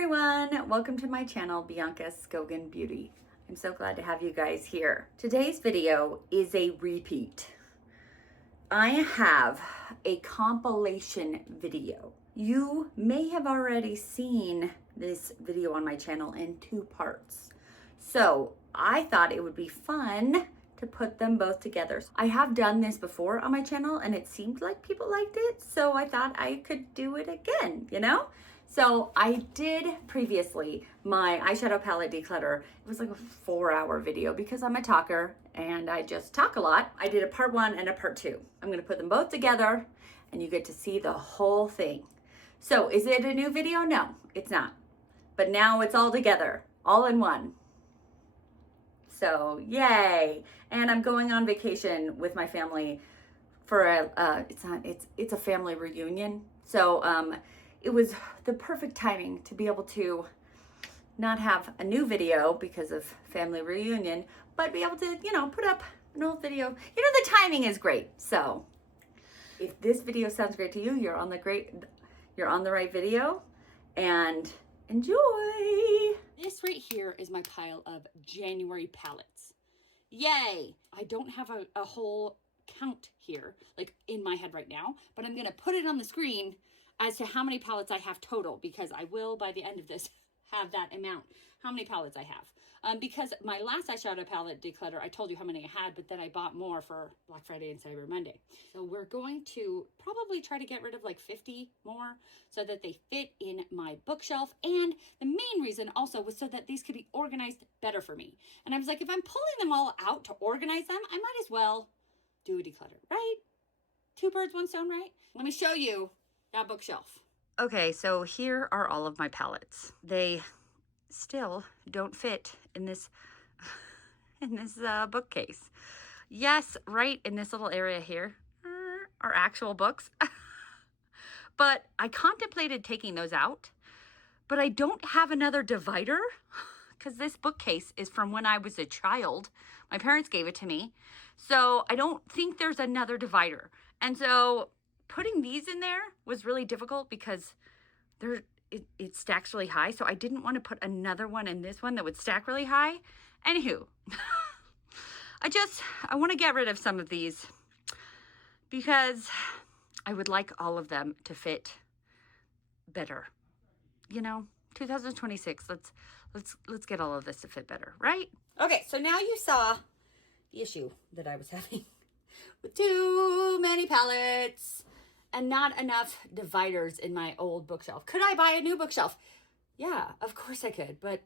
everyone, welcome to my channel, Bianca Skogan Beauty. I'm so glad to have you guys here. Today's video is a repeat. I have a compilation video. You may have already seen this video on my channel in two parts. So I thought it would be fun to put them both together. I have done this before on my channel and it seemed like people liked it, so I thought I could do it again, you know? So I did previously my eyeshadow palette declutter. It was like a 4-hour video because I'm a talker and I just talk a lot. I did a part 1 and a part 2. I'm gonna put them both together and you get to see the whole thing. So is it a new video? No, it's not. But now it's all together, all in one. So yay. And I'm going on vacation with my family for it's a family reunion. So it was the perfect timing to be able to not have a new video because of family reunion, but be able to, put up an old video. The timing is great. So if this video sounds great to you, you're on the right video, and enjoy. This right here is my pile of January palettes. Yay! I don't have a whole count here, like in my head right now, but I'm gonna put it on the screen as to how many palettes I have total, because I will, by the end of this, have that amount, how many palettes I have. Because my last eyeshadow palette declutter, I told you how many I had, but then I bought more for Black Friday and Cyber Monday. So we're going to probably try to get rid of like 50 more so that they fit in my bookshelf. And the main reason also was so that these could be organized better for me. And I was like, if I'm pulling them all out to organize them, I might as well do a declutter, right? 2 birds, 1 stone, right? Let me show you that bookshelf. Okay, so here are all of my palettes. They still don't fit in this bookcase. Yes, right in this little area here are actual books. But I contemplated taking those out, but I don't have another divider because this bookcase is from when I was a child. My parents gave it to me. So I don't think there's another divider. And so putting these in there was really difficult because it stacks really high. So I didn't want to put another one in this one that would stack really high. Anywho, I want to get rid of some of these because I would like all of them to fit better. 2026, let's get all of this to fit better, right? Okay, so now you saw the issue that I was having with too many palettes and not enough dividers in my old bookshelf. Could I buy a new bookshelf? Yeah, of course I could, but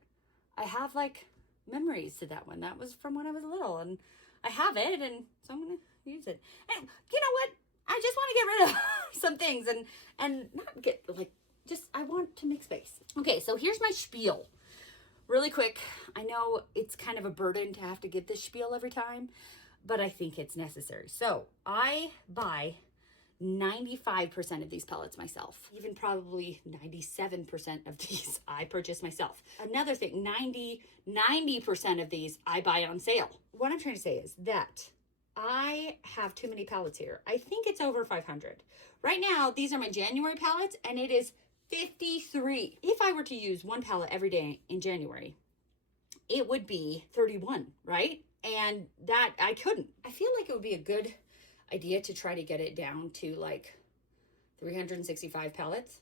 I have like memories to that one. That was from when I was little and I have it, and so I'm gonna use it. And you know what? I just want to get rid of some things and not get I want to make space. Okay, so here's my spiel. Really quick, I know it's kind of a burden to have to give this spiel every time, but I think it's necessary. So I buy 95% of these palettes myself. Even probably 97% of these I purchase myself. Another thing, 90% of these I buy on sale. What I'm trying to say is that I have too many palettes here. I think it's over 500. Right now, these are my January palettes and it is 53. If I were to use one palette every day in January, it would be 31, right? And that I couldn't. I feel like it would be a good idea to try to get it down to like 365 palettes.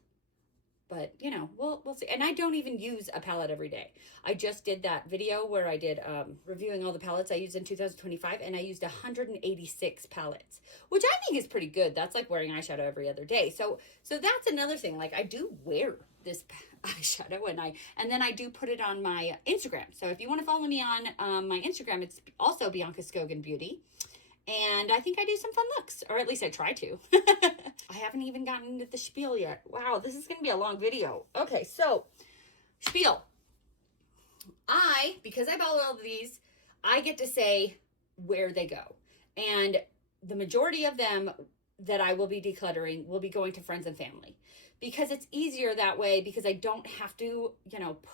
But we'll see. And I don't even use a palette every day. I just did that video where I did reviewing all the palettes I used in 2025, and I used 186 palettes, which I think is pretty good. That's like wearing eyeshadow every other day. So that's another thing. Like I do wear this eyeshadow and then I do put it on my Instagram. So if you want to follow me on my Instagram, it's also Bianca Skogan Beauty. And I think I do some fun looks, or at least I try to. I haven't even gotten into the spiel yet. Wow, this is going to be a long video. Okay, so spiel. Because I bought all of these, I get to say where they go. And the majority of them that I will be decluttering will be going to friends and family, because it's easier that way, because I don't have to,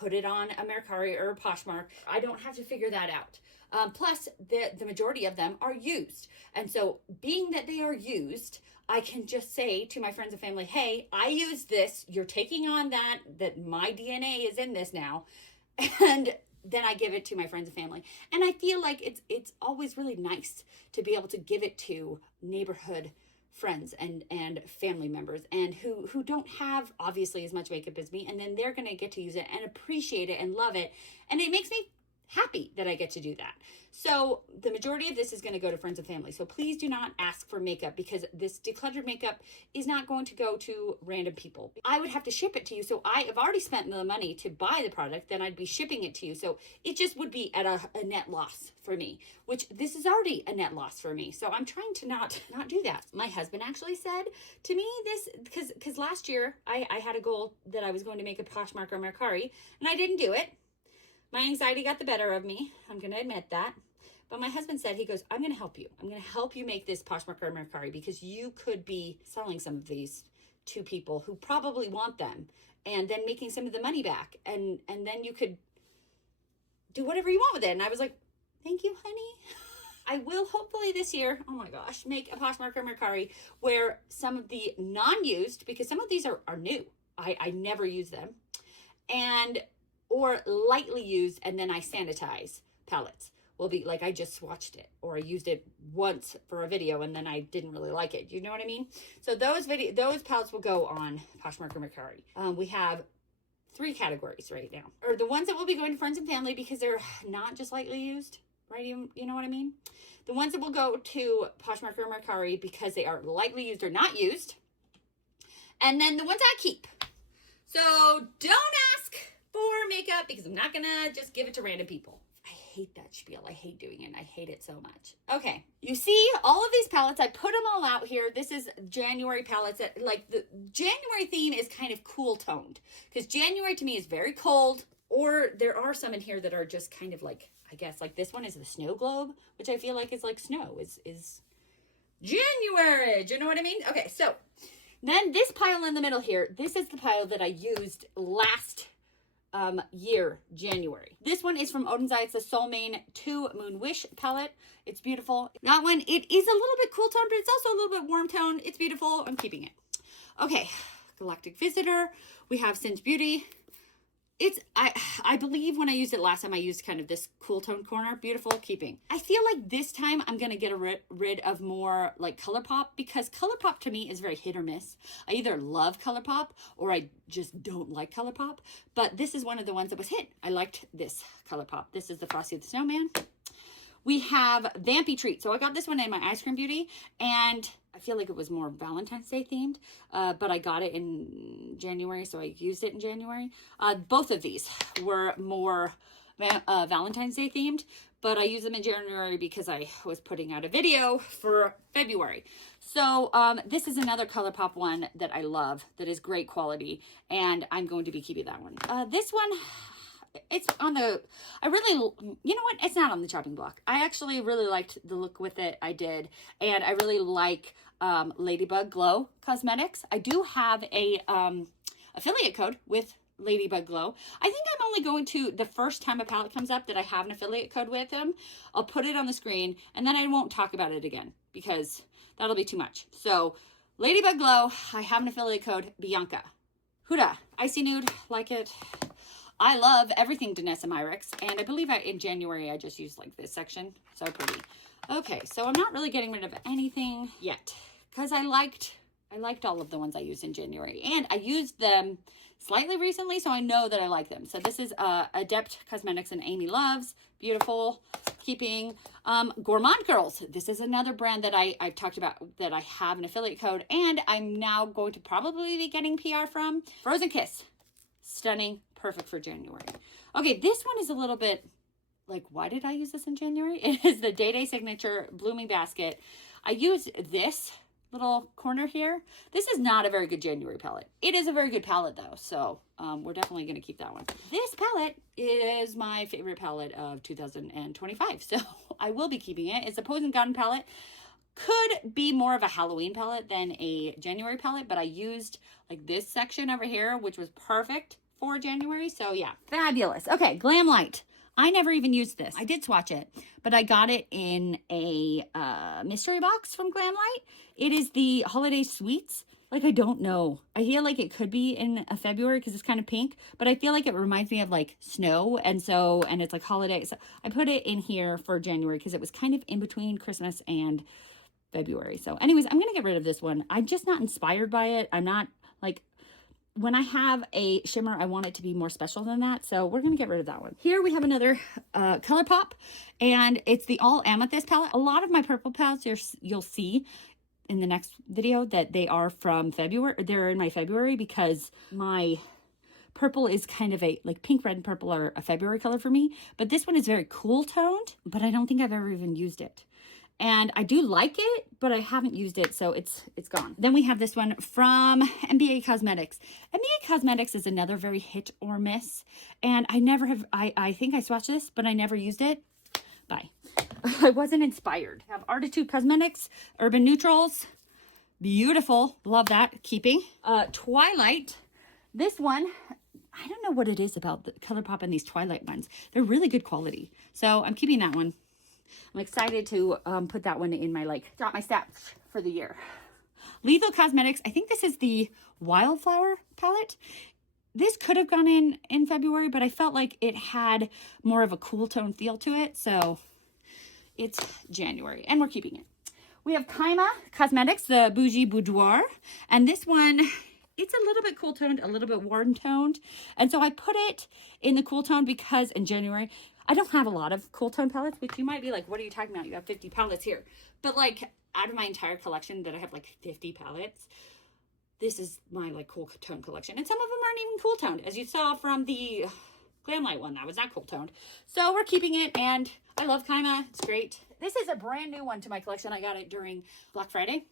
put it on a Mercari or a Poshmark. I don't have to figure that out. Plus, the majority of them are used. And so being that they are used, I can just say to my friends and family, hey, I use this. You're taking on that my DNA is in this now. And then I give it to my friends and family. And I feel like it's always really nice to be able to give it to neighborhood friends and family members and who don't have obviously as much makeup as me, and then they're going to get to use it and appreciate it and love it, and it makes me happy that I get to do that. So the majority of this is going to go to friends and family. So please do not ask for makeup, because this decluttered makeup is not going to go to random people. I would have to ship it to you. So I have already spent the money to buy the product, then I'd be shipping it to you. So it just would be at a net loss for me, which this is already a net loss for me. So I'm trying to not do that. My husband actually said to me this, because last year I had a goal that I was going to make a Poshmark or Mercari, and I didn't do it. My anxiety got the better of me. I'm going to admit that. But my husband said, he goes, I'm going to help you. I'm going to help you make this Poshmark or Mercari, because you could be selling some of these to people who probably want them, and then making some of the money back. And then you could do whatever you want with it. And I was like, thank you, honey. I will hopefully this year, oh my gosh, make a Poshmark or Mercari where some of the non-used, because some of these are new. I never use them. Or lightly used, and then I sanitize palettes will be like, I just swatched it, or I used it once for a video and then I didn't really like it. You know what I mean? So those palettes will go on Poshmark or Mercari. We have 3 categories right now, or the ones that will be going to friends and family because they're not just lightly used, right? You know what I mean? The ones that will go to Poshmark or Mercari because they are lightly used or not used. And then the ones I keep. So don't ask for makeup, because I'm not gonna just give it to random people. I hate that spiel. I hate doing it. I hate it so much. Okay, you see all of these palettes, I put them all out here. This is January palettes. That, like, the January theme is kind of cool toned, because January to me is very cold, or there are some in here that are just kind of like, I guess, like this one is the snow globe, which I feel like is like snow is January. Do you know what I mean? Okay, so then this pile in the middle here, this is the pile that I used last year, January. This one is from Odin's Eye. It's the Soul Mane 2 Moon Wish palette. It's beautiful. That one, it is a little bit cool tone, but it's also a little bit warm tone. It's beautiful. I'm keeping it. Okay, Galactic Visitor. We have Singe Beauty. It's, I believe when I used it last time, I used kind of this cool tone corner. Beautiful, keeping. I feel like this time I'm going to get rid of more like ColourPop, because ColourPop to me is very hit or miss. I either love ColourPop or I just don't like ColourPop, but this is one of the ones that was hit. I liked this ColourPop. This is the Frosty the Snowman. We have Vampy Treat. So I got this one in my Ice Cream Beauty, and I feel like it was more Valentine's Day themed, but I got it in January, so I used it in January. Both of these were more Valentine's Day themed, but I used them in January because I was putting out a video for February. So this is another ColourPop one that I love, that is great quality, and I'm going to be keeping that one. This one, it's on the, you know what? It's not on the chopping block. I actually really liked the look with it. I did. And I really like Ladybug Glow Cosmetics. I do have a affiliate code with Ladybug Glow. I think I'm only going to, the first time a palette comes up that I have an affiliate code with them, I'll put it on the screen, and then I won't talk about it again, because that'll be too much. So Ladybug Glow, I have an affiliate code, Bianca. Huda, Icy Nude, like it. I love everything Danessa Myricks, and I believe in January I just used like this section. So pretty. Okay, so I'm not really getting rid of anything yet, because I liked all of the ones I used in January, and I used them slightly recently, so I know that I like them. So this is Adept Cosmetics and Amy Loves. Beautiful. Keeping. Gourmand Girls. This is another brand that I've talked about, that I have an affiliate code, and I'm now going to probably be getting PR from. Frozen Kiss. Stunning. Perfect for January. Okay, this one is a little bit like, why did I use this in January? It is the Day Day Signature Blooming Basket. I used this little corner here. This is not a very good January palette. It is a very good palette though, so we're definitely going to keep that one. This palette is my favorite palette of 2025, so I will be keeping it. It's a Pose and Garden palette. Could be more of a Halloween palette than a January palette, but I used like this section over here, which was perfect for January. So yeah, fabulous. Okay, Glam Light. I never even used this. I did swatch it, but I got it in a mystery box from Glamlight. It is the Holiday Sweets. Like, I don't know. I feel like it could be in a February because it's kind of pink, but I feel like it reminds me of like snow. And it's like holiday. So I put it in here for January because it was kind of in between Christmas and February. So anyways, I'm going to get rid of this one. I'm just not inspired by it. I'm not like, when I have a shimmer, I want it to be more special than that. So we're going to get rid of that one. Here we have another ColourPop, and it's the All Amethyst palette. A lot of my purple palettes, you'll see in the next video that they are from February. They're in my February because my purple is kind of a, like pink, red, and purple are a February color for me. But this one is very cool toned, but I don't think I've ever even used it. And I do like it, but I haven't used it, so it's gone. Then we have this one from NBA Cosmetics. NBA Cosmetics is another very hit or miss. And I never have, I think I swatched this, but I never used it. Bye. I wasn't inspired. I have Artitude Cosmetics, Urban Neutrals. Beautiful. Love that. Keeping. Twilight. This one, I don't know what it is about the ColourPop and these Twilight ones. They're really good quality. So I'm keeping that one. I'm excited to put that one in my, like, drop my stats for the year. Lethal Cosmetics. I think this is the Wildflower palette. This could have gone in February, but I felt like it had more of a cool tone feel to it. So it's January, and we're keeping it. We have Kaima Cosmetics, the Bougie Boudoir. And this one, it's a little bit cool toned, a little bit warm toned. And so I put it in the cool tone because in January, I don't have a lot of cool tone palettes, which you might be like, what are you talking about? You have 50 palettes here. But like out of my entire collection that I have like 50 palettes, this is my like cool tone collection. And some of them aren't even cool toned. As you saw from the Glamlight one, that was not cool toned. So we're keeping it, and I love Kaima. It's great. This is a brand new one to my collection. I got it during Black Friday.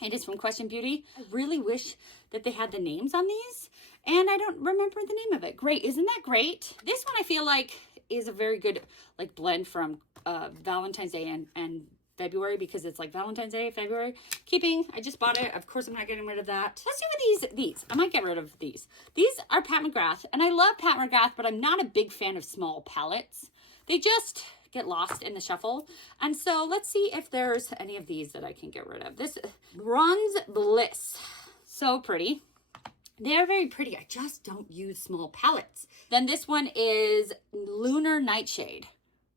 It is from Question Beauty. I really wish that they had the names on these, and I don't remember the name of it. Great. Isn't that great? This one I feel like is a very good like blend from Valentine's Day and February, because it's like Valentine's Day, February. Keeping. I just bought it. Of course, I'm not getting rid of that. Let's do with these. I might get rid of these. These are Pat McGrath, and I love Pat McGrath, but I'm not a big fan of small palettes. They just get lost in the shuffle. And so let's see if there's any of these that I can get rid of. This Bronze Bliss. So pretty. They're very pretty. I just don't use small palettes. Then this one is Lunar Nightshade.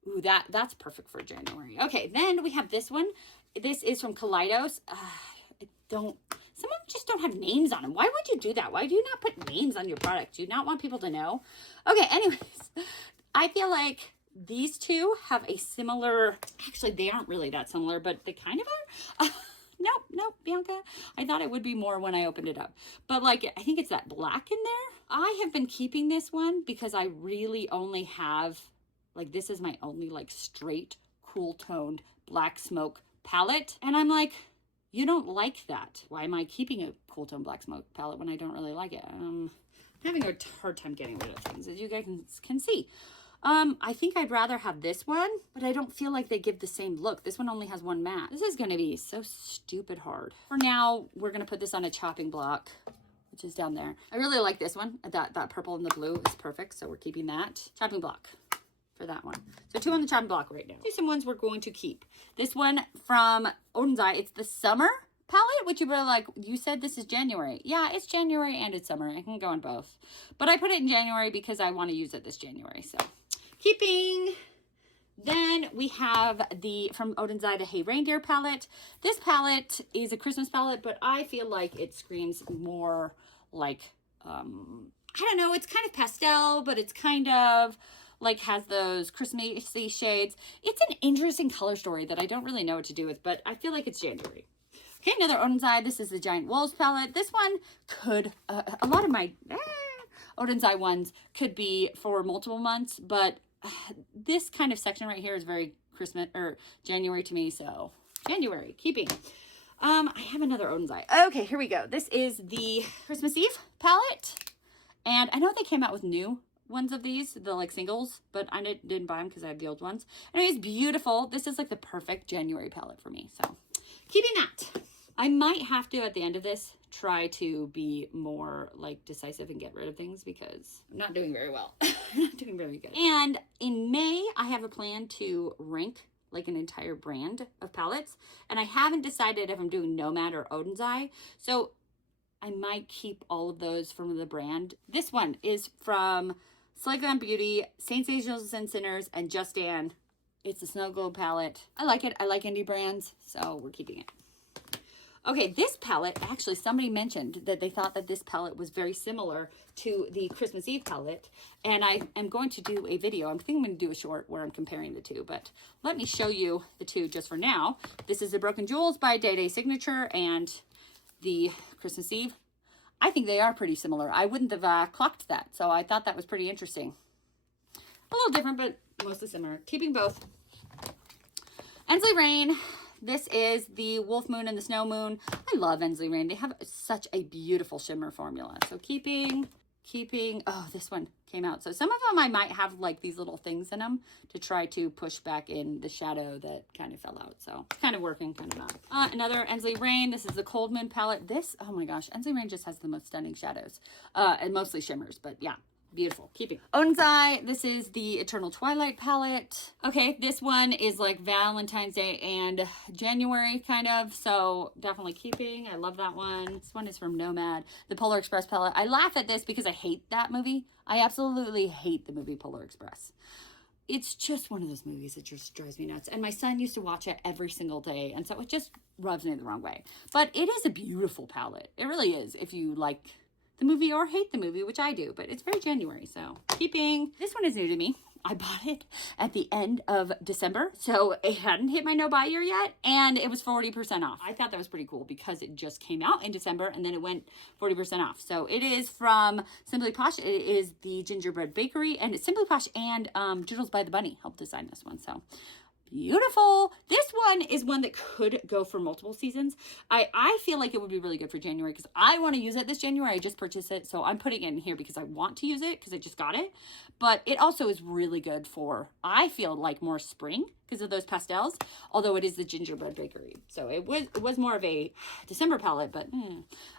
Ooh, that's perfect for January. Okay, then we have this one. This is from Kaleidos. Some of them just don't have names on them. Why would you do that? Why do you not put names on your product? Do you not want people to know? Okay, anyways, I feel like these two have a similar, actually they aren't really that similar, but they kind of are. Nope, Bianca. I thought it would be more when I opened it up. But like, I think it's that black in there. I have been keeping this one because I really only have, like, this is my only like straight cool toned black smoke palette. And I'm like, you don't like that. Why am I keeping a cool tone black smoke palette when I don't really like it? I'm having a hard time getting rid of things, as you guys can see. I think I'd rather have this one, but I don't feel like they give the same look. This one only has one matte. This is going to be so stupid hard. For now, we're going to put this on a chopping block, which is down there. I really like this one. That purple and the blue is perfect, so we're keeping that. Chopping block for that one. So 2 on the chopping block right now. Here's some ones we're going to keep. This one from Odin's Eye. It's the Summer palette, which you were like, you said this is January. Yeah, it's January and it's summer. I can go on both. But I put it in January because I want to use it this January, so. Keeping. Then we have from Odin's Eye, the Hey Reindeer palette. This palette is a Christmas palette, but I feel like it screams more like, I don't know, it's kind of pastel, but it's kind of like has those Christmassy shades. It's an interesting color story that I don't really know what to do with, but I feel like it's January. Okay, another Odin's Eye. This is the Giant Wolves palette. This one could, a lot of my Odin's Eye ones could be for multiple months, but this kind of section right here is very Christmas or January to me, so January, keeping. I have another Odin's Eye. Okay, here we go. This is the Christmas Eve palette, and I know they came out with new ones of these, the like singles, but I didn't buy them because I have the old ones. Anyways, beautiful. This is like the perfect January palette for me, so keeping that. I might have to, at the end of this, try to be more like decisive and get rid of things because I'm not doing very well. I'm not doing very good. And in May, I have a plan to rank like an entire brand of palettes. And I haven't decided if I'm doing Nomad or Odin's Eye. So I might keep all of those from the brand. This one is from Slay Glam Beauty, Saints, Angels, and Sinners, and Just Dan. It's a snow globe palette. I like it. I like indie brands, so we're keeping it. Okay, this palette, actually somebody mentioned that they thought that this palette was very similar to the Christmas Eve palette, and I am going to do a video. I think I'm going to do a short where I'm comparing the two, but let me show you the two just for now. This is the Broken Jewels by Day Day Signature and the Christmas Eve. I think they are pretty similar. I wouldn't have clocked that, so I thought that was pretty interesting. A little different, but mostly similar. Keeping both. Ensley Rain. This is the Wolf Moon and the Snow Moon. I love Ensley Rain. They have such a beautiful shimmer formula. So keeping, oh, this one came out. So some of them I might have like these little things in them to try to push back in the shadow that kind of fell out. So it's kind of working, kind of not. Another Ensley Rain. This is the Cold Moon palette. This, oh my gosh, Ensley Rain just has the most stunning shadows and mostly shimmers, but yeah. Beautiful. Keeping. Odin's Eye. This is the Eternal Twilight palette. Okay, this one is like Valentine's Day and January kind of, so definitely keeping. I love that one. This one is from Nomad, the Polar Express palette. I laugh at this because I hate that movie. I absolutely hate the movie Polar Express. It's just one of those movies that just drives me nuts. And my son used to watch it every single day, and so it just rubs me the wrong way. But it is a beautiful palette. It really is, if you like the movie or hate the movie, which I do, but it's very January, so keeping. This one is new to me. I bought it at the end of December, so it hadn't hit my no-buy year yet, and it was 40% off. I thought that was pretty cool because it just came out in December, and then it went 40% off. So it is from Simply Posh. It is the Gingerbread Bakery, and it's Simply Posh and Doodles by the Bunny helped design this one, so beautiful. This one is one that could go for multiple seasons. I feel like it would be really good for January because I want to use it this January. I just purchased it, so I'm putting it in here because I want to use it because I just got it. But it also is really good for, I feel like, more spring because of those pastels, although it is the Gingerbread Bakery. So it was more of a December palette, but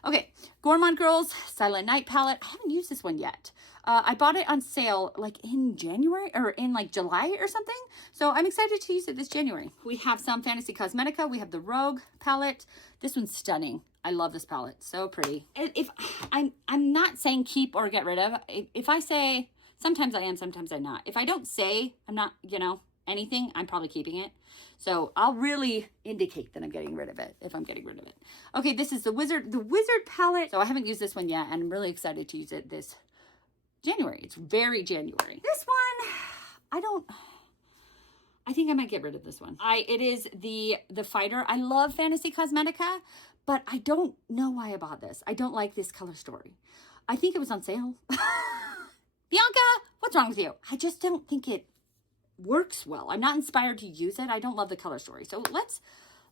okay. Gourmand Girls Silent Night palette. I haven't used this one yet. I bought it on sale like in January or in like July or something. So I'm excited to use it this January. We have some Fantasy Cosmetica. We have the Rogue palette. This one's stunning. I love this palette. So pretty. If I'm not saying keep or get rid of. If I say, sometimes I am, sometimes I'm not. If I don't say I'm not, anything, I'm probably keeping it. So I'll really indicate that I'm getting rid of it if I'm getting rid of it. Okay, this is the Wizard palette. So I haven't used this one yet, and I'm really excited to use it this January. It's very January. This one, I think I might get rid of this one. It is the Fighter. I love Fantasy Cosmetica, but I don't know why I bought this. I don't like this color story. I think it was on sale. Bianca, what's wrong with you? I just don't think it works well. I'm not inspired to use it. I don't love the color story. So let's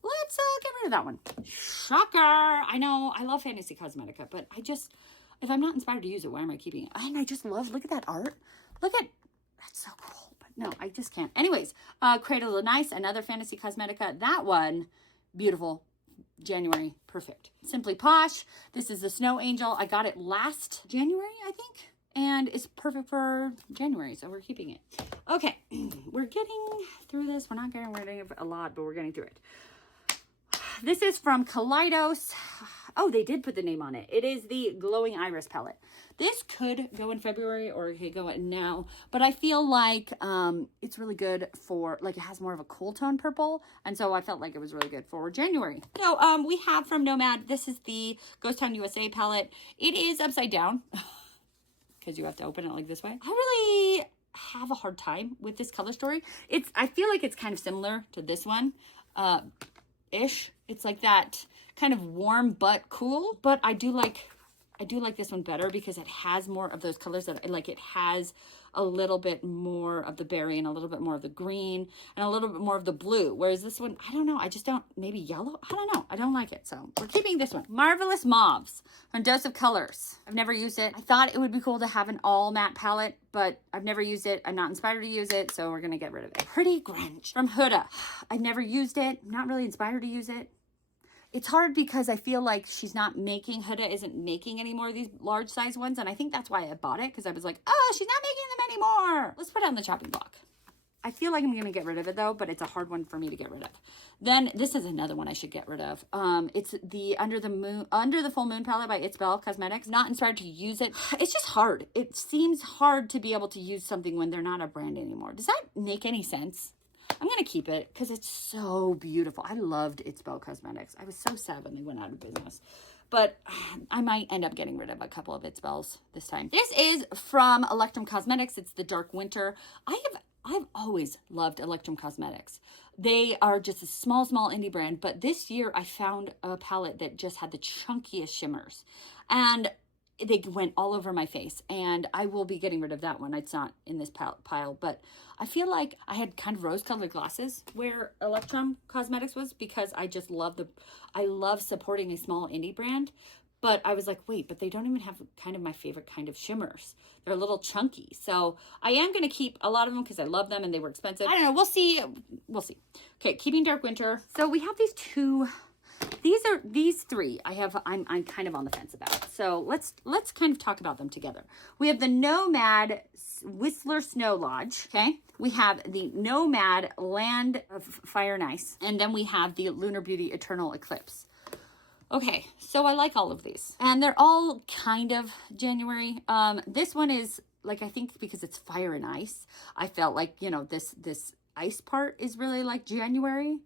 get rid of that one. Shocker. I know I love Fantasy Cosmetica, but if I'm not inspired to use it, why am I keeping it? And I just love, look at that art. That's so cool. But no, I just can't. Anyways, Cradle of Nice, another Fantasy Cosmetica. That one, beautiful. January, perfect. Simply Posh. This is the Snow Angel. I got it last January, I think. And it's perfect for January, so we're keeping it. Okay, we're getting through this. We're not getting rid of a lot, but we're getting through it. This is from Kaleidos. Oh, they did put the name on it. It is the Glowing Iris palette. This could go in February or it could go in now, but I feel like it's really good for, like, it has more of a cool tone purple, and so I felt like it was really good for January. So we have from Nomad, this is the Ghost Town USA palette. It is upside down because you have to open it like this way. I really have a hard time with this color story. I feel like it's kind of similar to this one, ish. It's like that kind of warm but cool, but I do like this one better because it has more of those colors that I like. It has a little bit more of the berry and a little bit more of the green and a little bit more of the blue. Whereas this one, I don't know. I just don't, maybe yellow. I don't know. I don't like it. So we're keeping this one. Marvelous Mauves from Dose of Colors. I've never used it. I thought it would be cool to have an all matte palette, but I've never used it. I'm not inspired to use it. So we're going to get rid of it. Pretty Grunge from Huda. I've never used it. I'm not really inspired to use it. It's hard because I feel like Huda isn't making any more of these large size ones. And I think that's why I bought it, because I was like, oh, she's not making them anymore. Let's put it on the chopping block. I feel like I'm going to get rid of it though, but it's a hard one for me to get rid of. Then this is another one I should get rid of. It's the Under the Full Moon palette by Decmeber Cosmetics. Not inspired to use it. It's just hard. It seems hard to be able to use something when they're not a brand anymore. Does that make any sense? I'm going to keep it because it's so beautiful. I loved Decmeber Cosmetics. I was so sad when they went out of business. But I might end up getting rid of a couple of Decmeber's this time. This is from Electrum Cosmetics. It's the Dark Winter. I've always loved Electrum Cosmetics. They are just a small indie brand, but this year I found a palette that just had the chunkiest shimmers, and they went all over my face, and I will be getting rid of that one. It's not in this pile, but I feel like I had kind of rose-colored glasses where Electrum Cosmetics was, because I just I love supporting a small indie brand. But I was like, wait, but they don't even have kind of my favorite kind of shimmers. They're a little chunky. So I am going to keep a lot of them because I love them and they were expensive. I don't know. We'll see. We'll see. Okay, keeping Dark Winter. So we have these three I'm kind of on the fence about. So let's kind of talk about them together. We have the Nomad Whistler Snow Lodge. Okay. We have the Nomad Land of Fire and Ice. And then we have the Lunar Beauty Eternal Eclipse. Okay, so I like all of these, and they're all kind of January. This one is like, I think because it's fire and ice, I felt like, you know, this ice part is really like January.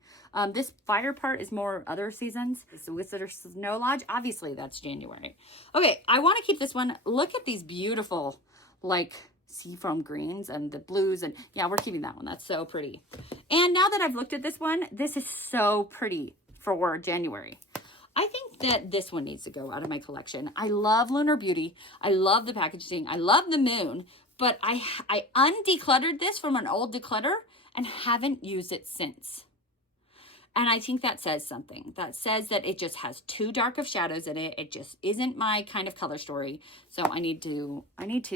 This fire part is more other seasons. It's the Whistler Snow Lodge. Obviously, that's January. Okay, I want to keep this one. Look at these beautiful, like, seafoam greens and the blues, and yeah, we're keeping that one. That's so pretty. And now that I've looked at this one, this is so pretty for January. I think that this one needs to go out of my collection. I love Lunar Beauty. I love the packaging. I love the moon. But I undecluttered this from an old declutter and haven't used it since. And I think that says something. That says that it just has too dark of shadows in it. It just isn't my kind of color story. So I need to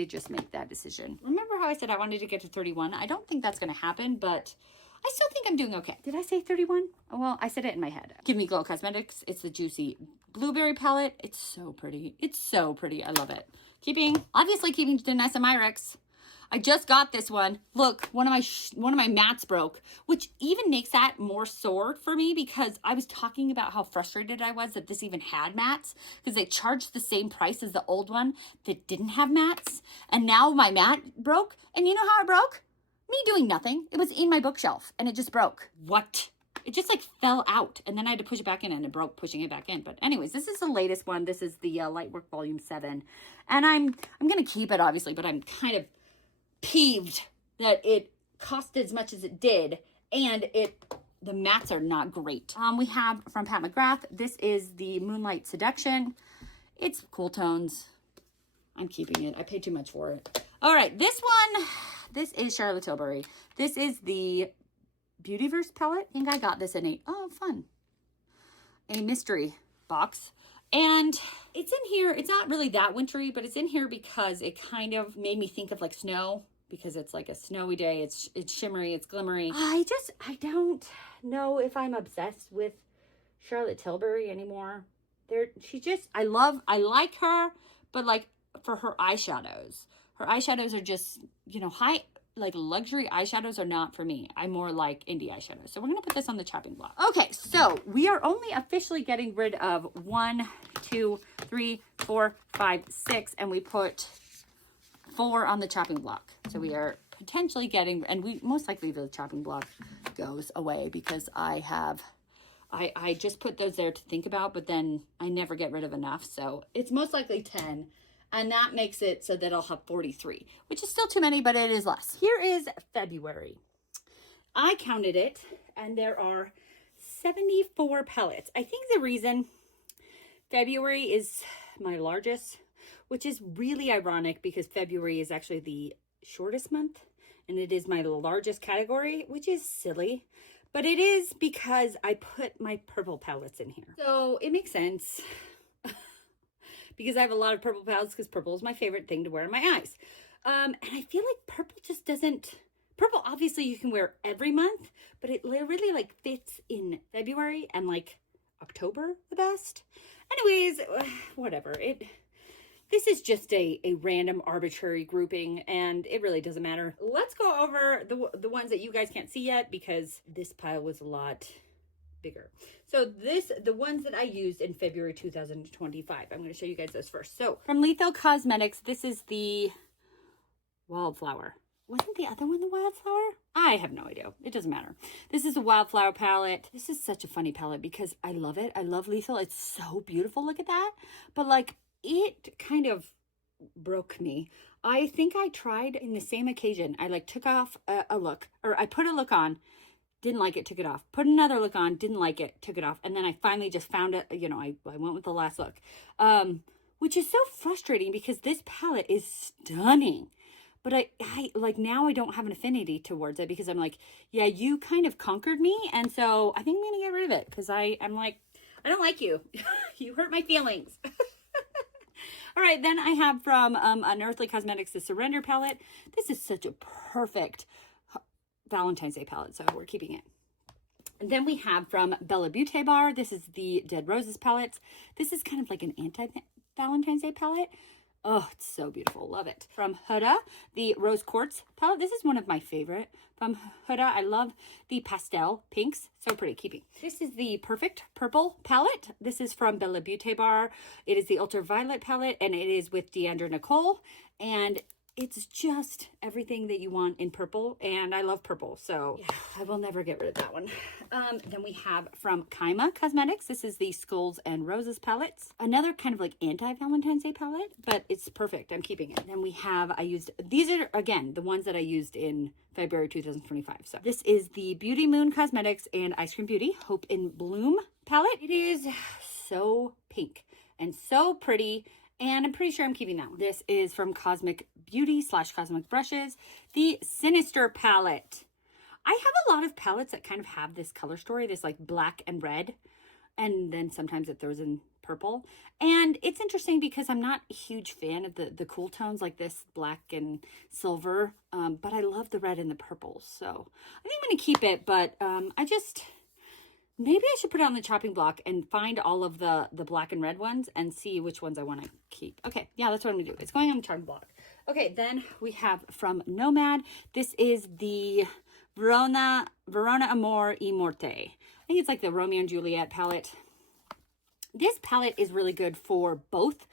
just make that decision. Remember how I said I wanted to get to 31? I don't think that's going to happen, but I still think I'm doing okay. Did I say 31? Oh, well, I said it in my head. Give Me Glow Cosmetics. It's the Juicy Blueberry palette. It's so pretty. It's so pretty. I love it. Obviously keeping Danessa Myricks. I just got this one. Look, one of my mattes broke, which even makes that more sore for me, because I was talking about how frustrated I was that this even had mattes, because they charged the same price as the old one that didn't have mattes. And now my matte broke. And you know how it broke? Me doing nothing. It was in my bookshelf and it just broke. What? It just like fell out, and then I had to push it back in, and it broke pushing it back in. But anyways, this is the latest one. This is the Lightwork Volume 7. And I'm going to keep it, obviously, but I'm kind of peeved that it cost as much as it did, and the mattes are not great. We have from Pat McGrath. This is the Moonlight Seduction. It's cool tones. I'm keeping it. I paid too much for it. All right, this one. This is Charlotte Tilbury. This is the Beautyverse palette. I think I got this in a mystery box. And it's in here. It's not really that wintry, but it's in here because it kind of made me think of like snow, because it's like a snowy day. It's shimmery. It's glimmery. I don't know if I'm obsessed with Charlotte Tilbury anymore. I like her, but like for her eyeshadows. Her eyeshadows are just, you know, like luxury eyeshadows are not for me. I'm more like indie eyeshadows. So we're going to put this on the chopping block. Okay, so we are only officially getting rid of 1, 2, 3, 4, 5, 6, and we put 4 on the chopping block. So we are potentially getting, and we most likely the chopping block goes away, because I just put those there to think about, but then I never get rid of enough. So it's most likely 10. And that makes it so that I'll have 43, which is still too many, but it is less. Here is February. I counted it, and there are 74 palettes. I think the reason February is my largest, which is really ironic because February is actually the shortest month, and it is my largest category, which is silly. But it is because I put my purple palettes in here. So it makes sense. Because I have a lot of purple palettes, because purple is my favorite thing to wear on my eyes. And I feel like purple just doesn't... Purple, obviously, you can wear every month, but it really, like, fits in February and, like, October the best. Anyways, whatever. This is just a random arbitrary grouping, and it really doesn't matter. Let's go over the ones that you guys can't see yet, because this pile was a lot bigger. So the ones that I used in February 2025, I'm going to show you guys those first. So from Lethal Cosmetics, this is the Wildflower. Wasn't the other one the Wildflower? I have no idea. It doesn't matter. This is a Wildflower palette. This is such a funny palette because I love it. I love Lethal. It's so beautiful. Look at that. But like, it kind of broke me. I think I tried in the same occasion. I like took off a look, or I put a look on, didn't like it, took it off. Put another look on, didn't like it, took it off. And then I finally just found it, you know, I went with the last look, which is so frustrating because this palette is stunning. But I like, now I don't have an affinity towards it because I'm like, yeah, you kind of conquered me. And so I think I'm going to get rid of it because I'm like, I don't like you. You hurt my feelings. All right, then I have from Unearthly Cosmetics, the Surrender palette. This is such a perfect Valentine's Day palette, so we're keeping it. And then we have from Bella Beauté Bar. This is the Dead Roses palettes. This is kind of like an anti-Valentine's Day palette. Oh, it's so beautiful. Love it. From Huda, the Rose Quartz palette. This is one of my favorite. From Huda, I love the pastel pinks. So pretty. Keeping. This is the Perfect Purple palette. This is from Bella Beauté Bar. It is the Ultraviolet palette, and it is with Deandra Nicole. And it's just everything that you want in purple, and I love purple, so yeah, I will never get rid of that one. Then we have from Kaima Cosmetics. This is the Skulls and Roses palettes. Another kind of like anti-Valentine's Day palette, but it's perfect. I'm keeping it. Then we have, these are, again, the ones that I used in February 2025. So this is the Beauty Moon Cosmetics and Ice Cream Beauty Hope in Bloom palette. It is so pink and so pretty, and I'm pretty sure I'm keeping that one. This is from Cosmic Beauty / Cosmic Brushes, the Sinister palette. I have a lot of palettes that kind of have this color story, this like black and red, and then sometimes it throws in purple. And it's interesting because I'm not a huge fan of the cool tones like this black and silver, but I love the red and the purple. So I think I'm going to keep it, but maybe I should put it on the chopping block and find all of the black and red ones and see which ones I want to keep. Okay, yeah, that's what I'm going to do. It's going on the chopping block. Okay, then we have from Nomad. This is the Verona Amor y Morte. I think it's like the Romeo and Juliet palette. This palette is really good for both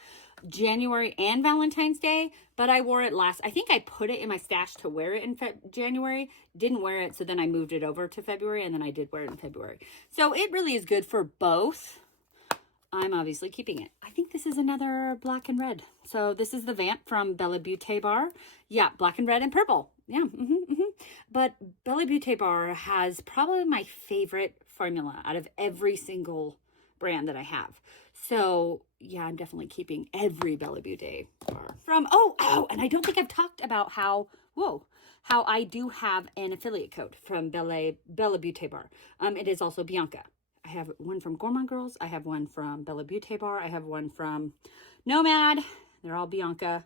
January and Valentine's Day, but I wore it I think I put it in my stash to wear it in January, didn't wear it, so then I moved it over to February, and then I did wear it in February. So it really is good for both. I'm obviously keeping it. I think this is another black and red. So this is the Vamp from Bella Beauté Bar. Yeah, black and red and purple. Yeah, But Bella Beauté Bar has probably my favorite formula out of every single brand that I have. So yeah, I'm definitely keeping every Bella Beauté bar. From, and I don't think I've talked about how I do have an affiliate code from Bella Beauté Bar. It is also Bianca. I have one from Gourmand Girls. I have one from Bella Beauté Bar. I have one from Nomad. They're all Bianca.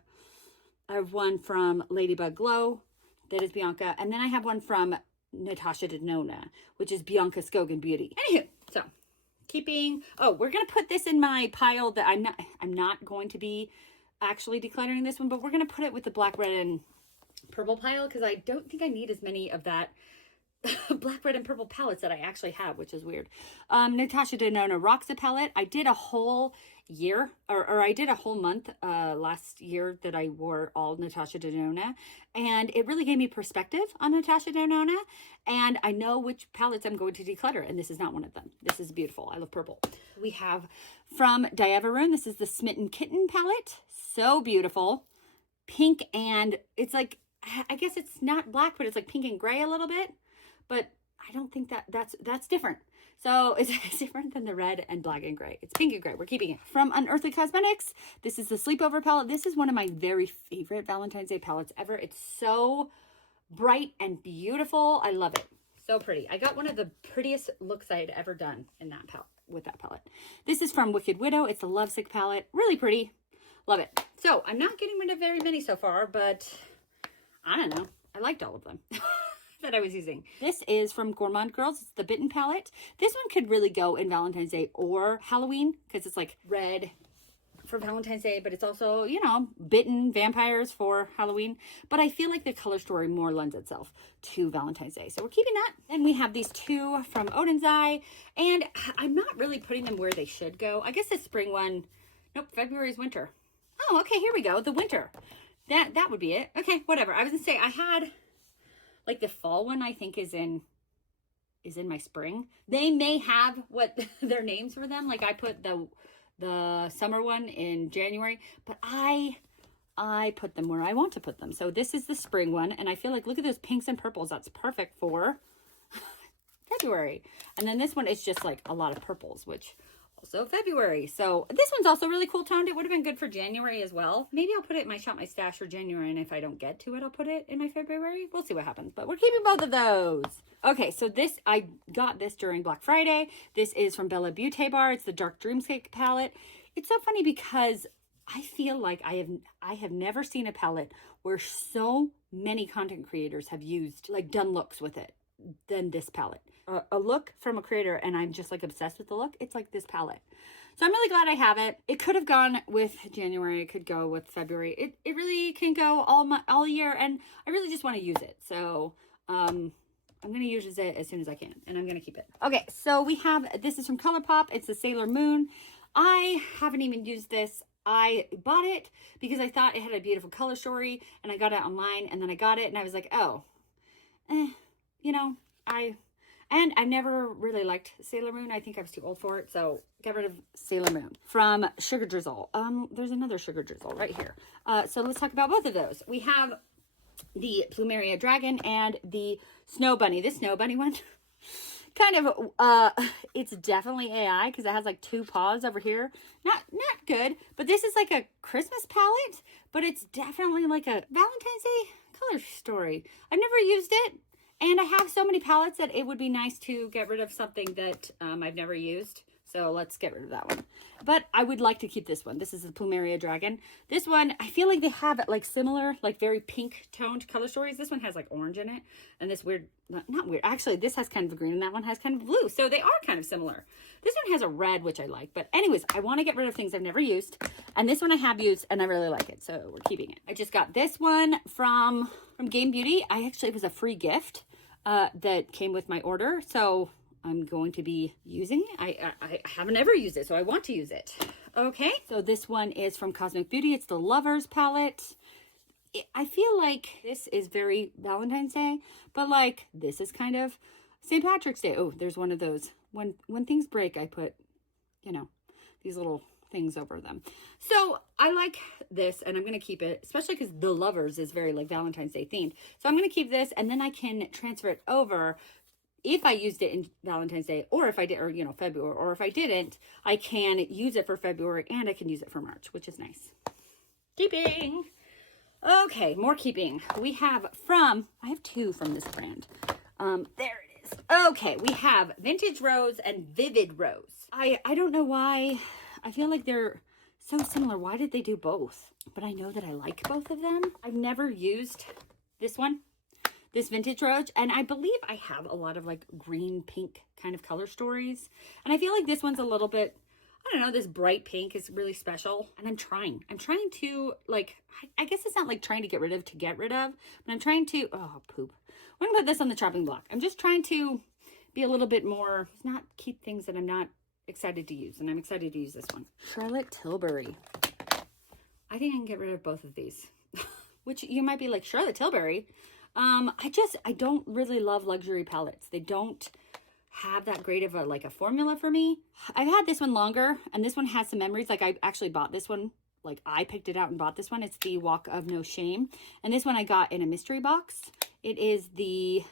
I have one from Ladybug Glow. That is Bianca. And then I have one from Natasha Denona, which is Bianca Skogan Beauty. Anywho, so keeping, we're going to put this in my pile that I'm not going to be actually decluttering this one, but we're going to put it with the black, red, and purple pile because I don't think I need as many of that black, red, and purple palettes that I actually have, which is weird. Natasha Denona Roxa palette. I did a whole year, or I did a whole month last year that I wore all Natasha Denona, and it really gave me perspective on Natasha Denona, and I know which palettes I'm going to declutter, and this is not one of them. This is beautiful. I love purple. We have from Diaveroon, this is the Smitten Kitten palette. So beautiful. Pink, and it's like, I guess it's not black, but it's like pink and gray a little bit. But I don't think that's different. So it's different than the red and black and gray. It's pink and gray. We're keeping it. From Unearthly Cosmetics, this is the Sleepover palette. This is one of my very favorite Valentine's Day palettes ever. It's so bright and beautiful. I love it. So pretty. I got one of the prettiest looks I had ever done in that palette, with that palette. This is from Wicked Widow. It's the Lovesick palette. Really pretty. Love it. So I'm not getting rid of very many so far, but I don't know. I liked all of them. that I was using. This is from Gourmand Girls. It's the Bitten palette. This one could really go in Valentine's Day or Halloween because it's like red for Valentine's Day, but it's also, you know, bitten vampires for Halloween. But I feel like the color story more lends itself to Valentine's Day. So we're keeping that. Then we have these two from Odin's Eye, and I'm not really putting them where they should go. I guess the spring one, nope, February's winter. Oh, okay, here we go, the winter. That would be it. Okay, whatever. I was gonna say I had like the fall one, I think is in my spring. They may have what their names for them. Like I put the summer one in January, but I put them where I want to put them. So this is the spring one, and I feel like, look at those pinks and purples. That's perfect for February. And then this one is just like a lot of purples, which also February. So this one's also really cool toned. It would have been good for January as well. Maybe I'll put it in my Shop My Stash for January, and if I don't get to it, I'll put it in my February. We'll see what happens, but we're keeping both of those. Okay, so this, I got this during Black Friday. This is from Bella Beauty Bar. It's the Dark Dreamscape palette. It's so funny because I feel like I have never seen a palette where so many content creators have used, like done looks with it than this palette. A look from a creator, and I'm just like obsessed with the look. It's like this palette. So I'm really glad I have it. It could have gone with January. It could go with February. It really can go all year, and I really just want to use it. So I'm going to use it as soon as I can, and I'm going to keep it. Okay, so we have, this is from ColourPop. It's the Sailor Moon. I haven't even used this. I bought it because I thought it had a beautiful color story, and I got it online, and then I got it, and I was like, oh, you know, I've never really liked Sailor Moon. I think I was too old for it, so get rid of Sailor Moon. From Sugar Drizzle. There's another Sugar Drizzle right here. So let's talk about both of those. We have the Plumeria Dragon and the Snow Bunny. This Snow Bunny one, kind of, it's definitely AI because it has like two paws over here. Not good, but this is like a Christmas palette, but it's definitely like a Valentine's Day color story. I've never used it. And I have so many palettes that it would be nice to get rid of something that I've never used. So let's get rid of that one. But I would like to keep this one. This is the Plumeria Dragon. This one, I feel like they have like similar, like very pink toned color stories. This one has like orange in it. And this weird, not weird. Actually, this has kind of green and that one has kind of blue. So they are kind of similar. This one has a red, which I like. But anyways, I want to get rid of things I've never used. And this one I have used and I really like it. So we're keeping it. I just got this one from Game Beauty. It was a free gift that came with my order. So I'm going to be using it. I haven't ever used it, so I want to use it. Okay, so this one is from Cosmic Beauty. It's the Lovers palette. I feel like this is very Valentine's Day, but like this is kind of St. Patrick's Day. Oh, there's one of those. When things break, I put, you know, these little things over them. So I like this, and I'm going to keep it, especially because the Lovers is very like Valentine's Day themed. So I'm going to keep this, and then I can transfer it over if I used it in Valentine's Day, or if I did, or, you know, February, or if I didn't, I can use it for February and I can use it for March, which is nice. Keeping. Okay, more keeping. We have I have two from this brand. There it is. Okay, we have Vintage Rose and Vivid Rose. I don't know why. I feel like they're so similar. Why did they do both? But I know that I like both of them. I've never used this one, this Vintage Rose, and I believe I have a lot of like green pink kind of color stories, and I feel like this one's a little bit, I don't know, this bright pink is really special, and I'm trying to like, I guess it's not like trying to get rid of, but I'm trying to, oh poop, I'm gonna put this on the chopping block. I'm just trying to be a little bit more, not keep things that I'm not excited to use, and I'm excited to use this one. Charlotte Tilbury. I think I can get rid of both of these. Which you might be like, Charlotte Tilbury? I don't really love luxury palettes. They don't have that great of a formula for me. I've had this one longer, and this one has some memories. Like I actually bought this one, like I picked it out and bought this one. It's the Walk of No Shame. And this one I got in a mystery box. It is the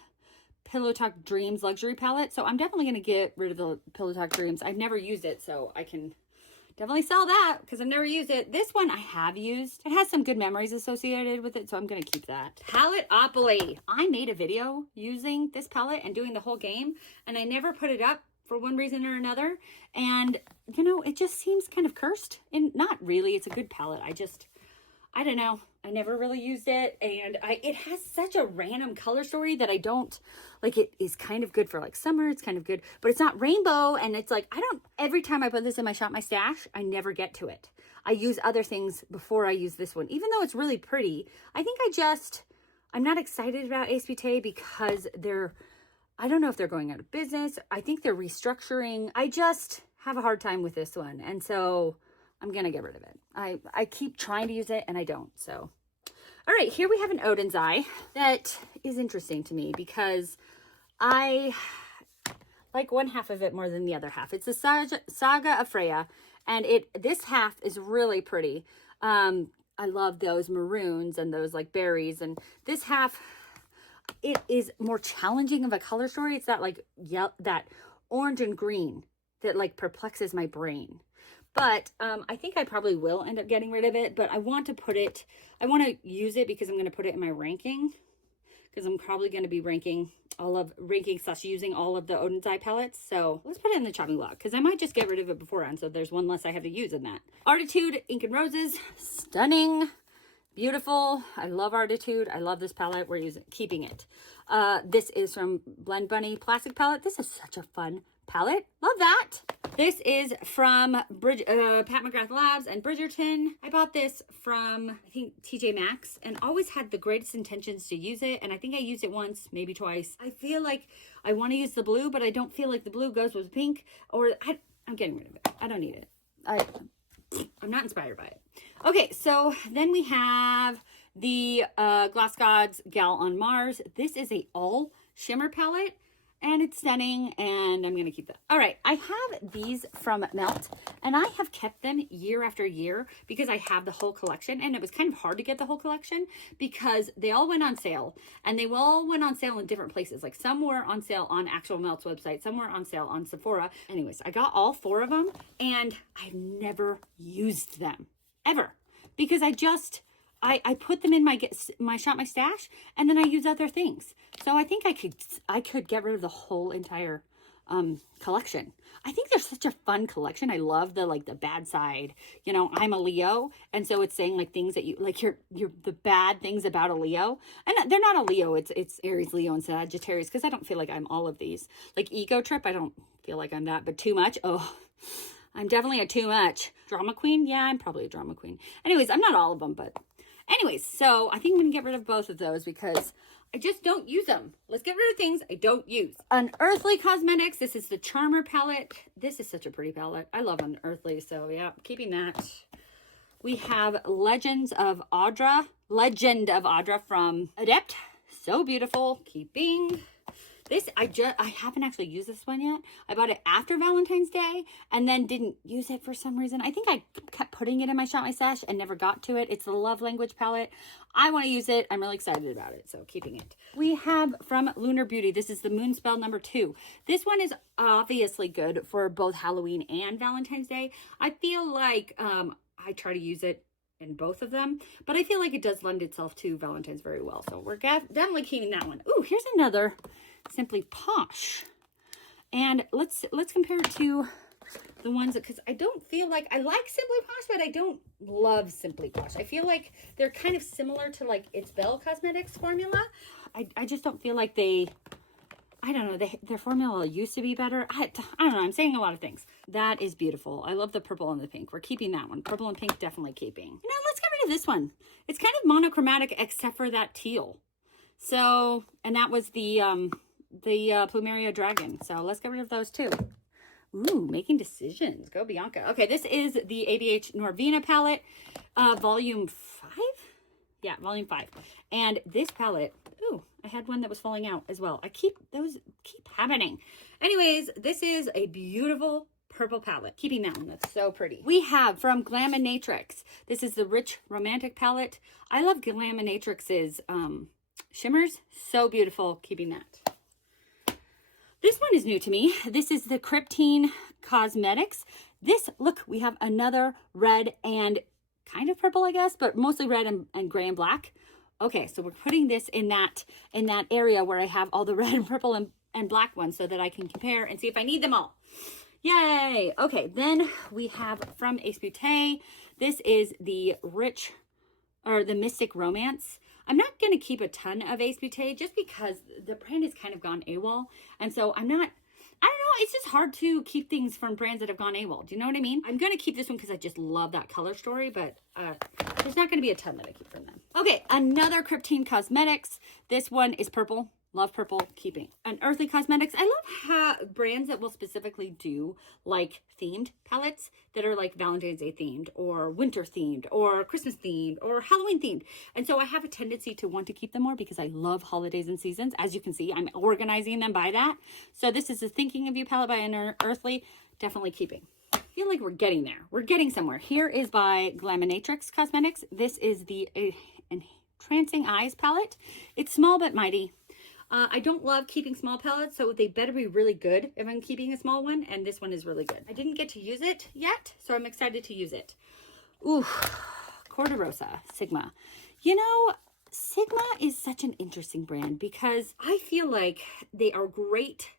Pillow Talk Dreams luxury palette. So I'm definitely going to get rid of the Pillow Talk Dreams. I've never used it, so I can definitely sell that because I've never used it. This one I have used. It has some good memories associated with it, so I'm going to keep that. Paletteopoly. I made a video using this palette and doing the whole game, and I never put it up for one reason or another. And, you know, it just seems kind of cursed. And not really. It's a good palette. I don't know. I never really used it, and it has such a random color story that I don't, like, it is kind of good for like summer, it's kind of good, but it's not rainbow, and it's like, every time I put this in my Shop My Stash, I never get to it. I use other things before I use this one, even though it's really pretty. I think I'm not excited about Ace because I don't know if they're going out of business. I think they're restructuring. I just have a hard time with this one, and so I'm going to get rid of it. I keep trying to use it, and I don't, so. All right, here we have an Odin's Eye that is interesting to me because I like one half of it more than the other half. It's the Saga of Freya, and this half is really pretty. I love those maroons and those like berries, and this half, it is more challenging of a color story. It's that like that orange and green that like perplexes my brain. But I think I probably will end up getting rid of it, but I want to use it because I'm going to put it in my ranking, because I'm probably going to be ranking using all of the Odin's Eye palettes. So let's put it in the chopping block, because I might just get rid of it beforehand, so there's one less I have to use in that. Artitude Ink and Roses, stunning, beautiful. I love Artitude. I love this palette. We're keeping it. This is from Blend Bunny Plastic Palette. This is such a fun palette. Love that. This is from Pat McGrath Labs and Bridgerton. I bought this from, I think, TJ Maxx, and always had the greatest intentions to use it. And I think I used it once, maybe twice. I feel like I want to use the blue, but I don't feel like the blue goes with pink, or I'm getting rid of it. I don't need it. I'm not inspired by it. Okay, so then we have the Glass Gods Gal on Mars. This is a all shimmer palette, and it's stunning, and I'm going to keep that. All right, I have these from Melt, and I have kept them year after year because I have the whole collection, and it was kind of hard to get the whole collection because they all went on sale, and they all went on sale in different places. Like some were on sale on actual Melt's website, some were on sale on Sephora. Anyways, I got all 4 of them, and I've never used them, ever, because I put them in my Shop My Stash, and then I use other things. So I think I could get rid of the whole entire collection. I think they're such a fun collection. I love the bad side. You know, I'm a Leo, and so it's saying like things that you like you're the bad things about a Leo. And they're not a Leo, it's Aries, Leo, and Sagittarius, because I don't feel like I'm all of these. Like Ego Trip, I don't feel like I'm that, but Too Much, oh, I'm definitely a too much. Drama Queen, yeah, I'm probably a drama queen. Anyways, I'm not all of them, but anyways, so I think I'm going to get rid of both of those because I just don't use them. Let's get rid of things I don't use. Unearthly Cosmetics. This is the Charmer palette. This is such a pretty palette. I love Unearthly, so yeah, keeping that. We have Legend of Audra from Adept. So beautiful. Keeping. This, I haven't actually used this one yet. I bought it after Valentine's Day and then didn't use it for some reason. I think I kept putting it in my Shop My Stash and never got to it. It's the Love Language palette. I want to use it. I'm really excited about it, so keeping it. We have from Lunar Beauty. This is the Moonspell number 2. This one is obviously good for both Halloween and Valentine's Day. I feel like I try to use it in both of them, but I feel like it does lend itself to Valentine's very well. So we're definitely keeping that one. Ooh, here's another Simply Posh, and let's compare it to the ones, because I don't feel like I like Simply Posh, but I don't love Simply Posh. I feel like they're kind of similar to like It's Belle Cosmetics formula. I just don't feel like I don't know, their formula used to be better. I don't know, I'm saying a lot of things. That is beautiful. I love the purple and the pink. We're keeping that one. Purple and pink, definitely keeping. Now let's get rid of this one. It's kind of monochromatic except for that teal. So, and that was the Plumeria Dragon. So let's get rid of those too. Ooh, making decisions. Go Bianca. Okay, this is the ABH Norvina palette, volume 5. Yeah, volume 5. And this palette, ooh, I had one that was falling out as well. Those keep happening. Anyways, this is a beautiful purple palette. Keeping that one. That's so pretty. We have from Glaminatrix. This is the Rich Romantic palette. I love Glaminatrix's shimmers. So beautiful. Keeping that. This one is new to me. This is the Cryptine Cosmetics. This, look, we have another red and kind of purple, I guess, but mostly red and gray and black. Okay, so we're putting this in that area where I have all the red and purple and black ones so that I can compare and see if I need them all. Yay! Okay, then we have from Ace Beauté. This is the Rich or the Mystic Romance. I'm not going to keep a ton of Ace Beauté just because the brand has kind of gone AWOL. And so I don't know, it's just hard to keep things from brands that have gone AWOL. Do you know what I mean? I'm going to keep this one because I just love that color story, but there's not going to be a ton that I keep from them. Okay, another Kryptine Cosmetics. This one is purple. Love purple, keeping. An Earthly Cosmetics. I love how brands that will specifically do like themed palettes that are like Valentine's Day themed or winter themed or Christmas themed or Halloween themed. And so I have a tendency to want to keep them more because I love holidays and seasons. As you can see, I'm organizing them by that. So this is the Thinking of You palette by Earthly. Definitely keeping. I feel like we're getting there. We're getting somewhere. Here is by Glaminatrix Cosmetics. This is the Entrancing Eyes palette. It's small but mighty. I don't love keeping small palettes, so they better be really good if I'm keeping a small one, and this one is really good. I didn't get to use it yet, so I'm excited to use it. Ooh, Corderosa, Sigma. You know, Sigma is such an interesting brand because I feel like they are great,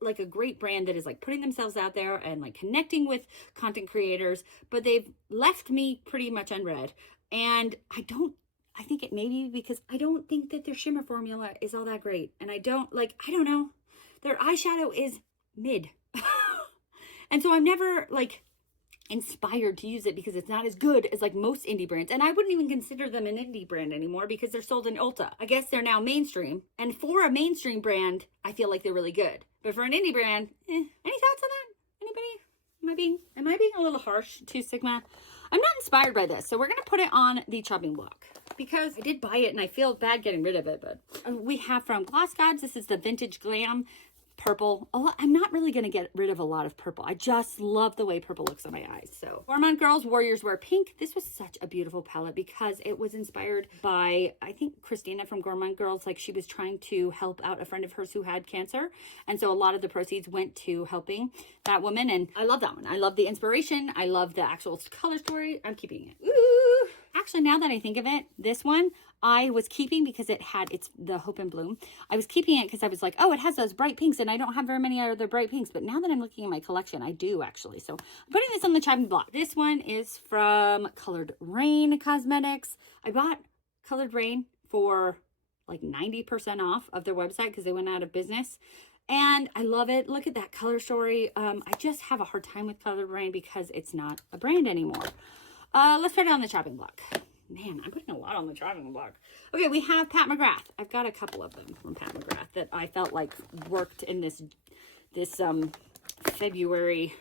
like a great brand that is like putting themselves out there and like connecting with content creators, but they've left me pretty much unread. And I think it may be because I don't think that their shimmer formula is all that great. And I don't know. Their eyeshadow is mid. And so I'm never like inspired to use it because it's not as good as like most indie brands. And I wouldn't even consider them an indie brand anymore because they're sold in Ulta. I guess they're now mainstream. And for a mainstream brand, I feel like they're really good. But for an indie brand, any thoughts on that? Anybody? Am I being a little harsh to Sigma? I'm not inspired by this. So we're going to put it on the chopping block because I did buy it and I feel bad getting rid of it. But we have from Gloss Gods, this is the Vintage Glam purple. I'm not really going to get rid of a lot of purple. I just love the way purple looks on my eyes. So Gourmand Girls Warriors Wear Pink. This was such a beautiful palette because it was inspired by, I think, Christina from Gourmand Girls. Like she was trying to help out a friend of hers who had cancer. And so a lot of the proceeds went to helping that woman. And I love that one. I love the inspiration. I love the actual color story. I'm keeping it. Ooh. Actually, now that I think of it, this one I was keeping because it's the Hope and Bloom. I was keeping it because I was like, oh, it has those bright pinks and I don't have very many other bright pinks. But now that I'm looking at my collection, I do actually. So I'm putting this on the chopping block. This one is from Colored Rain Cosmetics. I bought Colored Rain for like 90% off of their website because they went out of business. And I love it. Look at that color story. I just have a hard time with Colored Rain because it's not a brand anymore. Let's put it on the chopping block. Man, I'm putting a lot on the chopping block. Okay, we have Pat McGrath. I've got a couple of them from Pat McGrath that I felt like worked in this February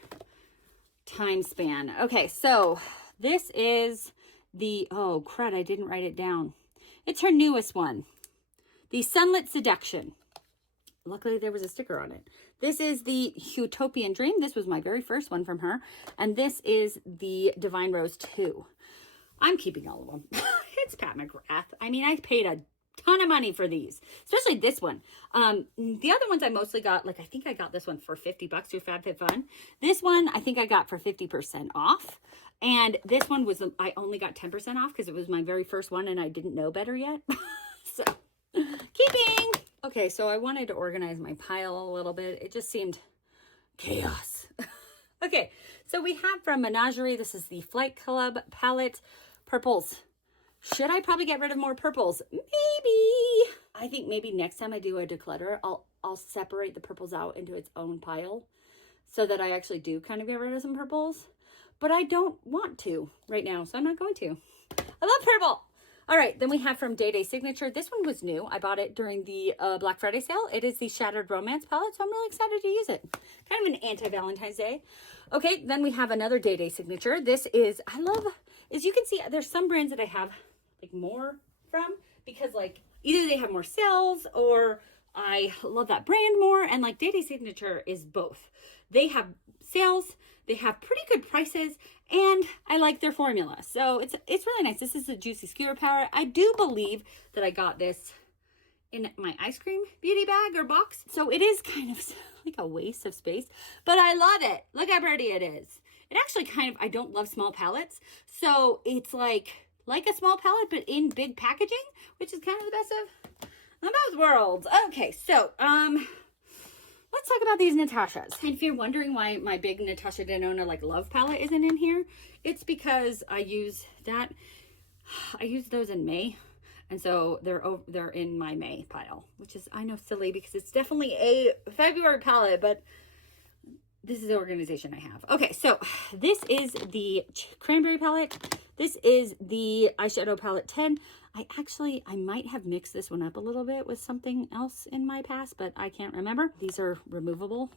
time span. Okay, so this is the, oh crud, I didn't write it down. It's her newest one, the Sunlit Seduction. Luckily, there was a sticker on it. This is the Utopian Dream. This was my very first one from her. And this is the Divine Rose 2. I'm keeping all of them. It's Pat McGrath. I mean, I paid a ton of money for these, especially this one. The other ones I mostly got, like I think I got this one for $50 through FabFitFun. This one I think I got for 50% off. And this one was, I only got 10% off because it was my very first one and I didn't know better yet. So, keeping. Okay, so I wanted to organize my pile a little bit. It just seemed chaos. Okay, so we have from Menagerie, this is the Flight Club palette, purples. Should I probably get rid of more purples? Maybe. I think maybe next time I do a declutter, I'll separate the purples out into its own pile so that I actually do kind of get rid of some purples. But I don't want to right now, so I'm not going to. I love purple. All right, then we have from Day Day Signature. This one was new. I bought it during the Black Friday sale. It is the Shattered Romance palette, so I'm really excited to use it. Kind of an anti-Valentine's Day. Okay, then we have another Day Day Signature. This is, I love, as you can see, there's some brands that I have like more from because like either they have more sales or I love that brand more. And like Day Day Signature is both. They have sales, they have pretty good prices, and I like their formula. So it's really nice. This is a Juicy Skewer Power. I do believe that I got this in my ice cream beauty bag or box. So it is kind of like a waste of space, but I love it. Look how pretty it is. It actually kind of, I don't love small palettes. So it's like a small palette, but in big packaging, which is kind of the best of both worlds. Okay, so, let's talk about these Natashas. And if you're wondering why my big Natasha Denona like love palette isn't in here, it's because I use that. I used those in May. And so they're in my May pile, which is, I know, silly because it's definitely a February palette, but this is the organization I have. Okay, so this is the cranberry palette. This is the eyeshadow palette 10. I might have mixed this one up a little bit with something else in my past, but I can't remember. These are removable.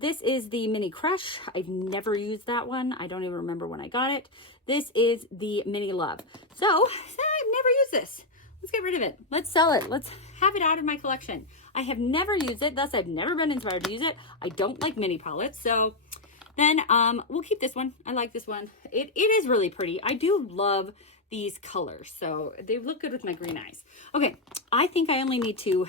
This is the Mini Crush. I've never used that one. I don't even remember when I got it. This is the Mini Love. So I've never used this. Let's get rid of it. Let's sell it. Let's have it out of my collection. I have never used it, thus I've never been inspired to use it. I don't like mini palettes, so then we'll keep this one. I like this one. It is really pretty. I do love these colors, so they look good with my green eyes. Okay, I think I only need to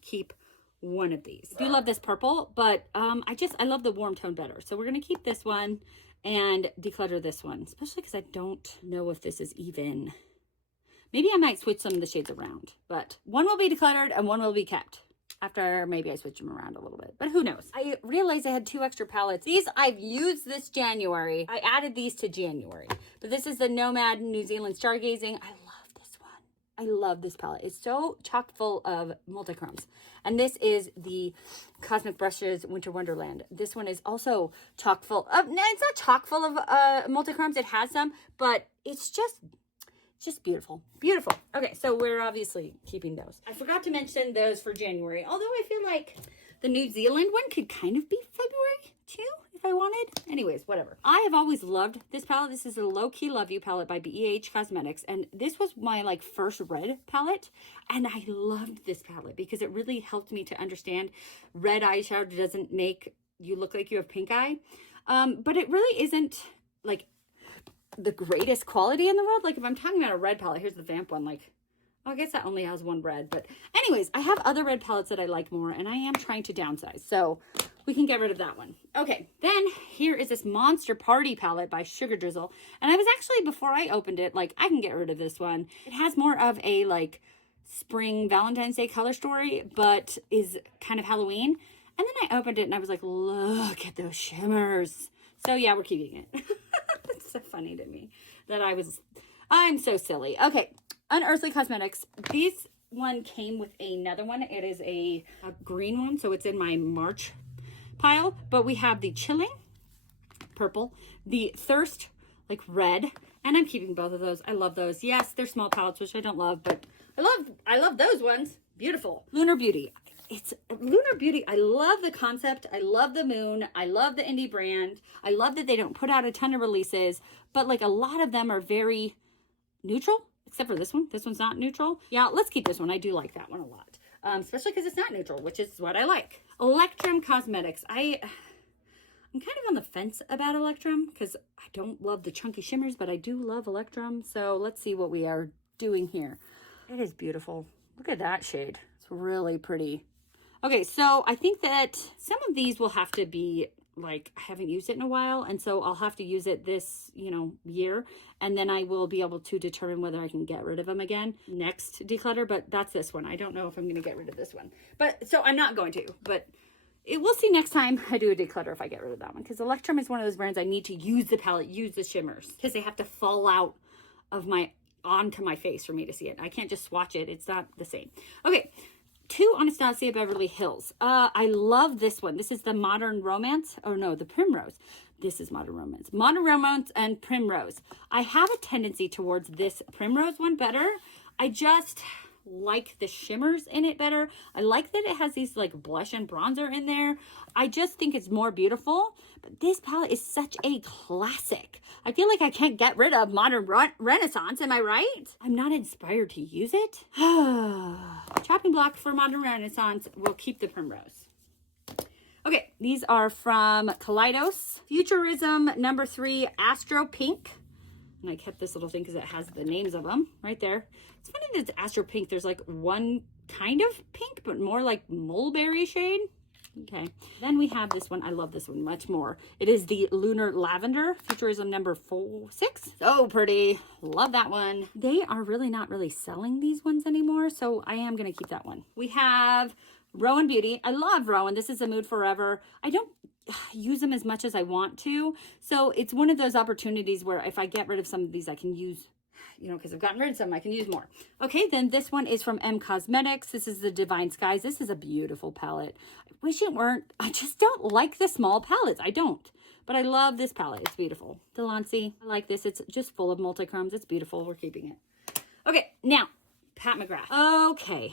keep one of these. I do love this purple, but I love the warm tone better. So we're gonna keep this one and declutter this one, especially because I don't know if this is even. Maybe I might switch some of the shades around, but one will be decluttered and one will be kept. After maybe I switch them around a little bit, but who knows? I realized I had 2 extra palettes. These I've used this January. I added these to January, but this is the Nomad New Zealand Stargazing. I love this one. I love this palette. It's so chock full of multi-chromes. And this is the Cosmic Brushes Winter Wonderland. This one is also chock full of, no, it's not chock full of multi-chromes. It has some, but it's just beautiful. Beautiful. Okay, so we're obviously keeping those. I forgot to mention those for January, although I feel like the New Zealand one could kind of be February too, if I wanted. Anyways, whatever. I have always loved this palette. This is a Low Key Love You palette by BEH Cosmetics, and this was my first red palette, and I loved this palette because it really helped me to understand red eyeshadow doesn't make you look like you have pink eye, but it really isn't the greatest quality in the world. If I'm talking about a red palette, here's the Vamp one. I guess that only has one red, but anyways, I have other red palettes that I like more, and I am trying to downsize, so we can get rid of that one. Okay, then here is this Monster Party palette by Sugar Drizzle, and I was actually, before I opened it, I can get rid of this one. It has more of a spring Valentine's Day color story, but is kind of Halloween. And then I opened it and I was like, look at those shimmers. So yeah, we're keeping it. It's so funny to me that I'm so silly. Okay, Unearthly Cosmetics. This one came with another one. It is a green one, so it's in my March pile. But we have the Chilling, purple, the Thirst, red, and I'm keeping both of those. I love those. Yes, they're small palettes, which I don't love, but I love those ones. Beautiful. Lunar Beauty. It's Lunar Beauty. I love the concept. I love the moon. I love the indie brand. I love that they don't put out a ton of releases, but a lot of them are very neutral, except for this one. This one's not neutral. Yeah, let's keep this one. I do like that one a lot, especially because it's not neutral, which is what I like. Electrum Cosmetics. I'm kind of on the fence about Electrum because I don't love the chunky shimmers, but I do love Electrum. So let's see what we are doing here. It is beautiful. Look at that shade. It's really pretty. Okay, so I think that some of these will have to be I haven't used it in a while, and so I'll have to use it this, year, and then I will be able to determine whether I can get rid of them again next declutter, but that's this one. I don't know if I'm going to get rid of this one, but so I'm not going to, but we'll see next time I do a declutter if I get rid of that one, because Electrum is one of those brands I need to use the palette, use the shimmers, because they have to fall out of onto my face for me to see it. I can't just swatch it. It's not the same. Okay. 2 Anastasia Beverly Hills. I love this one. This is the Modern Romance. Oh no, the Primrose. This is Modern Romance. Modern Romance and Primrose. I have a tendency towards this Primrose one better. I just like the shimmers in it better. I like that it has these blush and bronzer in there. I just think it's more beautiful. But this palette is such a classic. I feel like I can't get rid of Modern Renaissance. Am I right? I'm not inspired to use it. Chopping block for Modern Renaissance. We'll keep the Primrose. Okay, these are from Kaleidos. Futurism number 3, Astro Pink. And I kept this little thing because it has the names of them right there. It's funny that it's Astro Pink. There's one kind of pink, but more mulberry shade. Okay. Then we have this one. I love this one much more. It is the Lunar Lavender, Futurism number 6. So pretty. Love that one. They are really not selling these ones anymore, so I am going to keep that one. We have Rowan Beauty. I love Rowan. This is a Mood Forever. I don't use them as much as I want to, so it's one of those opportunities where if I get rid of some of these, I can use you know, because I've gotten rid of some, I can use more. Okay, then this one is from M Cosmetics. This is the Divine Skies. This is a beautiful palette. I wish it weren't. I just don't like the small palettes. I don't. But I love this palette. It's beautiful. Delancey. I like this. It's just full of multi-chromes. It's beautiful. We're keeping it. Okay, now, Pat McGrath. Okay,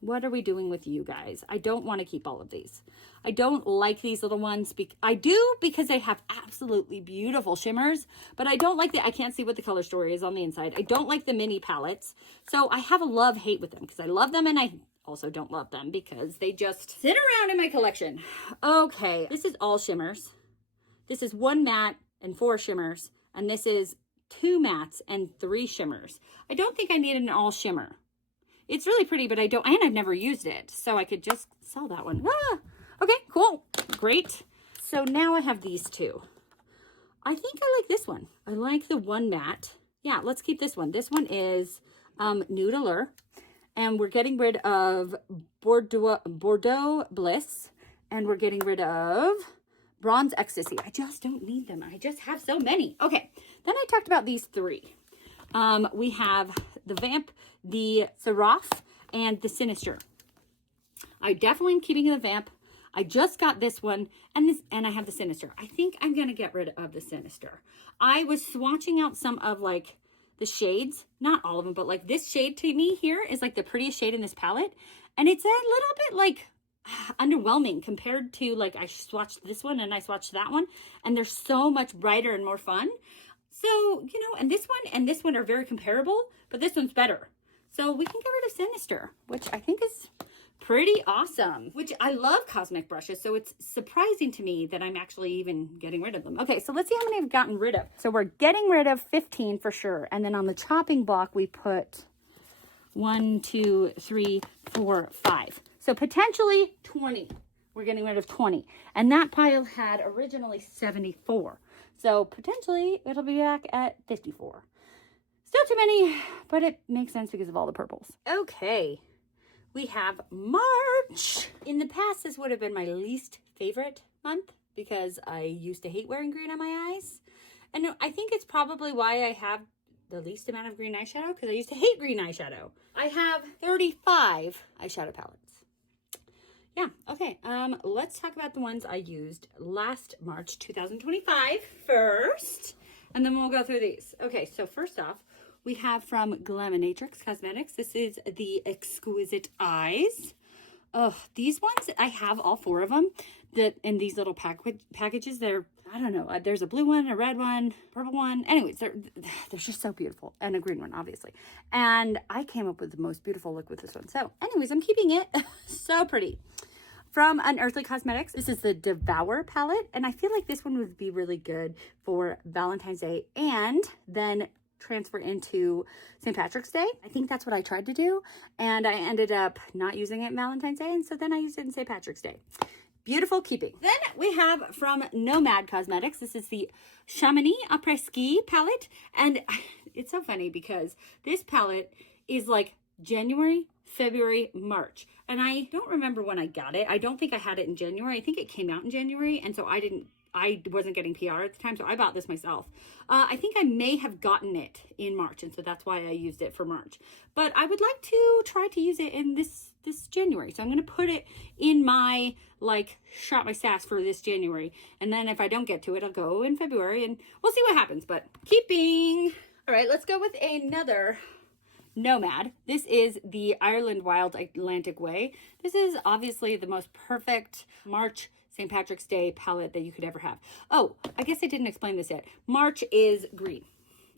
what are we doing with you guys? I don't want to keep all of these. I don't like these little ones. I do because they have absolutely beautiful shimmers, but I don't like I can't see what the color story is on the inside. I don't like the mini palettes. So I have a love-hate with them because I love them and I also don't love them because they just sit around in my collection. Okay, this is all shimmers. This is 1 matte and 4 shimmers, and this is 2 mattes and 3 shimmers. I don't think I need an all shimmer. It's really pretty, but I don't, and I've never used it, so I could just sell that one. Ah, okay, cool, great. So now I have these 2. I think I like this one. I like the 1 matte. Yeah, let's keep this one. This one is Nude Allure, and we're getting rid of Bordeaux Bliss, and we're getting rid of Bronze Ecstasy. I just don't need them. I just have so many. Okay, then I talked about these 3. We have the Vamp, the Seraph, and the Sinister. I definitely am keeping the Vamp. I just got this one, and I have the Sinister. I think I'm gonna get rid of the Sinister. I was swatching out some of like the shades, not all of them, but like this shade to me here is like the prettiest shade in this palette, and it's a little bit like underwhelming compared to like I swatched this one and I swatched that one, and they're so much brighter and more fun. So, you know, and this one are very comparable, but this one's better. So we can get rid of Sinister, which I think is pretty awesome, which I love cosmic brushes. So it's surprising to me that I'm actually even getting rid of them. Okay, so let's see how many I've gotten rid of. So we're getting rid of 15 for sure. And then on the chopping block, we put 1, 2, 3, 4, 5. So potentially 20. We're getting rid of 20. And that pile had originally 74. So potentially it'll be back at 54. Still too many, but it makes sense because of all the purples. Okay, we have March. In the past, this would have been my least favorite month because I used to hate wearing green on my eyes. And I think it's probably why I have the least amount of green eyeshadow, because I used to hate green eyeshadow. I have 35 eyeshadow palettes. Yeah, okay, let's talk about the ones I used last March 2025 first, and then we'll go through these. Okay, so first off, we have from Glaminatrix Cosmetics. This is the Exquisite Eyes. Oh, these ones, I have all 4 of them that in these little packages. They're, I don't know, there's a blue one, a red one, purple one. Anyways, they're just so beautiful. And a green one, obviously. And I came up with the most beautiful look with this one. So anyways, I'm keeping it. So pretty. From Unearthly Cosmetics, this is the Devour palette. And I feel like this one would be really good for Valentine's Day and then transfer into St. Patrick's Day. I think that's what I tried to do. And I ended up not using it in Valentine's Day. And so then I used it in St. Patrick's Day. Beautiful keeping. Then we have from Nomad Cosmetics. This is the Chamonix Après Ski palette. And it's so funny because this palette is like January, February, March. And I don't remember when I got it. I don't think I had it in January. I think it came out in January. And so I wasn't getting PR at the time, so I bought this myself. I think I may have gotten it in March, and so that's why I used it for March. But I would like to try to use it in this January. So I'm going to put it in my, like, shop my sass for this January. And then if I don't get to it, I'll go in February, and we'll see what happens. But keeping. All right, let's go with another Nomad. This is the Ireland Wild Atlantic Way. This is obviously the most perfect March St. Patrick's Day palette that you could ever have. Oh, I guess I didn't explain this yet. March is green.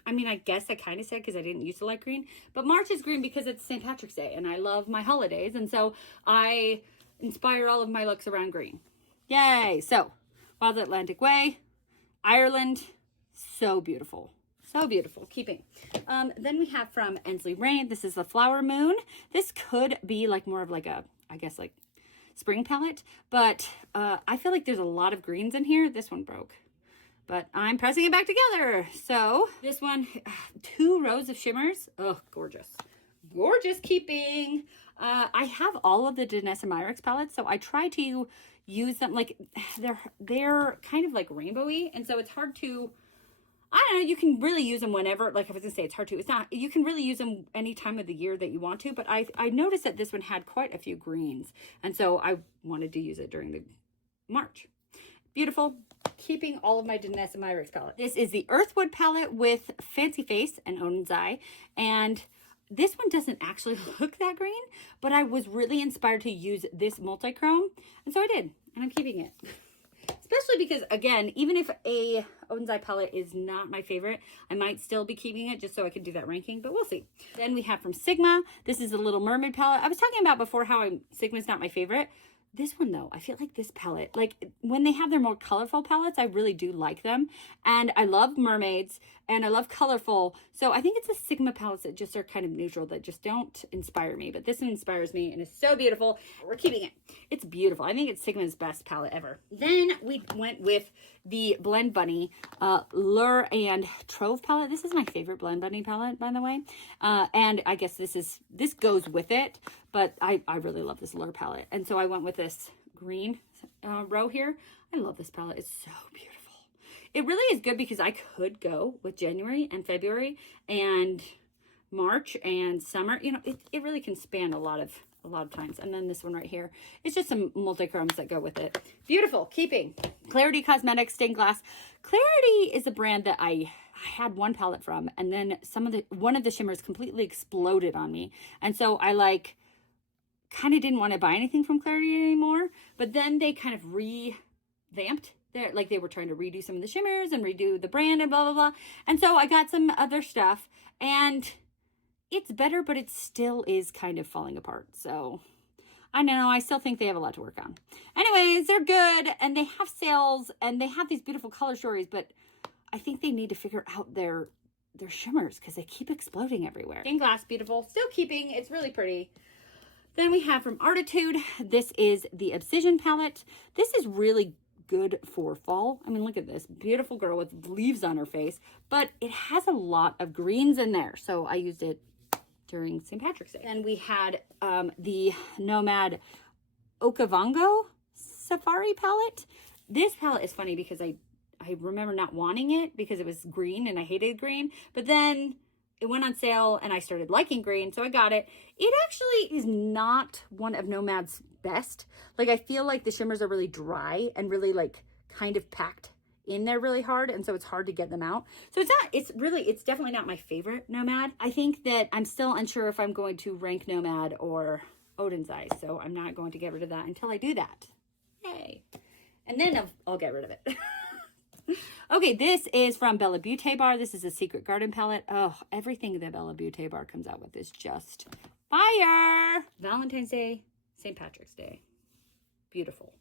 I mean, I guess I kind of said because I didn't used to like green, but March is green because it's St. Patrick's Day and I love my holidays. And so I inspire all of my looks around green. Yay. So Wild Atlantic Way, Ireland, so beautiful. So beautiful. Keeping. Then we have from Ensley Rain. This is the Flower Moon. This could be like more of like a, I guess like spring palette, but I feel like there's a lot of greens in here. This one broke, but I'm pressing it back together. So this one, 2 rows of shimmers. Oh, gorgeous. Gorgeous keeping. I have all of the Danessa Myricks palettes, so I try to use them like they're kind of like rainbowy, and so it's hard to I don't know, you can really use them whenever, like I was gonna say, it's hard to, it's not, you can really use them any time of the year that you want to, but I noticed that this one had quite a few greens, and so I wanted to use it during the March. Beautiful. Keeping all of my Decmeber palette. This is the Earthwood palette with Fancy Face and Odin's Eye, and this one doesn't actually look that green, but I was really inspired to use this multi-chrome, and so I did, and I'm keeping it. Especially because, again, even if a Odin's Eye palette is not my favorite, I might still be keeping it just so I can do that ranking, but we'll see. Then we have from Sigma, this is the Little Mermaid palette. I was talking about before how Sigma's not my favorite. This one, though, I feel like this palette, like when they have their more colorful palettes, I really do like them. And I love mermaids and I love colorful. So I think it's the Sigma palettes that just are kind of neutral, that just don't inspire me. But this one inspires me and it's so beautiful. We're keeping it. It's beautiful. I think it's Sigma's best palette ever. Then we went with the Blend Bunny Lure and Trove palette. This is my favorite Blend Bunny palette, by the way. And I guess this goes with it. But I really love this Lure palette. And so I went with this green row here. I love this palette. It's so beautiful. It really is good because I could go with January and February and March and summer. You know, it really can span a lot of times. And then this one right here, it's just some multi-chromes that go with it. Beautiful. Keeping Clarity Cosmetics Stained Glass. Clarity is a brand that I had one palette from, and then one of the shimmers completely exploded on me. And so I kind of didn't want to buy anything from Clarity anymore, but then they kind of revamped they were trying to redo some of the shimmers and redo the brand and blah, blah, blah. And so I got some other stuff and it's better, but it still is kind of falling apart. So I know, I still think they have a lot to work on. Anyways, they're good and they have sales and they have these beautiful color stories, but I think they need to figure out their shimmers because they keep exploding everywhere. Stained glass, beautiful. Still keeping, it's really pretty. Then we have from Artitude, this is the Obsidian palette. This is really good for fall. I mean, look at this beautiful girl with leaves on her face, but it has a lot of greens in there. So I used it during St. Patrick's Day. And we had the Nomad Okavango Safari palette. This palette is funny because I remember not wanting it because it was green and I hated green, but then it went on sale and I started liking green, so I got it. It actually is not one of Nomad's best. Like, I feel like the shimmers are really dry and really kind of packed in there really hard, and so it's hard to get them out. So it's definitely not my favorite Nomad. I think that I'm still unsure if I'm going to rank Nomad or Odin's Eye, so I'm not going to get rid of that until I do that. Yay. And then I'll get rid of it. Okay, this is from Bella Beauté Bar. This is a Secret Garden palette. Oh, everything that Bella Beauté Bar comes out with is just fire. Valentine's Day, St. Patrick's Day. Beautiful.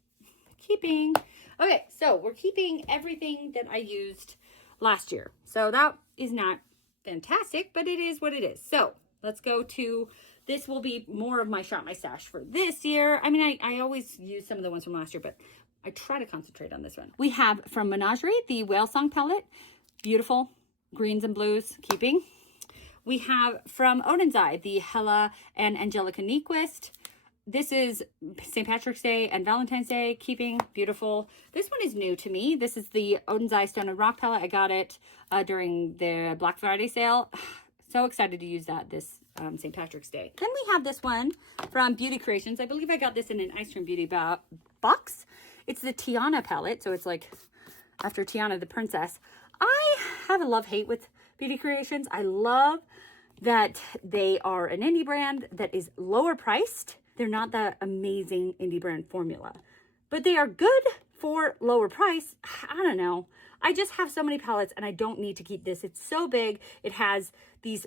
Keeping. Okay, so we're keeping everything that I used last year. So that is not fantastic, but it is what it is. So let's go to, this will be more of my Shop My Stash for this year. I mean, I always use some of the ones from last year, but I try to concentrate on this one. We have from Menagerie, the Whale Song palette. Beautiful greens and blues, keeping. We have from Odin's Eye, the Hella and Angelica Nyquist. This is St. Patrick's Day and Valentine's Day, keeping. Beautiful. This one is new to me. This is the Odin's Eye Stone and Rock palette. I got it during the Black Friday sale. So excited to use that this St. Patrick's Day. Then we have this one from Beauty Creations. I believe I got this in an Ice Cream Beauty box. It's the Tiana palette, so it's like after Tiana the princess. I have a love-hate with Beauty Creations. I love that they are an indie brand that is lower priced. They're not that amazing indie brand formula, but they are good for lower price. I don't know. I just have so many palettes and I don't need to keep this. It's so big. It has these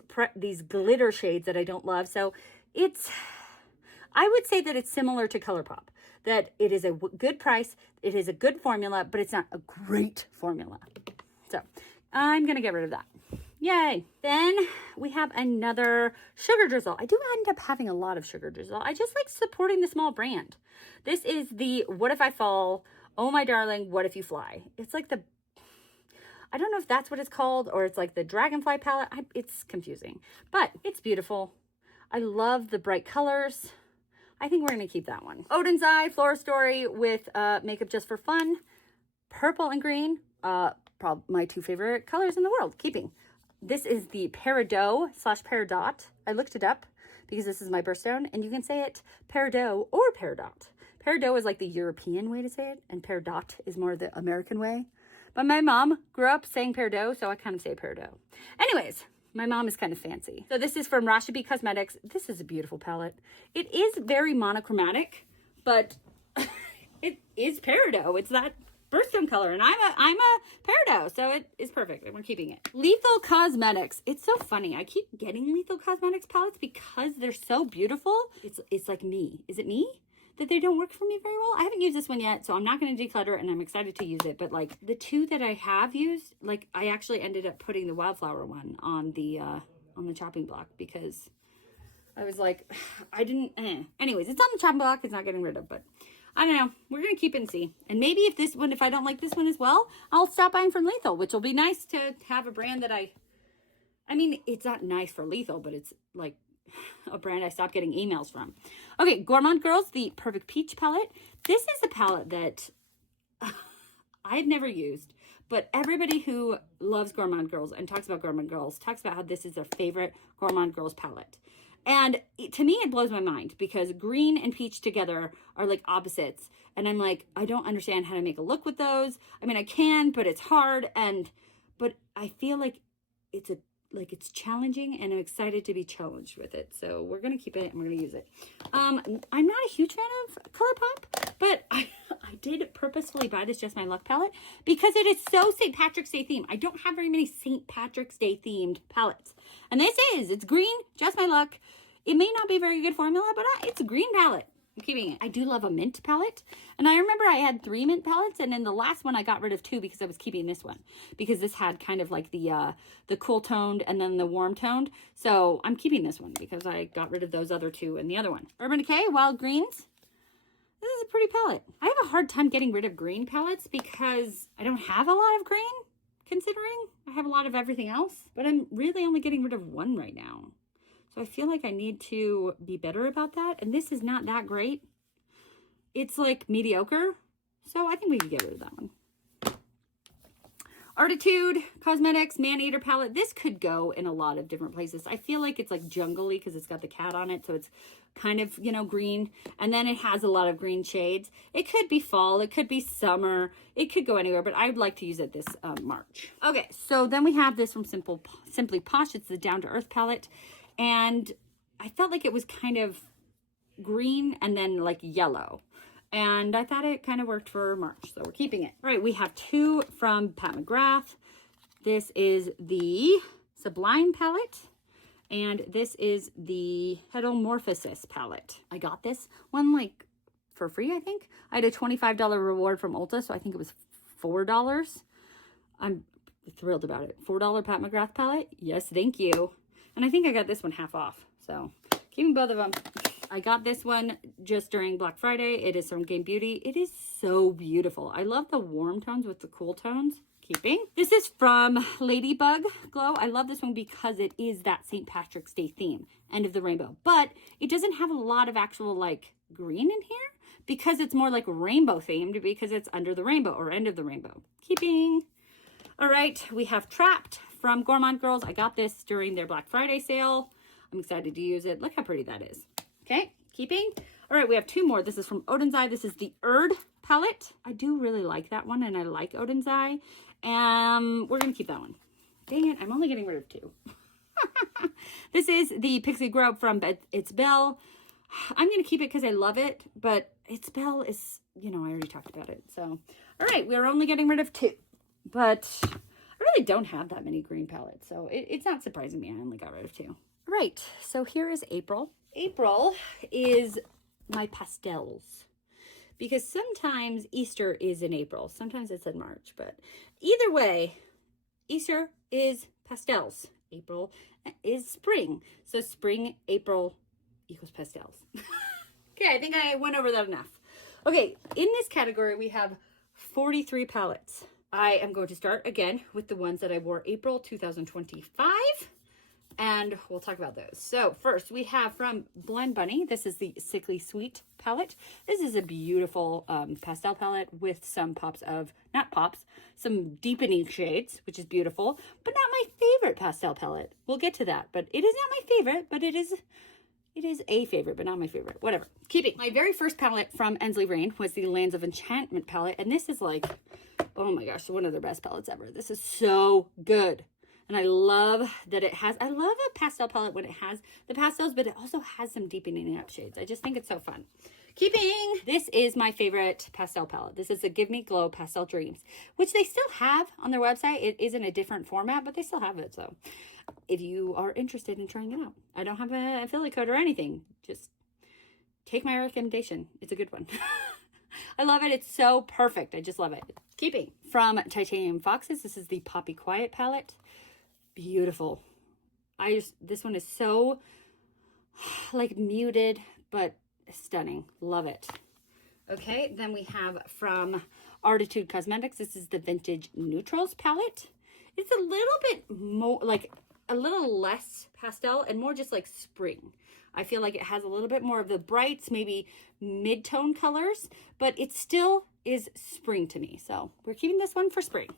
glitter shades that I don't love. So I would say that it's similar to ColourPop, that it is a good price, it is a good formula, but it's not a great formula. So I'm going to get rid of that. Yay. Then we have another Sugar Drizzle. I do end up having a lot of Sugar Drizzle. I just like supporting the small brand. This is the What If I Fall? Oh my darling, What If You Fly? It's like I don't know if that's what it's called, or it's like the Dragonfly palette. It's confusing, but it's beautiful. I love the bright colors. I think we're going to keep that one. Odin's Eye Flora Story with Makeup Just for Fun. Purple and green. my two favorite colors in the world. Keeping. This is the Peridot / Peridot. I looked it up because this is my birthstone, and you can say it Peridot or Peridot. Peridot is like the European way to say it, and Peridot is more the American way. But my mom grew up saying Peridot, so I kind of say Peridot. Anyways, my mom is kind of fancy. So this is from Rashabi Cosmetics. This is a beautiful palette. It is very monochromatic, but it is Peridot. It's that birthstone color, and I'm a Peridot, so it is perfect, and we're keeping it. Lethal Cosmetics. It's so funny. I keep getting Lethal Cosmetics palettes because they're so beautiful. It's like me. Is it me that they don't work for me very well? I haven't used this one yet, so I'm not going to declutter, and I'm excited to use it. But like the two that I have used, like I actually ended up putting the Wildflower one on the chopping block because I was like, I didn't. Anyways, it's on the chopping block. It's not getting rid of, but I don't know. We're going to keep it and see. And maybe if I don't like this one as well, I'll stop buying from Lethal, which will be nice to have a brand that I mean, it's not nice for Lethal, but it's like a brand I stopped getting emails from. Okay, Gourmand Girls, the Perfect Peach palette. This is a palette that I've never used, but everybody who loves Gourmand Girls and talks about Gourmand Girls talks about how this is their favorite Gourmand Girls palette. And to me, it blows my mind because green and peach together are like opposites. And I'm like, I don't understand how to make a look with those. I mean, I can, but it's hard. But I feel like it's challenging, and I'm excited to be challenged with it. So we're going to keep it and we're going to use it. I'm not a huge fan of ColourPop, but I did purposefully buy this Just My Luck palette because it is so St. Patrick's Day themed. I don't have very many St. Patrick's Day themed palettes. And it's green, Just My Luck. It may not be a very good formula, but it's a green palette. I'm keeping it. I do love a mint palette. And I remember I had 3 mint palettes, and in the last one I got rid of 2 because I was keeping this one. Because this had kind of like the cool toned and then the warm toned. So I'm keeping this one because I got rid of those other 2 in the other one. Urban Decay Wild Greens. This is a pretty palette. I have a hard time getting rid of green palettes because I don't have a lot of green, considering I have a lot of everything else. But I'm really only getting rid of 1 right now. So I feel like I need to be better about that. And this is not that great. It's like mediocre. So I think we can get rid of that one. Artitude Cosmetics Man-Eater palette. This could go in a lot of different places. I feel like it's like jungly because it's got the cat on it. So it's kind of, green. And then it has a lot of green shades. It could be fall. It could be summer. It could go anywhere. But I would like to use it this March. Okay, so then we have this from Simply Posh. It's the Down to Earth palette. And I felt like it was kind of green and then like yellow. And I thought it kind of worked for March. So we're keeping it. All right, we have 2 from Pat McGrath. This is the Sublime palette. And this is the Metamorphosis palette. I got this one like for free, I think. I had a $25 reward from Ulta, so I think it was $4. I'm thrilled about it. $4 Pat McGrath palette. Yes, thank you. And I think I got this one half off. So keeping both of them. I got this one just during Black Friday. It is from Game Beauty. It is so beautiful. I love the warm tones with the cool tones. Keeping. This is from Ladybug Glow. I love this one because it is that St. Patrick's Day theme. End of the rainbow. But it doesn't have a lot of actual like green in here because it's more like rainbow themed because it's under the rainbow or end of the rainbow. Keeping. All right. We have Trapped from Gourmand Girls. I got this during their Black Friday sale. I'm excited to use it. Look how pretty that is. Okay, keeping. All right, we have 2 more. This is from Odin's Eye. This is the Erd palette. I do really like that one, and I like Odin's Eye. We're going to keep that one. Dang it, I'm only getting rid of 2. This is the Pixie Grow Up from It's Belle. I'm going to keep it because I love it, but It's Belle is, I already talked about it. So, all right, we're only getting rid of 2. But I really don't have that many green palettes, so it's not surprising me. I only got rid of 2. Right, so here is April. April is my pastels because sometimes Easter is in April. Sometimes it's in March, but either way, Easter is pastels. April is spring. So spring, April equals pastels. Okay, I think I went over that enough. Okay, in this category, we have 43 palettes. I am going to start again with the ones that I wore April 2025. and we'll talk about those. So first we have from Blend Bunny, this is the Sickly Sweet palette. This is a beautiful pastel palette with some pops of, not pops, some deepening shades, which is beautiful, but not my favorite pastel palette. We'll get to that, but it is not my favorite, but it is a favorite, but not my favorite. Whatever. Keeping. My very first palette from Ensley Rain was the Lands of Enchantment palette, and this is like, oh my gosh, one of their best palettes ever. This is so good. And I love that it has, I love a pastel palette when it has the pastels, but it also has some deepening up shades. I just think it's so fun. Keeping, this is my favorite pastel palette. This is the Give Me Glow Pastel Dreams, which they still have on their website. It is in a different format, but they still have it. So if you are interested in trying it out, I don't have an affiliate code or anything. Just take my recommendation. It's a good one. I love it. It's so perfect. I just love it. Keeping, from Titanium Foxes, this is the Poppy Quiet palette. Beautiful. This one is so like muted, but stunning. Love it. Okay, then we have from Artitude Cosmetics, this is the Vintage Neutrals palette. It's a little bit more, like a little less pastel and more just like spring. I feel like it has a little bit more of the brights, maybe mid-tone colors, but it still is spring to me. So we're keeping this one for spring.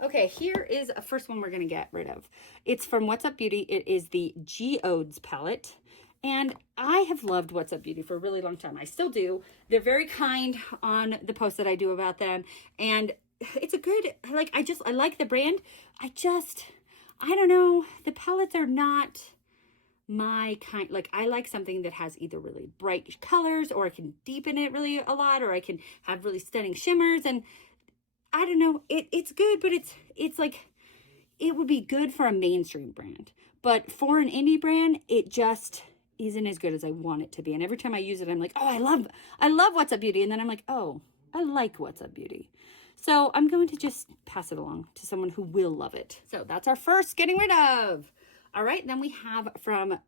Okay, here is a first one we're going to get rid of. It's from What's Up Beauty. It is the Geodes palette. And I have loved What's Up Beauty for a really long time. I still do. They're very kind on the posts that I do about them. And it's a good, like, I like the brand. I don't know. The palettes are not my kind. Like, I like something that has either really bright colors, or I can deepen it really a lot, or I can have really stunning shimmers. And I don't know, it's good, but it's like, it would be good for a mainstream brand. But for an indie brand, it just isn't as good as I want it to be. And every time I use it, I'm like, oh, I love What's Up Beauty. And then I'm like, oh, I like What's Up Beauty. So I'm going to just pass it along to someone who will love it. So that's our first getting rid of. All right, then we have from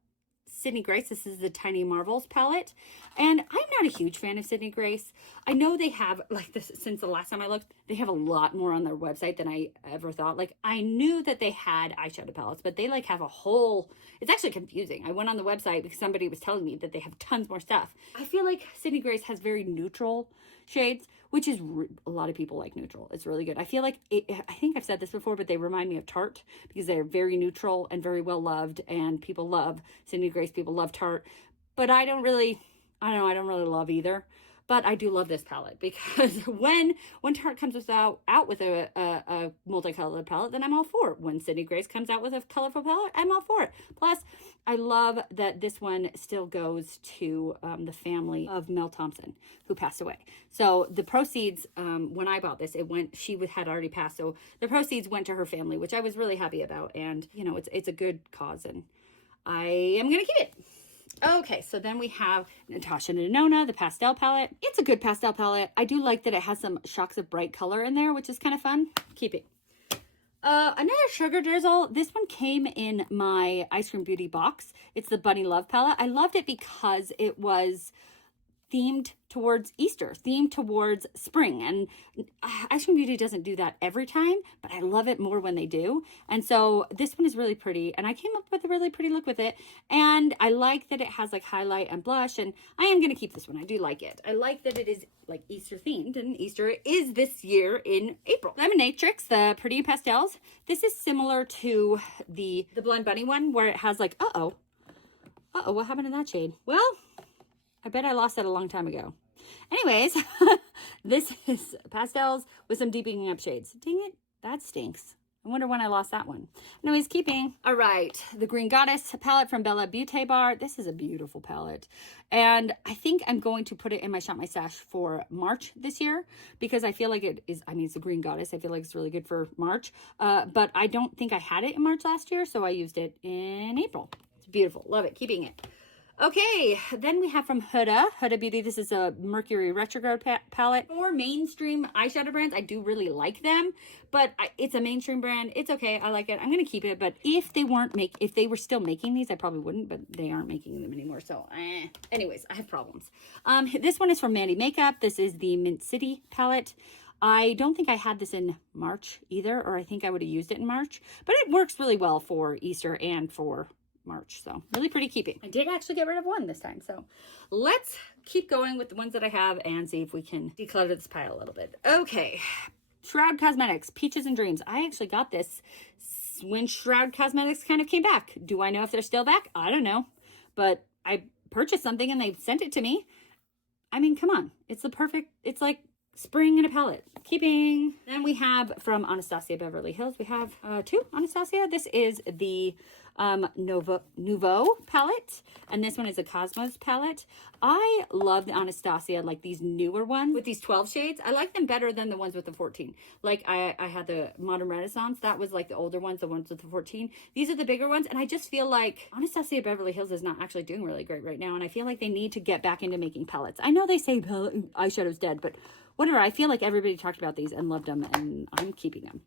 Sydney Grace. This is the Tiny Marvels palette. And I'm not a huge fan of Sydney Grace. I know they have, like, this since the last time I looked, they have a lot more on their website than I ever thought. Like, I knew that they had eyeshadow palettes, but they like have a whole, it's actually confusing. I went on the website because somebody was telling me that they have tons more stuff. I feel like Sydney Grace has very neutral shades, which is, a lot of people like neutral. It's really good. I feel like, I think I've said this before, but they remind me of Tarte because they're very neutral and very well loved, and people love Sydney Grace, people love Tarte, but I don't really love either. But I do love this palette because when Tarte comes out with a multicolored palette, then I'm all for it. When Sydney Grace comes out with a colorful palette, I'm all for it. Plus, I love that this one still goes to the family of Mel Thompson, who passed away. So the proceeds, when I bought this, she had already passed. So the proceeds went to her family, which I was really happy about. And, you know, it's a good cause, and I am going to keep it. Okay, so then we have Natasha Denona, the pastel palette. It's a good pastel palette. I do like that it has some shocks of bright color in there, which is kind of fun. Keep it. Another Sugar Drizzle. This one came in my Ice Cream Beauty box. It's the Bunny Love palette. I loved it because it was themed towards Easter, themed towards spring. And Ice Cream Beauty doesn't do that every time, but I love it more when they do. And so this one is really pretty, and I came up with a really pretty look with it. And I like that it has like highlight and blush, and I am going to keep this one. I do like it. I like that it is like Easter themed, and Easter is this year in April. Lemonatrix, the Pretty Pastels. This is similar to the Blend Bunny one, where it has like, what happened to that shade? Well, I bet I lost that a long time ago. Anyways, this is pastels with some deepening up shades. Dang it, that stinks. I wonder when I lost that one. Anyways, keeping. All right, the Green Goddess palette from Bella Beauté Bar. This is a beautiful palette. And I think I'm going to put it in my Shop My Stash for March this year, because I feel like it is, I mean, it's the Green Goddess. I feel like it's really good for March. But I don't think I had it in March last year, so I used it in April. It's beautiful. Love it. Keeping it. Okay, then we have from Huda Beauty. This is a Mercury Retrograde palette. For mainstream eyeshadow brands, I do really like them, but it's a mainstream brand. It's okay. I like it. I'm going to keep it, but if they were still making these, I probably wouldn't, but they aren't making them anymore, so anyways, I have problems. This one is from Mandy Makeup. This is the Mint City palette. I don't think I had this in March either, or I think I would have used it in March, but it works really well for Easter and for March. So really pretty keeping. I did actually get rid of one this time. So let's keep going with the ones that I have and see if we can declutter this pile a little bit. Okay. Shroud Cosmetics, Peaches and Dreams. I actually got this when Shroud Cosmetics kind of came back. Do I know if they're still back? I don't know. But I purchased something and they sent it to me. I mean, come on. It's the perfect, it's like spring in a palette. Keeping. Then we have from Anastasia Beverly Hills. We have two Anastasia. This is the Nouveau palette, and this one is a Cosmos palette. I love the Anastasia, like these newer ones with these 12 shades. I like them better than the ones with the 14. Like I had the Modern Renaissance. That was like the older ones, the ones with the 14. These are the bigger ones, and I just feel like Anastasia Beverly Hills is not actually doing really great right now, and I feel like they need to get back into making palettes. I know they say eyeshadow's dead, but whatever. I feel like everybody talked about these and loved them, and I'm keeping them.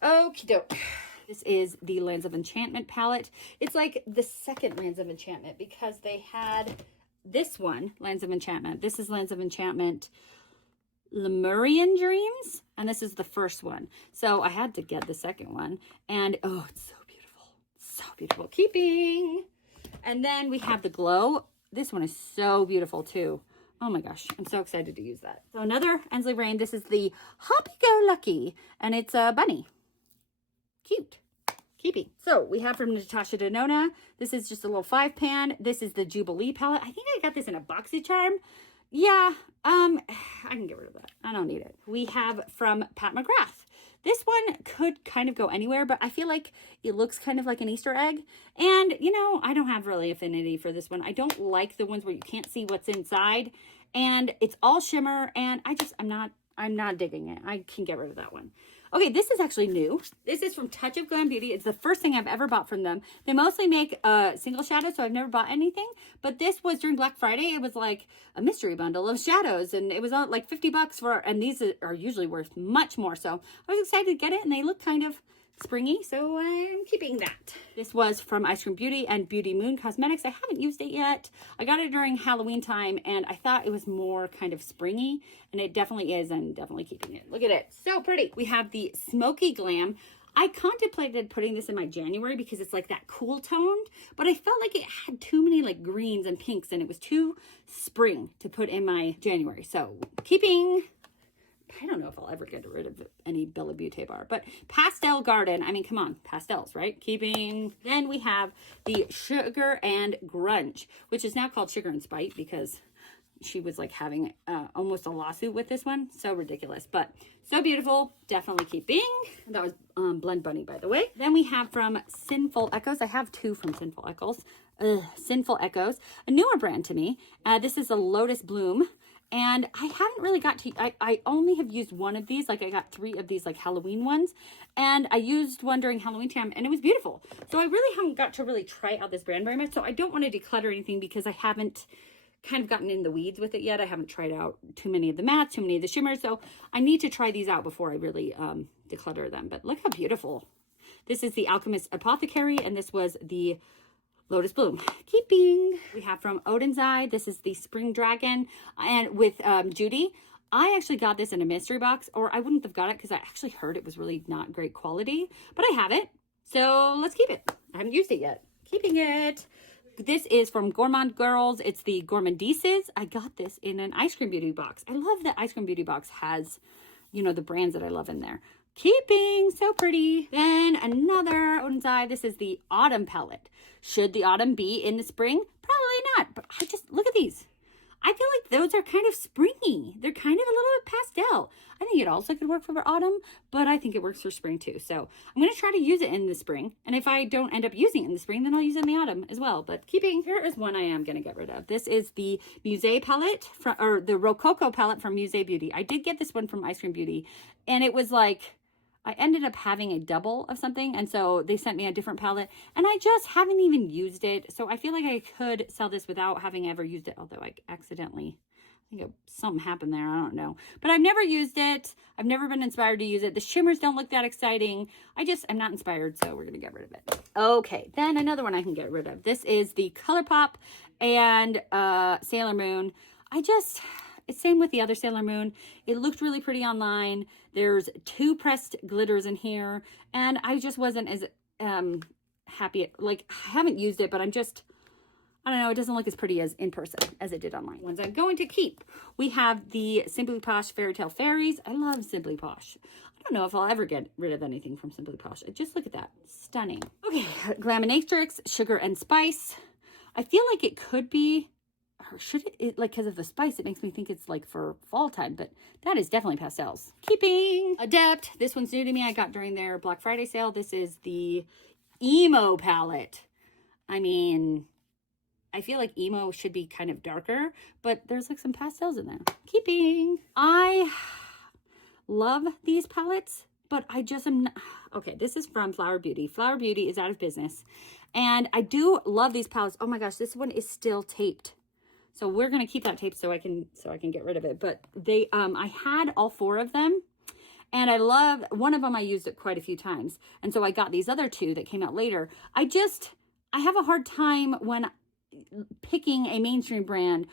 Okie doke. This is the Lands of Enchantment palette. It's like the second Lands of Enchantment because they had this one, Lands of Enchantment. This is Lands of Enchantment Lemurian Dreams, and this is the first one. So I had to get the second one, and oh, it's so beautiful. So beautiful. Keeping. And then we have the Glow. This one is so beautiful too. Oh my gosh, I'm so excited to use that. So another Ensley Rain. This is the Happy Go Lucky, and it's a bunny. Cute. Keeping. So we have from Natasha Denona. This is just a little 5-pan. This is the Jubilee palette. I think I got this in a BoxyCharm. Yeah, I can get rid of that. I don't need it. We have from Pat McGrath. This one could kind of go anywhere, but I feel like it looks kind of like an Easter egg. And, you know, I don't have really affinity for this one. I don't like the ones where you can't see what's inside. And it's all shimmer, and I'm not digging it. I can get rid of that one. Okay, this is actually new. This is from Touch of Glam Beauty. It's the first thing I've ever bought from them. They mostly make single shadows, so I've never bought anything. But this was during Black Friday. It was like a mystery bundle of shadows, and it was on like $50 for, and these are usually worth much more. So I was excited to get it, and they look kind of springy, so I'm keeping that. This was from Ice Cream Beauty and Beauty Moon Cosmetics. I haven't used it yet. I got it during Halloween time, and I thought it was more kind of springy, and it definitely is, and definitely keeping it. Look at it. So pretty. We have the Smoky Glam. I contemplated putting this in my January because it's like that cool toned, but I felt like it had too many like greens and pinks, and it was too spring to put in my January. So keeping. I don't know if I'll ever get rid of any Bella Beauté bar, but Pastel Garden. I mean, come on, pastels, right? Keeping. Then we have the Sugar and Grunge, which is now called Sugar and Spite because she was like having almost a lawsuit with this one. So ridiculous, but so beautiful. Definitely keeping. That was Blend Bunny, by the way. Then we have from Sinful Echoes. I have two from Sinful Echoes. Sinful Echoes, a newer brand to me. This is a Lotus Bloom. And I haven't really got to, I only have used one of these. Like I got 3 of these like Halloween ones. And I used one during Halloween time and it was beautiful. So I really haven't got to really try out this brand very much. So I don't want to declutter anything because I haven't kind of gotten in the weeds with it yet. I haven't tried out too many of the mattes, too many of the shimmers. So I need to try these out before I really declutter them. But look how beautiful. This is the Alchemist Apothecary, and this was the Lotus Bloom. Keeping. We have from Odin's Eye. This is the Spring Dragon, and with Judy. I actually got this in a mystery box, or I wouldn't have got it because I actually heard it was really not great quality, but I have it. So let's keep it. I haven't used it yet. Keeping it. This is from Gourmand Girls. It's the Gourmandises. I got this in an Ice Cream Beauty box. I love that Ice Cream Beauty box has, you know, the brands that I love in there. Keeping. So pretty. Then another Odin's Eye. This is the Autumn palette. Should the autumn be in the spring? Probably not, but I just, look at these. I feel like those are kind of springy. They're kind of a little bit pastel. I think it also could work for autumn, but I think it works for spring too. So I'm going to try to use it in the spring. And if I don't end up using it in the spring, then I'll use it in the autumn as well. But keeping, here is one I am going to get rid of. This is the Musée palette, or the Rococo palette from Musée Beauty. I did get this one from Ice Cream Beauty, and it was like, I ended up having a double of something, and so they sent me a different palette, and I just haven't even used it. So I feel like I could sell this without having ever used it, although I accidentally, I think something happened there, I don't know. But I've never used it. I've never been inspired to use it. The shimmers don't look that exciting. I'm not inspired, so we're going to get rid of it. Okay, then another one I can get rid of. This is the ColourPop and Sailor Moon. It's same with the other Sailor Moon. It looked really pretty online. There's 2 pressed glitters in here, and I just wasn't as happy. Like, I haven't used it, but I'm just, I don't know, it doesn't look as pretty as in person as it did online. Ones I'm going to keep. We have the Simply Posh Fairy Tale Fairies. I love Simply Posh. I don't know if I'll ever get rid of anything from Simply Posh. Just look at that. Stunning. Okay, Glaminatrix Sugar and Spice. I feel like it could be, or should it, like, because of the spice, it makes me think it's like for fall time, but that is definitely pastels. Keeping Adept. This one's new to me. I got during their Black Friday sale. This is the Emo palette. I mean, I feel like emo should be kind of darker, but there's like some pastels in there. Keeping. I love these palettes, but I just am not, okay, this is from Flower Beauty. Flower Beauty is out of business, and I do love these palettes. Oh my gosh, this one is still taped. So we're going to keep that tape so I can get rid of it. But they, I had all 4 of them, and I love, one of them I used it quite a few times. And so I got these other 2 that came out later. I have a hard time when picking a mainstream brand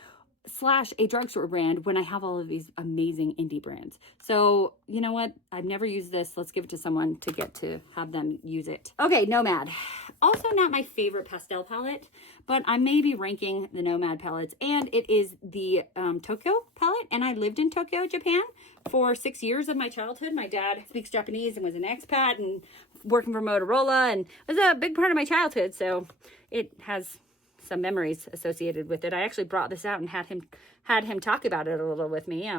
/ a drugstore brand when I have all of these amazing indie brands. So you know what? I've never used this. Let's give it to someone to get to have them use it. Okay, Nomad. Also not my favorite pastel palette, but I may be ranking the Nomad palettes, and it is the Tokyo palette, and I lived in Tokyo, Japan for 6 years of my childhood. My dad speaks Japanese and was an expat and working for Motorola, and it was a big part of my childhood, so it has some memories associated with it. I actually brought this out and had him talk about it a little with me.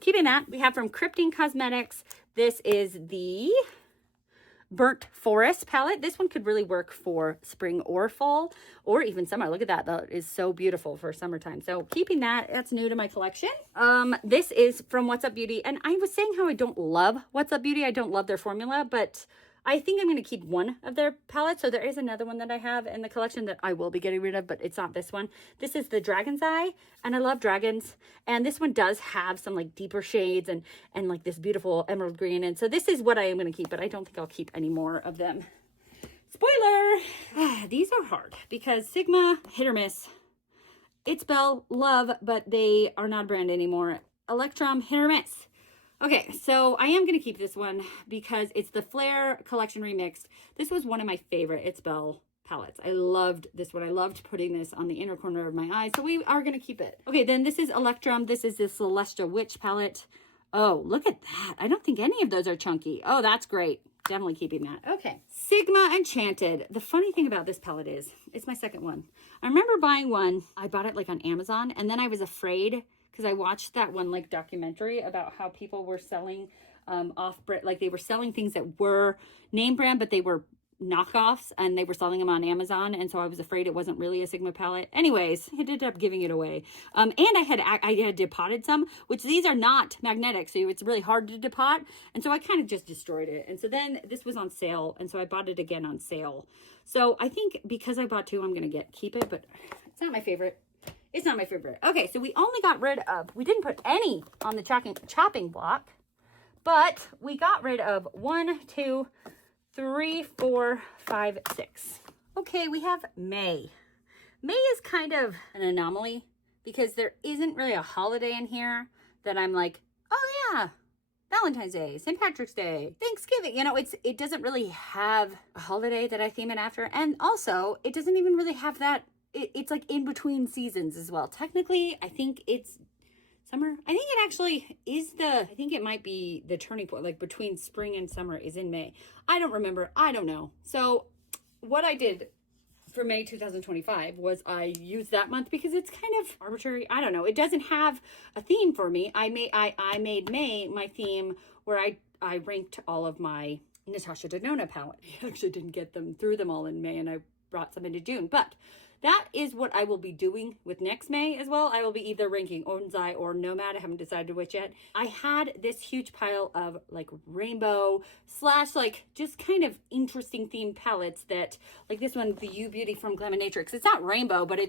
Keeping that, we have from Crypting Cosmetics. This is the Burnt Forest palette. This one could really work for spring or fall or even summer. Look at that. That is so beautiful for summertime. So keeping that, that's new to my collection. This is from What's Up Beauty. And I was saying how I don't love What's Up Beauty. I don't love their formula, but I think I'm going to keep one of their palettes. So there is another one that I have in the collection that I will be getting rid of, but it's not this one. This is the Dragon's Eye, and I love dragons. And this one does have some like deeper shades and like this beautiful emerald green. And so this is what I am going to keep, but I don't think I'll keep any more of them. Spoiler! These are hard because Sigma, hit or miss. It's Belle, love, but they are not a brand anymore. Electrum, hit or miss. Okay, so I am going to keep this one because it's the Flare Collection Remixed. This was one of my favorite It's Belle palettes. I loved this one. I loved putting this on the inner corner of my eye, so we are going to keep it. Okay, then this is Electrum. This is the Celestial Witch palette. Oh, look at that. I don't think any of those are chunky. Oh, that's great. Definitely keeping that. Okay, Sigma Enchanted. The funny thing about this palette is, it's my second one. I remember buying one. I bought it like on Amazon, and then I was afraid because I watched that one like documentary about how people were selling off-brand, like they were selling things that were name brand, but they were knockoffs, and they were selling them on Amazon, and so I was afraid it wasn't really a Sigma palette. Anyways, I ended up giving it away. And I had depotted some, which these are not magnetic, so it's really hard to depot, and so I kind of just destroyed it. And so then this was on sale, and so I bought it again on sale. So I think because I bought 2, I'm gonna keep it, but it's not my favorite. It's not my favorite. Okay, so we only got rid of, we didn't put any on the chopping block, but we got rid of 1, 2, 3, 4, 5, 6. Okay, we have May. May is kind of an anomaly because there isn't really a holiday in here that I'm like, oh yeah, Valentine's Day, St. Patrick's Day, Thanksgiving. You know, it doesn't really have a holiday that I theme it after. And also, it doesn't even really have that. It's like in between seasons as well. Technically, I think it's summer. I think it actually is I think it might be the turning point, like between spring and summer is in May. I don't remember. I don't know. So what I did for May 2025 was I used that month because it's kind of arbitrary. I don't know. It doesn't have a theme for me. I made May my theme where I ranked all of my Natasha Denona palette. I actually didn't get them through them all in May, and I brought some into June, but that is what I will be doing with next May as well. I will be either ranking Onsai or Nomad. I haven't decided which yet. I had this huge pile of like rainbow / like just kind of interesting themed palettes that, like this one, the You Beauty from Glaminatrix. It's not rainbow, but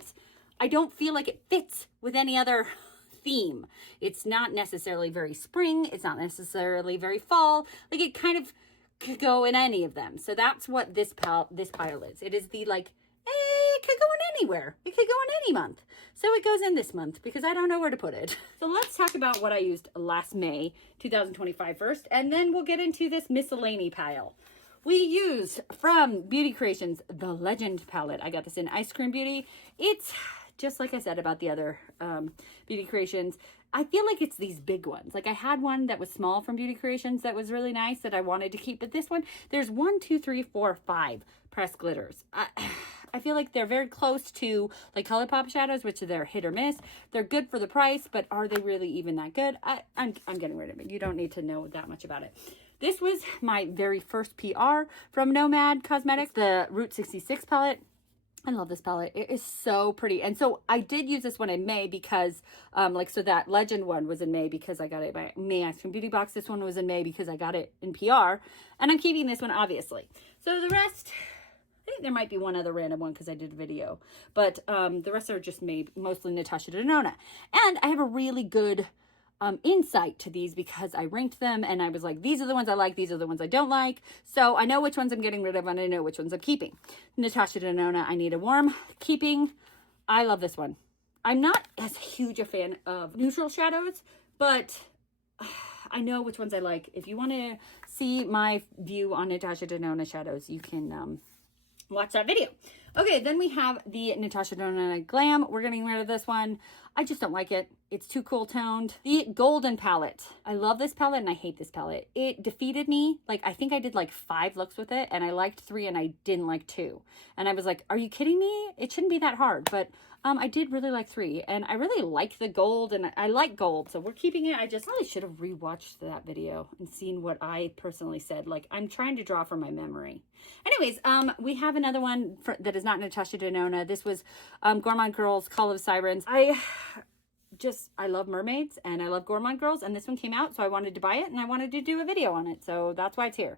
I don't feel like it fits with any other theme. It's not necessarily very spring. It's not necessarily very fall. Like it kind of could go in any of them. So that's what this pile is. It is the like, it could go in anywhere. It could go in any month. So it goes in this month because I don't know where to put it. So let's talk about what I used last May 2025 first, and then we'll get into this miscellany pile. We used from Beauty Creations the Legend palette. I got this in Ice Cream Beauty. It's just like I said about the other Beauty Creations. I feel like it's these big ones. Like I had one that was small from Beauty Creations that was really nice that I wanted to keep. But this one, there's 1, 2, 3, 4, 5 pressed glitters. I feel like they're very close to like ColourPop shadows, which they're hit or miss. They're good for the price, but are they really even that good? I'm getting rid of it. You don't need to know that much about it. This was my very first PR from Nomad Cosmetics, the Route 66 palette. I love this palette. It is so pretty. And so I did use this one in May because, so that Legend one was in May because I got it by May Ice Cream Beauty Box. This one was in May because I got it in PR. And I'm keeping this one, obviously. So the rest, I think there might be one other random one because I did a video. But the rest are just mostly Natasha Denona. And I have a really good insight to these because I ranked them and I was like, these are the ones I like, these are the ones I don't like. So I know which ones I'm getting rid of and I know which ones I'm keeping. Natasha Denona, I Need a Warm, keeping. I love this one. I'm not as huge a fan of neutral shadows, but I know which ones I like. If you want to see my view on Natasha Denona shadows, you can watch that video. Okay, then we have the Natasha Denona Glam. We're getting rid of this one. I just don't like it. It's too cool toned. The Golden palette. I love this palette and I hate this palette. It defeated me. Like, I think I did like 5 looks with it and I liked 3 and I didn't like 2. And I was like, are you kidding me? It shouldn't be that hard. But I did really like 3 and I really like the gold and I like gold. So we're keeping it. I just really should have rewatched that video and seen what I personally said. Like, I'm trying to draw from my memory. Anyways, we have another one that is not Natasha Denona. This was Gourmand Girls Call of Sirens. I love mermaids and I love Gourmand Girls, and this one came out, so I wanted to buy it and I wanted to do a video on it. So that's why it's here.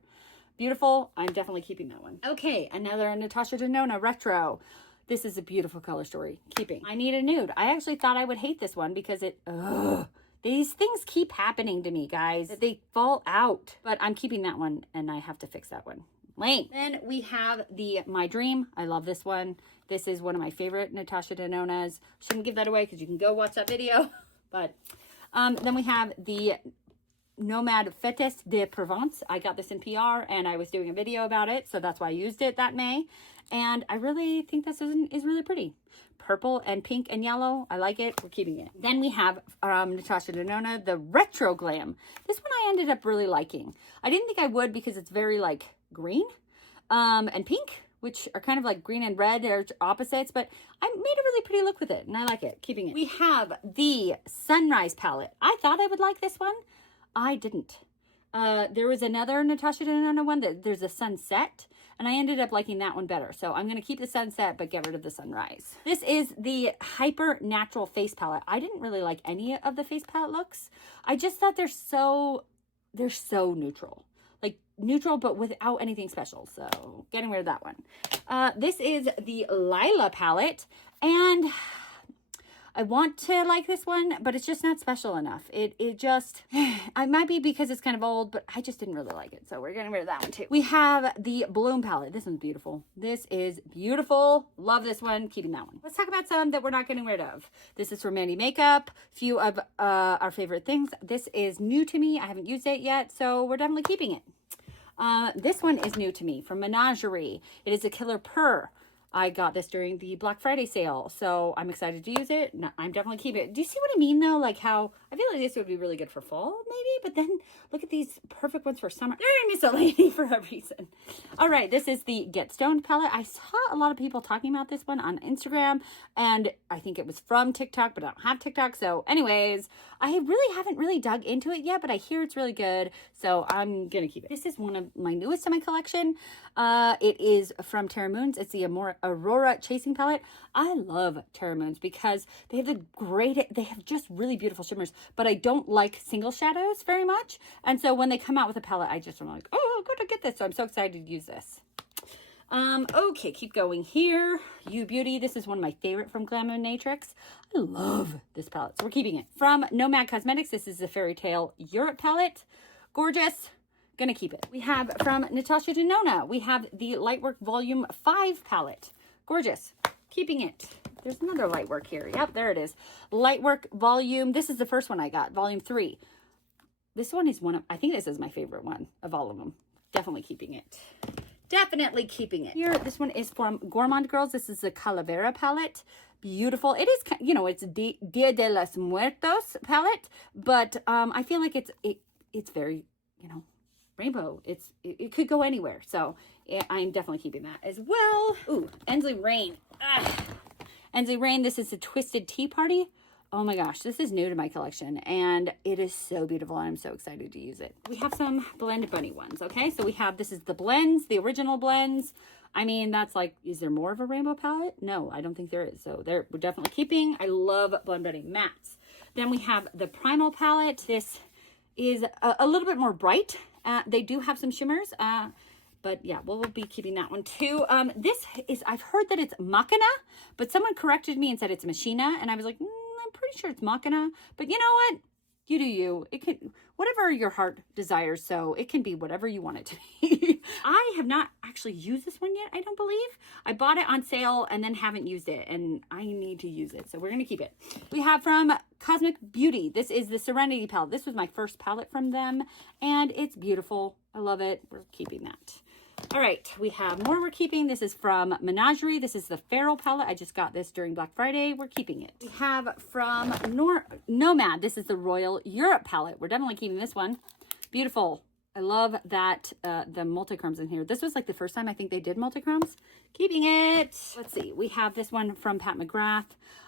Beautiful. I'm definitely keeping that one. Okay, another Natasha Denona retro. This is a beautiful color story. Keeping. I Need a Nude. I actually thought I would hate this one because these things keep happening to me, guys. They fall out. But I'm keeping that one and I have to fix that one. Lame. Then we have the My Dream. I love this one. This is one of my favorite Natasha Denonas. Shouldn't give that away because you can go watch that video. But then we have the Nomad Fêtes de Provence. I got this in PR and I was doing a video about it, so that's why I used it that May. And I really think this is really pretty. Purple and pink and yellow. I like it. We're keeping it. Then we have Natasha Denona, the Retro Glam. This one I ended up really liking. I didn't think I would because it's very like green and pink, which are kind of like green and red. They're opposites, but I made a really pretty look with it and I like it. Keeping it. We have the Sunrise palette. I thought I would like this one. I didn't. There was another Natasha Denona one that there's a Sunset, and I ended up liking that one better. So I'm going to keep the Sunset, but get rid of the Sunrise. This is the Hyper Natural Face Palette. I didn't really like any of the face palette looks. I just thought they're so neutral. Like neutral, but without anything special. So getting rid of that one. This is the Lila palette, and I want to like this one, but it's just not special enough. It just, it might be because it's kind of old, but I just didn't really like it. So we're getting rid of that one too. We have the Bloom palette. This one's beautiful. This is beautiful. Love this one. Keeping that one. Let's talk about some that we're not getting rid of. This is from Mandy Makeup. Few of our favorite things. This is new to me. I haven't used it yet, so we're definitely keeping it. This one is new to me from Menagerie. It is a Killer Purr. I got this during the Black Friday sale, so I'm excited to use it. I'm definitely keeping it. Do you see what I mean, though? Like how I feel like this would be really good for fall, maybe, but then look at these perfect ones for summer. They're in miscellany for a reason. All right, this is the Get Stoned palette. I saw a lot of people talking about this one on Instagram, and I think it was from TikTok, but I don't have TikTok. So anyways, I haven't really dug into it yet, but I hear it's really good, so I'm going to keep it. This is one of my newest in my collection. It is from Terra Moons. It's the Aurora Chasing palette. I love Terra Moons because they have just really beautiful shimmers, but I don't like single shadows very much. And so when they come out with a palette, I'm like, oh, good to get this. So I'm so excited to use this. Okay, keep going here. You Beauty. This is one of my favorite from Glamour-Natrix. I love this palette, so we're keeping it. From Nomad Cosmetics, this is the Fairy Tale Europe palette. Gorgeous. Gonna keep it. We have from Natasha Denona, we have the Lightwork Volume 5 palette. Gorgeous. keeping it. There's another light work here. Yep, there it is. Light work volume. This is the first one I got, volume 3. This one is I think this is my favorite one of all of them. Definitely keeping it. Definitely keeping it. Here, this one is from Gourmand Girls. This is the Calavera palette. Beautiful. It is, you know, it's Dia de los Muertos palette, but I feel like it's very, you know, rainbow. It could go anywhere. So yeah, I'm definitely keeping that as well. Ooh, Ensley Rain. Ensley Rain, this is the Twisted Tea Party. Oh my gosh, this is new to my collection and it is so beautiful. I'm so excited to use it. We have some Blend Bunny ones, okay? So we have, this is the blends, the original blends. I mean, that's like, is there more of a rainbow palette? No, I don't think there is. So we're definitely keeping. I love Blend Bunny mattes. Then we have the Primal palette. This is a little bit more bright. They do have some shimmers, but yeah, we'll be keeping that one too. This is, I've heard that it's Machina, but someone corrected me and said it's Machina, and I was like, I'm pretty sure it's Machina, but you know what? You do you. It can, whatever your heart desires, so it can be whatever you want it to be. I have not actually used this one yet, I don't believe. I bought it on sale and then haven't used it, and I need to use it, so we're going to keep it. We have from Cosmic Beauty. This is the Serenity palette. This was my first palette from them, and it's beautiful. I love it. We're keeping that. All right, we have more we're keeping. This is from Menagerie. This is the Feral palette. I just got this during Black Friday. We're keeping it. We have from Nomad. This is the Royal Europe palette. We're definitely keeping this one. Beautiful. I love that the multichromes in here. This was like the first time I think they did multichromes. Keeping it. Let's see. We have this one from Pat McGrath.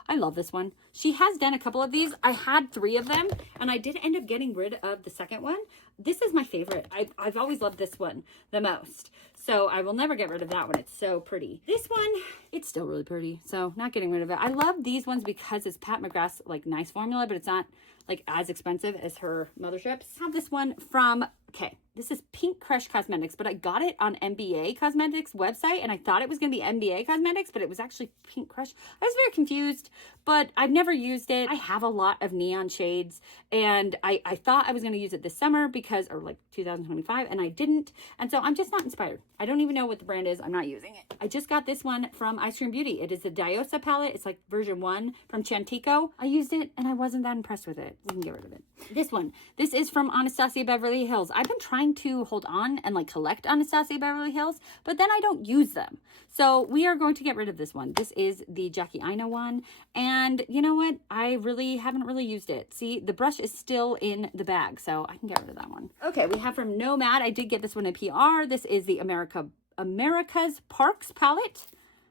I love this one. She has done a couple of these. I had 3 of them, and I did end up getting rid of the second one. This is my favorite. I've always loved this one the most. So I will never get rid of that one. It's so pretty. This one, it's still really pretty. So not getting rid of it. I love these ones because it's Pat McGrath's like nice formula, but it's not like as expensive as her motherships. I have this one from, okay, this is Pink Crush Cosmetics, but I got it on MBA Cosmetics website, and I thought it was going to be MBA Cosmetics, but it was actually Pink Crush. I was very confused, but I've never used it. I have a lot of neon shades, and I thought I was going to use it this summer because, or like 2025, and I didn't, and so I'm just not inspired. I don't even know what the brand is. I'm not using it. I just got this one from Ice Cream Beauty. It is the Diosa palette. It's like version 1 from Chantico. I used it, and I wasn't that impressed with it. We can get rid of it. This one, this is from Anastasia Beverly Hills. I've been trying to hold on and like collect Anastasia Beverly Hills, but then I don't use them. So we are going to get rid of this one. This is the Jackie Aina one. And you know what? I really haven't really used it. See, the brush is still in the bag, so I can get rid of that one. Okay, we have from Nomad. I did get this one in PR. This is the America's Parks palette.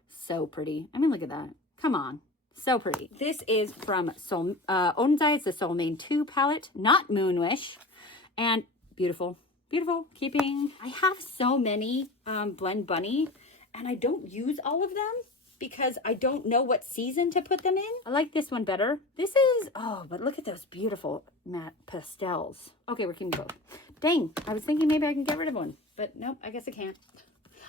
So pretty. I mean, look at that. Come on. So pretty. This is from Onsai. It's the Soul Mane 2 palette, not Moonwish. And beautiful. Beautiful. Keeping. I have so many Blend Bunny, and I don't use all of them because I don't know what season to put them in. I like this one better. This is, oh, but look at those beautiful matte pastels. Okay, we're keeping both. Dang, I was thinking maybe I can get rid of one, but nope, I guess I can't.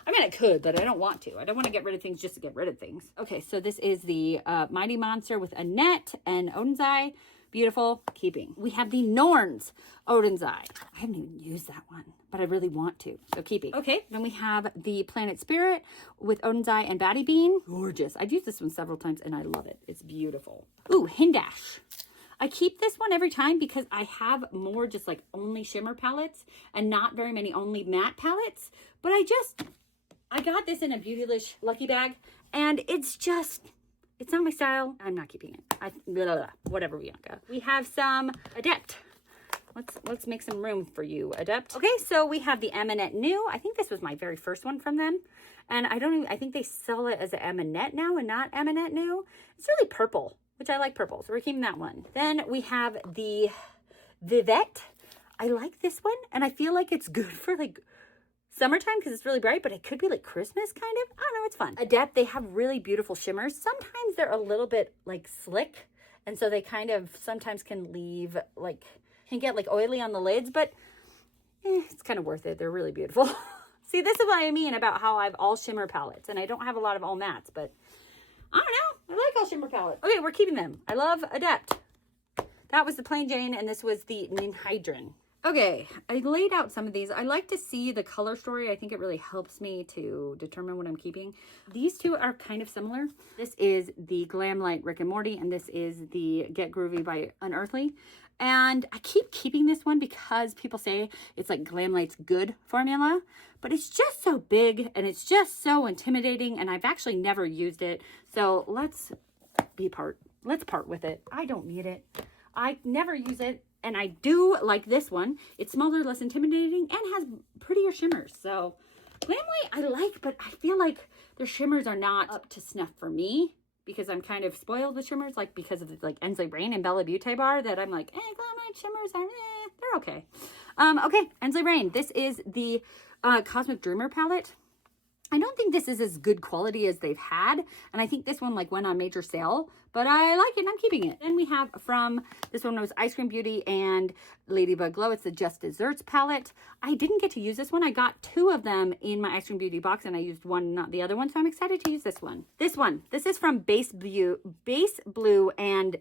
I mean, I could, but I don't want to. I don't want to get rid of things just to get rid of things. Okay, so this is the Mighty Monster with Annette and Onsai. Beautiful. Keeping. We have the Norns Odin's Eye. I haven't even used that one, but I really want to. So keeping. Okay, then we have the Planet Spirit with Odin's Eye and Batty Bean. Gorgeous. I've used this one several times and I love it. It's beautiful. Ooh, Hindash. I keep this one every time because I have more just like only shimmer palettes and not very many only matte palettes. But I got this in a Beautylish Lucky Bag, and it's not my style. I'm not keeping it. Whatever, Bianca. We have some Adept. Let's make some room for you, Adept. Okay, so we have the Eminette New. I think this was my very first one from them. And I think they sell it as an Eminette now and not Eminette New. It's really purple, which I like purple, so we're keeping that one. Then we have the Vivette. I like this one, and I feel like it's good for like summertime because it's really bright, but it could be like Christmas kind of. I don't know, it's fun. Adept, they have really beautiful shimmers. Sometimes they're a little bit like slick, and so they kind of sometimes can leave like, can get like oily on the lids, but it's kind of worth it. They're really beautiful. See, this is what I mean about how I have all shimmer palettes, and I don't have a lot of all mattes, but I don't know. I like all shimmer palettes. Okay, we're keeping them. I love Adept. That was the Plain Jane, and this was the Ninhydrin. Okay, I laid out some of these. I like to see the color story. I think it really helps me to determine what I'm keeping. These two are kind of similar. This is the Glam Light Rick and Morty, and this is the Get Groovy by Unearthly. And I keep keeping this one because people say it's like Glam Light's good formula, but it's just so big and it's just so intimidating, and I've actually never used it. So let's part with it. I don't need it. I never use it. And I do like this one. It's smaller, less intimidating, and has prettier shimmers. So Glam Light I like, but I feel like their shimmers are not up to snuff for me because I'm kind of spoiled with shimmers, like because of the, like Ensley Rain and Bella Beauty bar, that I'm like, Glam Light shimmers are, they're okay. Okay, Ensley Rain. This is the Cosmic Dreamer palette. I don't think this is as good quality as they've had, and I think this one like went on major sale, but I like it and I'm keeping it. Then we have from, this one was Ice Cream Beauty and Ladybug Glow. It's the Just Desserts palette. I didn't get to use this one. I got 2 of them in my Ice Cream Beauty box, and I used one, not the other one, so I'm excited to use this one. This is from Base Blue and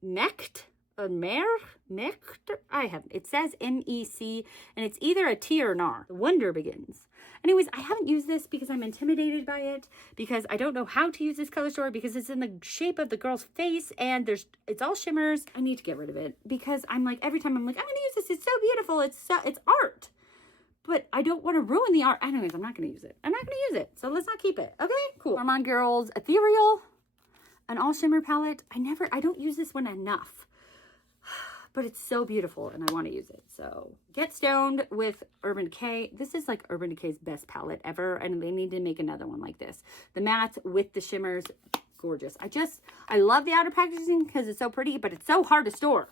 Mecht. It says M-E-C, and it's either a T or an R. The wonder begins. Anyways, I haven't used this because I'm intimidated by it, because I don't know how to use this color story, because it's in the shape of the girl's face and it's all shimmers. I need to get rid of it because I'm like, every time I'm like, I'm gonna use this. It's so beautiful. It's art. But I don't want to ruin the art. Anyways, I'm not gonna use it. I'm not gonna use it. So let's not keep it. Okay, cool. Armand Girls Ethereal, an all shimmer palette. I don't use this one enough, but it's so beautiful and I want to use it. So Get Stoned with Urban Decay. This is like Urban Decay's best palette ever, and they need to make another one like this. The matte with the shimmers, gorgeous. I love the outer packaging because it's so pretty, but it's so hard to store.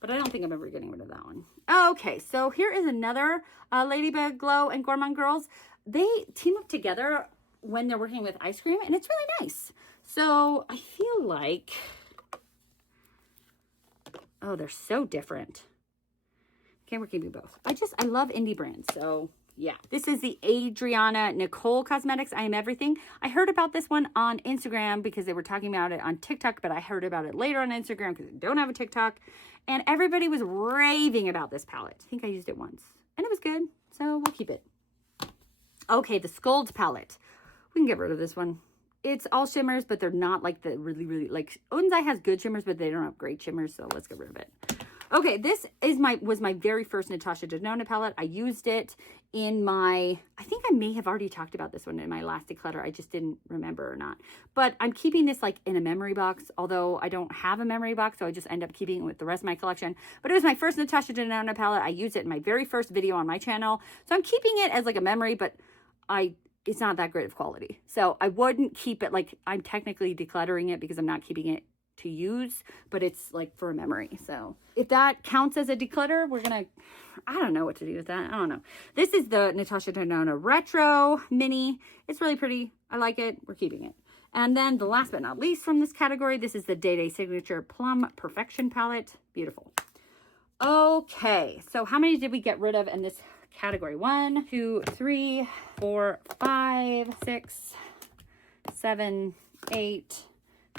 But I don't think I'm ever getting rid of that one. Okay, so here is another Ladybug Glow and Gourmand Girls. They team up together when they're working with ice cream, and it's really nice. So I feel like, oh, they're so different. Okay, we're keeping both. I love indie brands. So yeah, this is the Adriana Nicole Cosmetics I Am Everything. I heard about this one on Instagram because they were talking about it on TikTok, but I heard about it later on Instagram because I don't have a TikTok. And everybody was raving about this palette. I think I used it once and it was good. So we'll keep it. Okay, the Scold palette. We can get rid of this one. It's all shimmers, but they're not like the really, like, Onsai has good shimmers, but they don't have great shimmers, so let's get rid of it. Okay, this is was my very first Natasha Denona palette. I used it in my, I think I may have already talked about this one in my last declutter. I just didn't remember or not. But I'm keeping this like in a memory box, although I don't have a memory box, so I just end up keeping it with the rest of my collection. But it was my first Natasha Denona palette. I used it in my very first video on my channel. So I'm keeping it as like a memory, but it's not that great of quality. So I wouldn't keep it, like, I'm technically decluttering it because I'm not keeping it to use, but it's like for a memory. So if that counts as a declutter, I don't know what to do with that. I don't know. This is the Natasha Denona Retro Mini. It's really pretty. I like it. We're keeping it. And then the last but not least from this category, this is the Day Day Signature Plum Perfection palette. Beautiful. Okay, so how many did we get rid of in this category? 1, 2, 3, 4, 5, 6, 7, 8,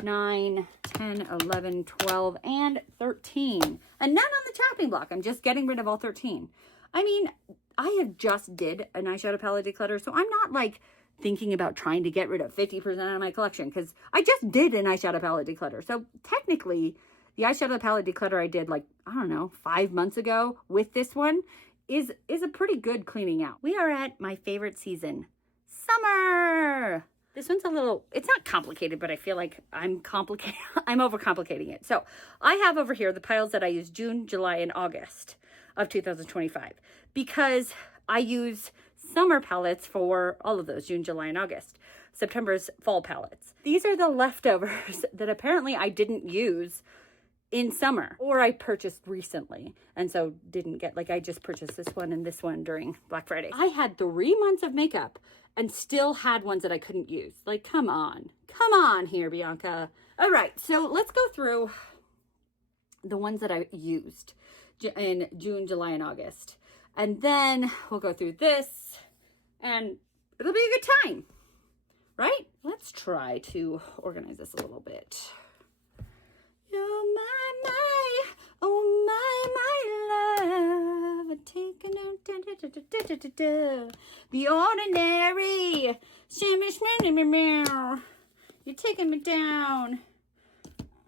9, 10, 11, 12, and 13. And none on the chopping block. I'm just getting rid of all 13. I mean, I have just did an eyeshadow palette declutter, so I'm not like thinking about trying to get rid of 50% of my collection because I just did an eyeshadow palette declutter. So technically, the eyeshadow palette declutter I did like, I don't know, 5 months ago with this one is a pretty good cleaning out. We are at my favorite season, summer. This one's a little, it's not complicated, but I feel like I'm overcomplicating it. So I have over here the piles that I use June, July, and August of 2025 because I use summer palettes for all of those, June, July, and August. September's fall palettes. These are the leftovers that apparently I didn't use in summer, or I purchased recently and so didn't get, like, I just purchased this one and this one during Black Friday. I had 3 months of makeup and still had ones that I couldn't use. Like, come on here, Bianca. All right, so let's go through the ones that I used in June, July, and August, and then we'll go through this and it'll be a good time, right? Let's try to organize this a little bit. Oh my, oh my love. The ordinary. You're taking me down.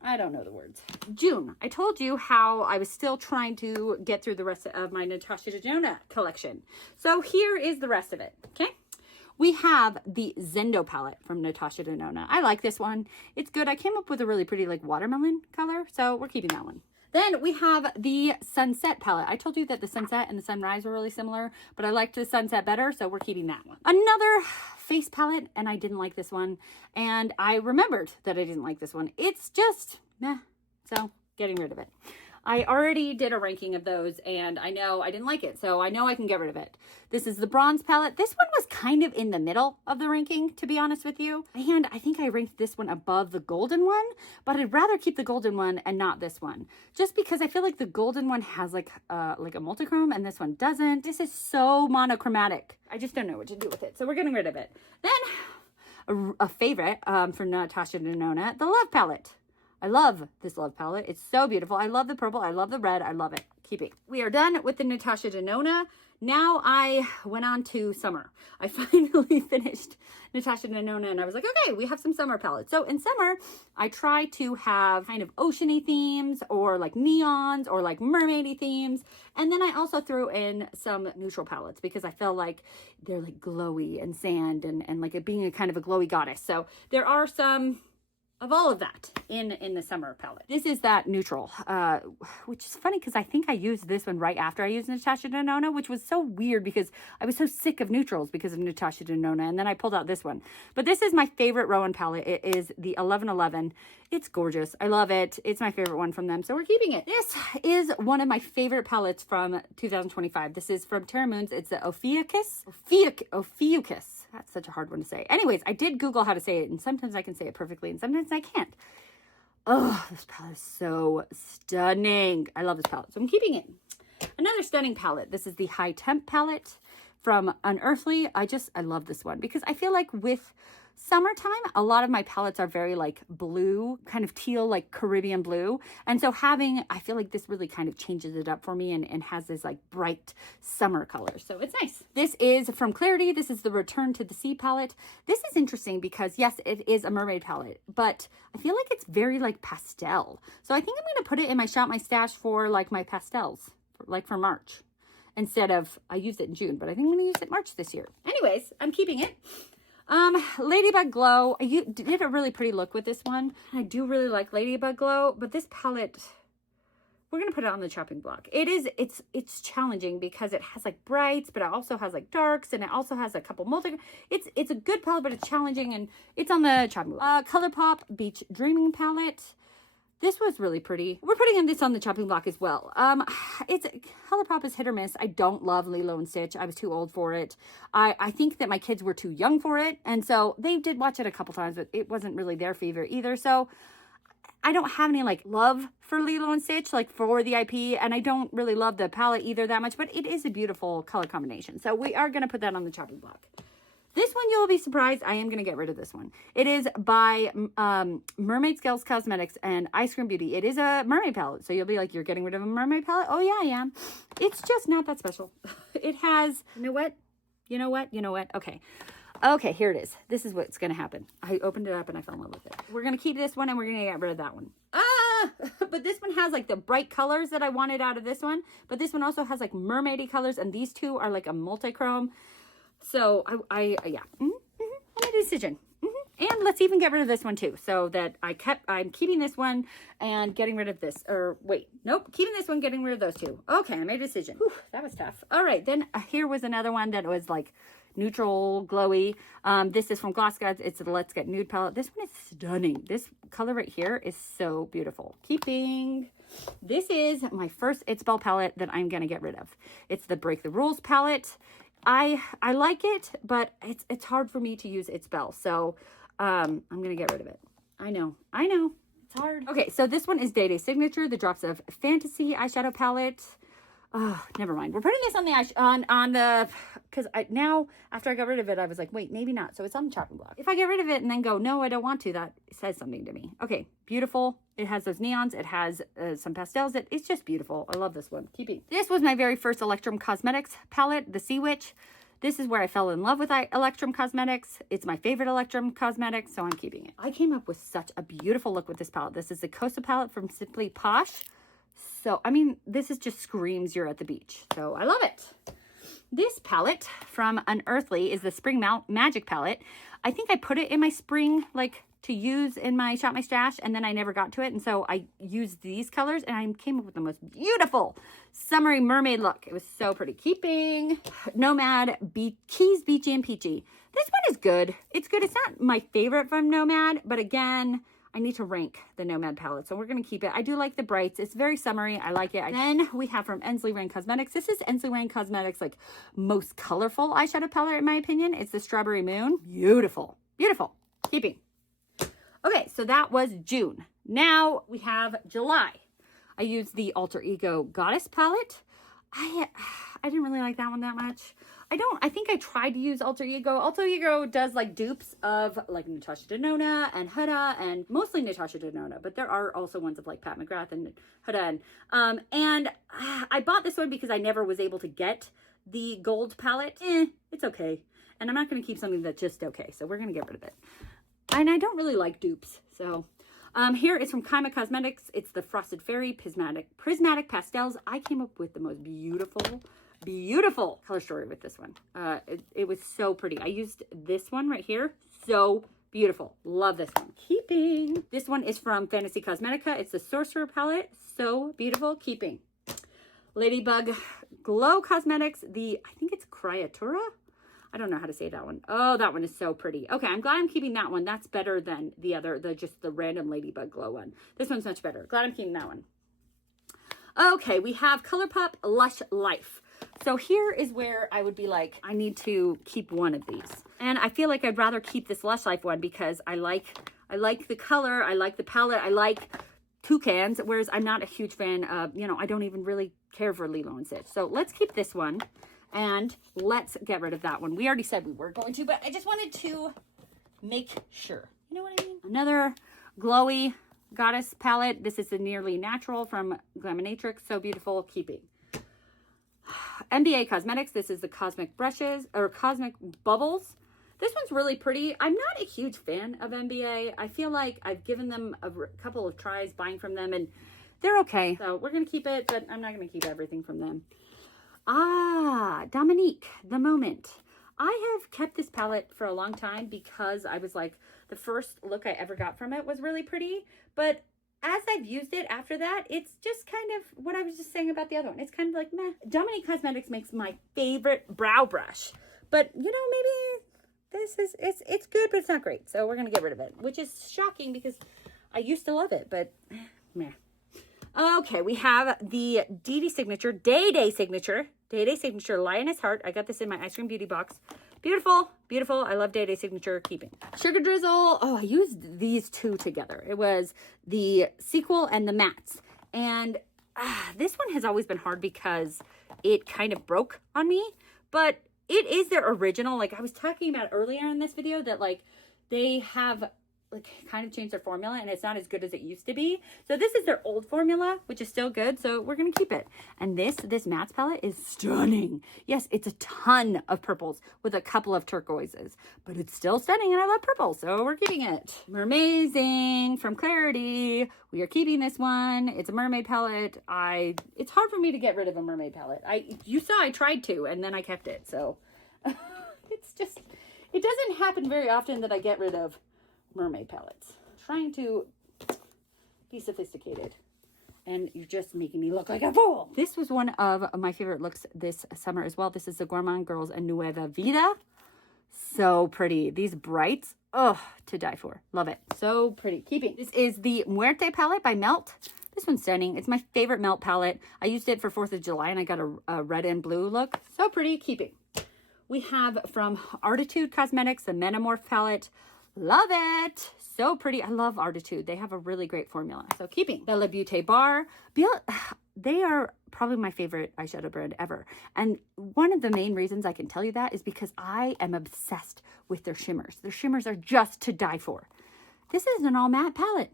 I don't know the words. June. I told you how I was still trying to get through the rest of my Natasha Denona collection. So here is the rest of it. Okay. We have the Zendo palette from Natasha Denona. I like this one. It's good. I came up with a really pretty like watermelon color, so we're keeping that one. Then we have the Sunset palette. I told you that the Sunset and the Sunrise were really similar, but I liked the Sunset better, so we're keeping that one. Another face palette, and I didn't like this one, and I remembered that I didn't like this one. It's just meh, so getting rid of it. I already did a ranking of those, and I know I didn't like it, so I know I can get rid of it. This is the bronze palette. This one was kind of in the middle of the ranking, to be honest with you. And I think I ranked this one above the golden one, but I'd rather keep the golden one and not this one. Just because I feel like the golden one has like a multichrome, and this one doesn't. This is so monochromatic. I just don't know what to do with it, so we're getting rid of it. Then, a favorite for Natasha Denona, the Love palette. I love this Love palette. It's so beautiful. I love the purple. I love the red. I love it. Keep it. We are done with the Natasha Denona. Now I went on to summer. I finally finished Natasha Denona, and I was like, okay, we have some summer palettes. So in summer, I try to have kind of oceany themes or like neons or like mermaidy themes. And then I also threw in some neutral palettes because I feel like they're like glowy and sand and like being a kind of a glowy goddess. So there are some of all of that in the summer palette. This is that neutral, which is funny because I think I used this one right after I used Natasha Denona, which was so weird because I was so sick of neutrals because of Natasha Denona, and then I pulled out this one. But this is my favorite Rowan palette. It is the 1111. It's gorgeous. I love it. It's my favorite one from them, so we're keeping it. This is one of my favorite palettes from 2025. This is from Terra Moons. It's the Ophiuchus. Ophiuchus. That's such a hard one to say. Anyways, I did Google how to say it, and sometimes I can say it perfectly, and sometimes I can't. Oh, this palette is so stunning. I love this palette, so I'm keeping it. Another stunning palette. This is the High Temp palette from Unearthly. I love this one because I feel like with summertime, a lot of my palettes are very like blue, kind of teal, like Caribbean blue. And so I feel like this really kind of changes it up for me and has this like bright summer color. So it's nice. This is from Clarity. This is the Return to the Sea palette. This is interesting because yes, it is a mermaid palette, but I feel like it's very like pastel. So I think I'm going to put it in my Shop My Stash for like my pastels, like for March. Instead of, I used it in June, but I think I'm going to use it March this year. Anyways, I'm keeping it. Ladybug Glow. I did a really pretty look with this one. I do really like Ladybug Glow, but this palette, we're going to put it on the chopping block. It's challenging because it has like brights, but it also has like darks, and it also has a couple it's a good palette, but it's challenging, and it's on the chopping block. ColourPop Beach Dreaming palette. This was really pretty. We're putting this on the chopping block as well. ColourPop is hit or miss. I don't love Lilo and Stitch. I was too old for it. I think that my kids were too young for it. And so they did watch it a couple times, but it wasn't really their favorite either. So I don't have any like love for Lilo and Stitch, like for the IP. And I don't really love the palette either that much, but it is a beautiful color combination. So we are going to put that on the chopping block. This one, you'll be surprised. I am going to get rid of this one. It is by Mermaid Scales Cosmetics and Ice Cream Beauty. It is a mermaid palette. So you'll be like, you're getting rid of a mermaid palette? Oh, yeah, I am. It's just not that special. It has, you know what? Okay. Okay, here it is. This is what's going to happen. I opened it up and I fell in love with it. We're going to keep this one and we're going to get rid of that one. But this one has like the bright colors that I wanted out of this one. But this one also has like mermaidy colors, and these two are like a multi-chrome. So yeah, I made a decision. And let's even get rid of this one too. So that I'm keeping this one and getting rid of this, or wait, nope, keeping this one, getting rid of those two. Okay, I made a decision. Whew, that was tough. All right, then here was another one that was like neutral, glowy. This is from Gloss Gods. It's the Let's Get Nude palette. This one is stunning. This color right here is so beautiful. Keeping. This is my first It's Belle palette that I'm going to get rid of. It's the Break the Rules palette. I like it, but it's hard for me to use It's Belle, so I'm gonna get rid of it. I know, it's hard. Okay, so this one is Day Day Signature, the Drops of Fantasy eyeshadow palette. Oh, never mind. We're putting this on the on the, because now after I got rid of it, I was like, wait, maybe not. So it's on the chopping block. If I get rid of it and then go, no, I don't want to, that says something to me. Okay, beautiful. It has those neons. It has some pastels. It's just beautiful. I love this one. Keeping. This was my very first Electrum Cosmetics palette, the Sea Witch. This is where I fell in love with Electrum Cosmetics. It's my favorite Electrum Cosmetics, so I'm keeping it. I came up with such a beautiful look with this palette. This is the Costa palette from Simply Posh. So, I mean, this is just screams you're at the beach. So, I love it. This palette from Unearthly is the Spring Magic palette. I think I put it in my spring, like, to use in my Shop My Stash, and then I never got to it. And so, I used these colors, and I came up with the most beautiful summery mermaid look. It was so pretty. Keeping Nomad Keys Beachy and Peachy. This one is good. It's good. It's not my favorite from Nomad, but again, I need to rank the Nomad palette, so we're going to keep it. I do like the brights. It's very summery. I like it. Then we have from Ensley Rain Cosmetics. This is Ensley Rain Cosmetics' like most colorful eyeshadow palette, in my opinion. It's the Strawberry Moon. Beautiful. Beautiful. Keeping. Okay, so that was June. Now we have July. I used the Alter Ego Goddess palette. I didn't really like that one that much. I think I tried to use Alter Ego. Alter Ego does like dupes of like Natasha Denona and Huda, and mostly Natasha Denona, but there are also ones of like Pat McGrath and Huda. And I bought this one because I never was able to get the gold palette. It's okay. And I'm not going to keep something that's just okay. So we're going to get rid of it. And I don't really like dupes. So here is from Kaima Cosmetics. It's the Frosted Fairy Prismatic Pastels. I came up with the most beautiful color story with this one. It was so pretty. I used this one right here. So beautiful. Love this one. Keeping. This one is from Fantasy Cosmetica. It's the Sorcerer palette. So beautiful. Keeping. Ladybug Glow Cosmetics. I think it's Creatura. I don't know how to say that one. Oh, that one is so pretty. Okay, I'm glad I'm keeping that one. That's better than the other, just the random Ladybug Glow one. This one's much better. Glad I'm keeping that one. Okay, we have ColourPop Lush Life. So here is where I would be like, I need to keep one of these. And I feel like I'd rather keep this Lush Life one because I like the color, I like the palette, I like toucans, whereas I'm not a huge fan of, I don't even really care for Lilo and Stitch. So let's keep this one and let's get rid of that one. We already said we were going to, but I just wanted to make sure. You know what I mean? Another glowy Goddess palette. This is the Nearly Natural from Glaminatrix. So beautiful. Keeping. NBA Cosmetics. This is the Cosmic Brushes or Cosmic Bubbles. This one's really pretty. I'm not a huge fan of NBA. I feel like I've given them a couple of tries buying from them and they're okay. So we're going to keep it, but I'm not going to keep everything from them. Dominique, The Moment. I have kept this palette for a long time because I was like, the first look I ever got from it was really pretty. But as I've used it after that, it's just kind of what I was just saying about the other one. It's kind of like, meh. Dominique Cosmetics makes my favorite brow brush. But, maybe it's good, but it's not great. So we're going to get rid of it, which is shocking because I used to love it, but meh. Okay, we have the Day Day Signature Lioness Heart. I got this in my Ice Cream Beauty box. Beautiful, beautiful. I love Day Day Signature. Keeping. Sugar Drizzle. Oh, I used these two together. It was the sequel and the mattes. And this one has always been hard because it kind of broke on me. But it is their original. Like I was talking about earlier in this video that like they have kind of changed their formula and it's not as good as it used to be. So this is their old formula, which is still good. So we're going to keep it. And this matte palette is stunning. Yes, it's a ton of purples with a couple of turquoises, but it's still stunning and I love purple. So we're keeping it. Mermazing from Clarity. We are keeping this one. It's a mermaid palette. It's hard for me to get rid of a mermaid palette. You saw I tried to, and then I kept it. So it's just, it doesn't happen very often that I get rid of mermaid palettes. I'm trying to be sophisticated and you're just making me look like a fool. This was one of my favorite looks this summer as well. This is the Gourmand Girls and Nueva Vida. So pretty. These brights, oh, to die for. Love it. So pretty. Keeping. This is the Muerte palette by Melt. This one's stunning. It's my favorite Melt palette. I used it for 4th of July and I got a red and blue look. So pretty. Keeping. We have from Artitude Cosmetics, the Metamorph palette. Love it. So pretty. I love Artitude. They have a really great formula. So keeping. The Le Beauté Bar. They are probably my favorite eyeshadow brand ever. And one of the main reasons I can tell you that is because I am obsessed with their shimmers. Their shimmers are just to die for. This is an all matte palette,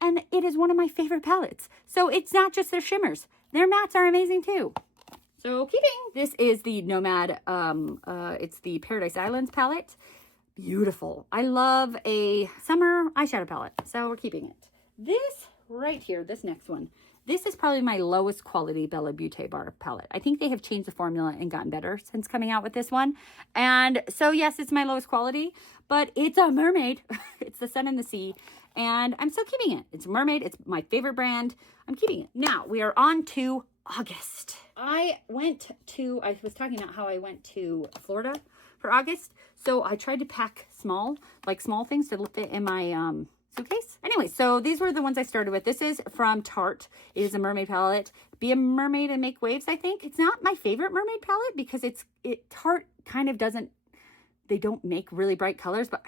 and it is one of my favorite palettes. So it's not just their shimmers. Their mattes are amazing too. So keeping, this is the Nomad, it's the Paradise Islands palette. Beautiful. I love a summer eyeshadow palette, so we're keeping it. This right here, this next one, this is probably my lowest quality Bella Beauté bar palette. I think they have changed the formula and gotten better since coming out with this one. And so yes, it's my lowest quality, but it's a mermaid. It's the sun and the sea, and I'm still keeping it. It's a mermaid. It's my favorite brand. I'm keeping it. Now we are on to August. I was talking about how I went to Florida for August. So I tried to pack small things to fit in my suitcase. Anyway, so these were the ones I started with. This is from Tarte. It is a mermaid palette. Be a mermaid and make waves, I think. It's not my favorite mermaid palette because Tarte kind of doesn't, they don't make really bright colors, but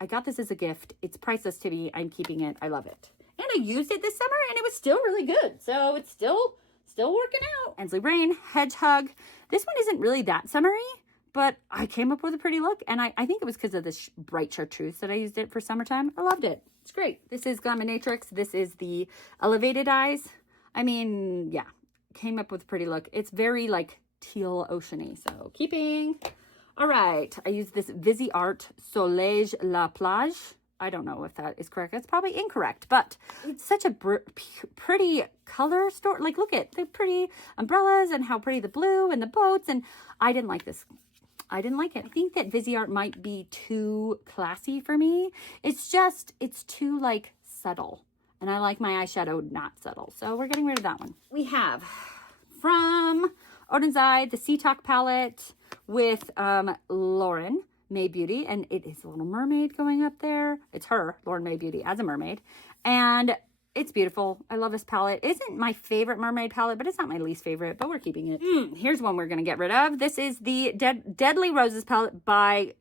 I got this as a gift. It's priceless to me. I'm keeping it. I love it. And I used it this summer and it was still really good. So it's still working out. Ainsley Brain, Hedgehog. This one isn't really that summery, but I came up with a pretty look, and I think it was because of this bright chartreuse that I used it for summertime. I loved it. It's great. This is Glaminatrix. This is the Elevated Eyes. I mean, yeah, came up with a pretty look. It's very like teal oceany, so keeping. All right, I use this Viseart Soleil La Plage. I don't know if that is correct. It's probably incorrect, but it's such a pretty color story. Like, look at the pretty umbrellas and how pretty the blue and the boats. And I didn't like this. I didn't like it. I think that Viseart might be too classy for me. It's too like subtle. And I like my eyeshadow not subtle. So we're getting rid of that one. We have from Odin's Eye, the Sea Talk palette with Lauren May Beauty, and it is a little mermaid going up there. It's her, Lauren May Beauty, as a mermaid, and it's beautiful. I love this palette. It isn't my favorite mermaid palette, but it's not my least favorite, but we're keeping it. Here's one we're going to get rid of. This is the Deadly Roses palette by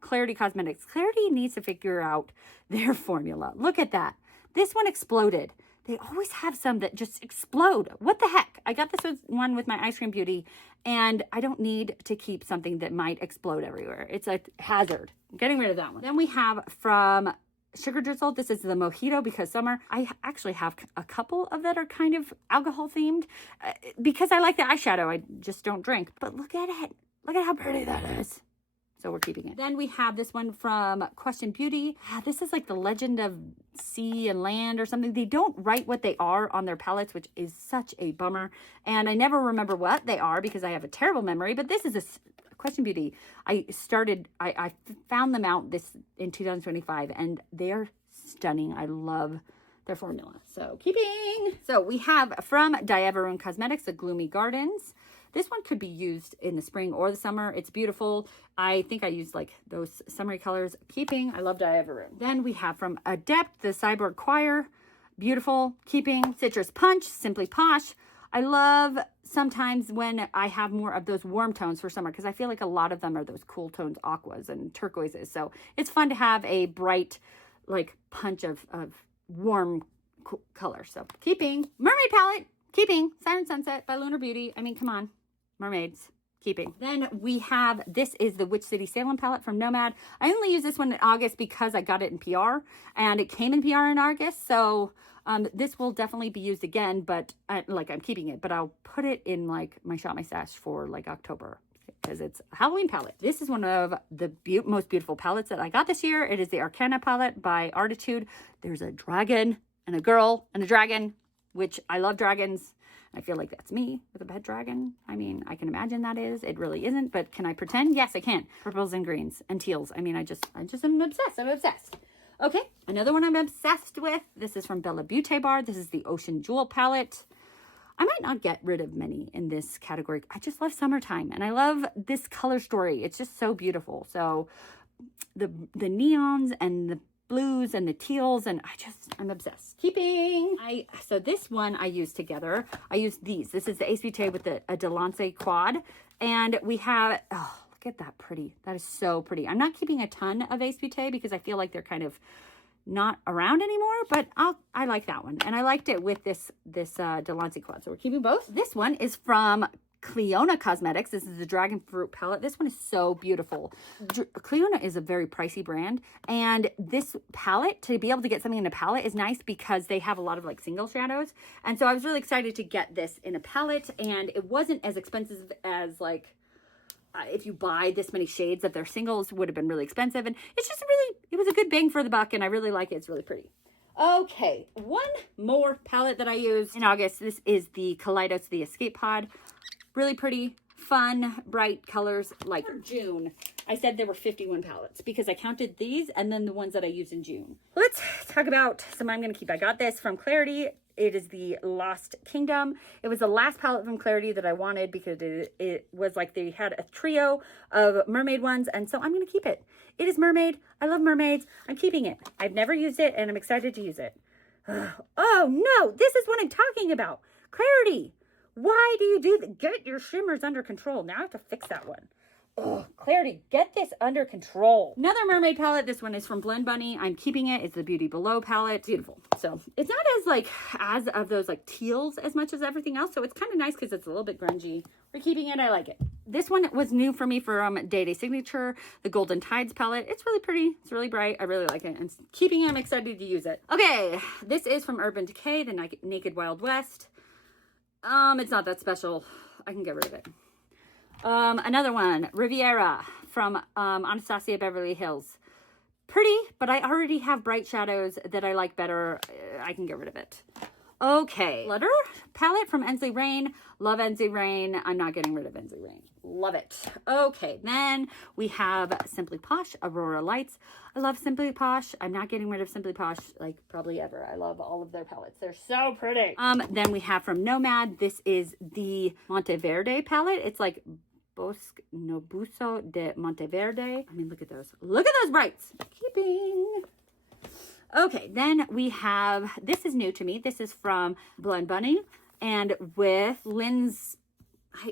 Clarity Cosmetics. Clarity needs to figure out their formula. Look at that. This one exploded. They always have some that just explode. What the heck? I got this one with my Ice Cream Beauty, and I don't need to keep something that might explode everywhere. It's a hazard. I'm getting rid of that one. Then we have from Sugar Drizzle. This is the Mojito because summer. I actually have a couple of that are kind of alcohol themed because I like the eyeshadow. I just don't drink. But look at it. Look at how pretty that is. So we're keeping it. Then we have this one from Question Beauty. This is like the Legend of Sea and Land or something. They don't write what they are on their palettes, which is such a bummer. And I never remember what they are because I have a terrible memory. But this is a Question Beauty. I found them out in 2025, and they're stunning. I love their formula. So keeping. So we have from Diaveroon Cosmetics, the Gloomy Gardens. This one could be used in the spring or the summer. It's beautiful. I think I used like those summery colors. Keeping. I love Diaveroon. Then we have from Adept, the Cyborg Choir. Beautiful. Keeping. Citrus Punch, Simply Posh. I love sometimes when I have more of those warm tones for summer because I feel like a lot of them are those cool tones, aquas and turquoises. So it's fun to have a bright like punch of warm color. So keeping. Mermaid palette. Keeping. Siren Sunset by Lunar Beauty. I mean, come on. Mermaids. Keeping. Then we have, this is the Witch City Salem palette from Nomad. I only use this one in August because I got it in PR and it came in PR in August. So this will definitely be used again, but I'm keeping it, but I'll put it in like my Shop My Stash for like October because it's a Halloween palette. This is one of the most beautiful palettes that I got this year. It is the Arcana palette by Artitude. There's a dragon and a girl and a dragon, which I love dragons. I feel like that's me with a pet dragon. I mean, I can imagine that is. It really isn't, but can I pretend? Yes, I can. Purples and greens and teals. I mean, I just am obsessed. I'm obsessed. Okay, another one I'm obsessed with. This is from Bella Beauté Bar. This is the Ocean Jewel palette. I might not get rid of many in this category. I just love summertime, and I love this color story. It's just so beautiful. So the neons and the blues and the teals, and I'm obsessed. Keeping. So this one I use together. I use these. This is the Ace Beauté with the Delance quad, and we have, oh, look at that pretty. That is so pretty. I'm not keeping a ton of Ace Beauté because I feel like they're kind of not around anymore, but I like that one. And I liked it with this Delancey quad. So we're keeping both. This one is from Cleona Cosmetics. This is the Dragon Fruit palette. This one is so beautiful. Cleona is a very pricey brand, and this palette, to be able to get something in a palette is nice because they have a lot of like single shadows. And so I was really excited to get this in a palette, and it wasn't as expensive as like if you buy this many shades of their singles would have been really expensive. And it's just really, it was a good bang for the buck, and I really like it. It's really pretty. Okay, one more palette that I used in August. This is the Kaleidos, the Escape Pod. Really pretty, fun, bright colors. Like for June, I said there were 51 palettes because I counted these and then the ones that I used in June. Let's talk about some I'm going to keep. I got this from Clarity. It is the Lost Kingdom. It was the last palette from Clarity that I wanted because it was like they had a trio of mermaid ones, and so I'm going to keep it. It is mermaid. I love mermaids. I'm keeping it. I've never used it, and I'm excited to use it. Oh, no. This is what I'm talking about. Clarity. Why do you do that? Get your shimmers under control. Now I have to fix that one. Oh, Clarity, get this under control. Another mermaid palette. This one is from Blend Bunny. I'm keeping it. It's the Beauty Below palette. Beautiful. So it's not as of those like teals as much as everything else. So it's kind of nice because it's a little bit grungy. We're keeping it. I like it. This one was new for me from Day Day Signature, the Golden Tides palette. It's really pretty. It's really bright. I really like it. And keeping it, I'm excited to use it. Okay, this is from Urban Decay, the Naked Wild West. It's not that special. I can get rid of it. Another one, Riviera from Anastasia Beverly Hills. Pretty, but I already have bright shadows that I like better. I can get rid of it. Okay, Declutter palette from Ensley Rain. Love Ensley Rain. I'm not getting rid of Ensley Rain. Love it. Okay, then we have Simply Posh, Aurora Lights. I love Simply Posh. I'm not getting rid of Simply Posh like probably ever. I love all of their palettes. They're so pretty. Then we have from Nomad. This is the Monteverde palette. It's like Bosque Nobuso de Monteverde. I mean, look at those. Look at those brights. Keeping. Okay, then we have, this is new to me. This is from Blend Bunny and with Lynn's,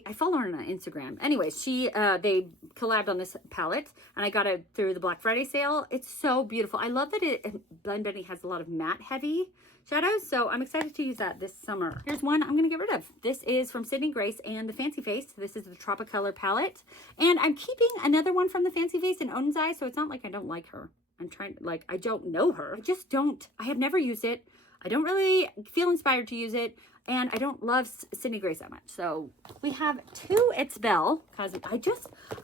I follow her on Instagram. Anyways, they collabed on this palette and I got it through the Black Friday sale. It's so beautiful. I love that Blend Bunny has a lot of matte heavy shadows, so I'm excited to use that this summer. Here's one I'm going to get rid of. This is from Sydney Grace and the Fancy Face. This is the Tropicolor palette. And I'm keeping another one from the Fancy Face in Oden's Eye, so it's not like I don't like her. I'm trying, like, I don't know her. I have never used it. I don't really feel inspired to use it. And I don't love Sydney Grace that much. So we have two It's Belle. Because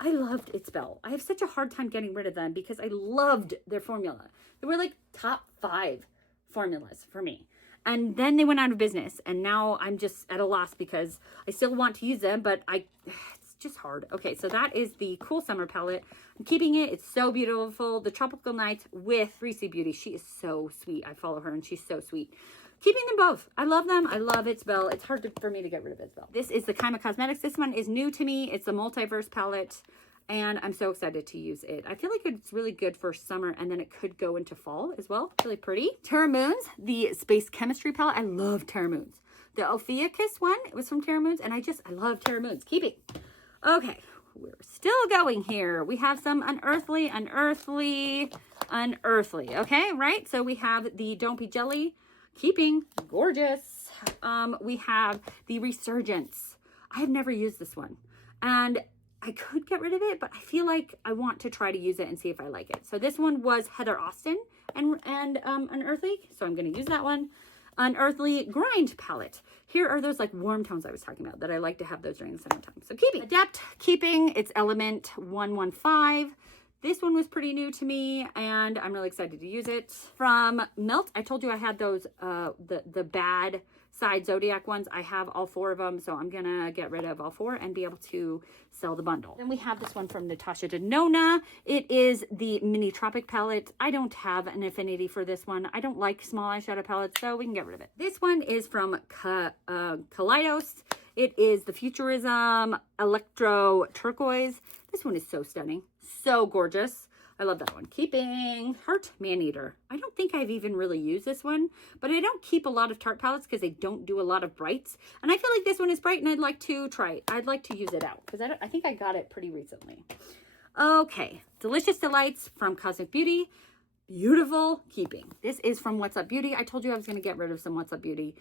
I loved It's Belle. I have such a hard time getting rid of them because I loved their formula. They were like top 5 formulas for me. And then they went out of business. And now I'm just at a loss because I still want to use them, but it's just hard. Okay, so that is the Cool Summer palette. I'm keeping it. It's so beautiful. The Tropical Nights with Reese Beauty. She is so sweet. I follow her and she's so sweet. Keeping them both. I love them. I love It's Belle. It's hard for me to get rid of It's Belle. This is the Kaima Cosmetics. This one is new to me. It's the Multiverse palette. And I'm so excited to use it. I feel like it's really good for summer and then it could go into fall as well. Really pretty. Terra Moons, the Space Chemistry palette. I love Terra Moons. The Ophiuchus one, it was from Terra Moons. And I love Terra Moons. Keeping. Okay, we're still going here. We have some unearthly. Okay, right? So we have the Don't Be Jelly. Keeping. Gorgeous. We have the Resurgence. I have never used this one. And I could get rid of it, but I feel like I want to try to use it and see if I like it. So this one was Heather Austin and Unearthly. So I'm going to use that one. Unearthly Grind palette. Here are those like warm tones I was talking about that I like to have those during the summertime. So keeping. Adept, keeping. It's Element 115. This one was pretty new to me and I'm really excited to use it. From Melt, I told you I had those, the bad side Zodiac ones. I have all 4 of them, so I'm gonna get rid of all 4 and be able to sell the bundle. Then we have this one from Natasha Denona. It is the Mini Tropic palette. I don't have an affinity for this one. I don't like small eyeshadow palettes, so we can get rid of it. This one is from Kaleidos. It is the Futurism Electro Turquoise. This one is so stunning. So gorgeous. I love that one. Keeping. Tarte Maneater. I don't think I've even really used this one, but I don't keep a lot of Tarte palettes because they don't do a lot of brights. And I feel like this one is bright and I'd like to try it. I'd like to use it out because I think I got it pretty recently. Okay. Delicious Delights from Cosmic Beauty. beautiful keeping. This is from What's Up Beauty. I told you I was going to get rid of some What's Up Beauty,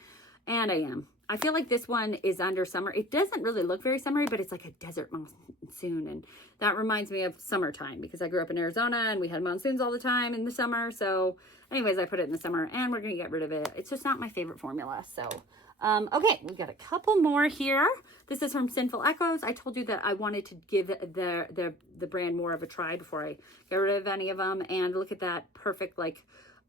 and I am. I feel like this one is under summer. It doesn't really look very summery, but it's like a desert monsoon, and that reminds me of summertime because I grew up in Arizona and we had monsoons all the time in the summer. So anyways, I put it in the summer, and we're going to get rid of it. It's just not my favorite formula. So okay, we've got a couple more here. This is from Sinful Echoes. I told you that I wanted to give the brand more of a try before I get rid of any of them. And look at that perfect like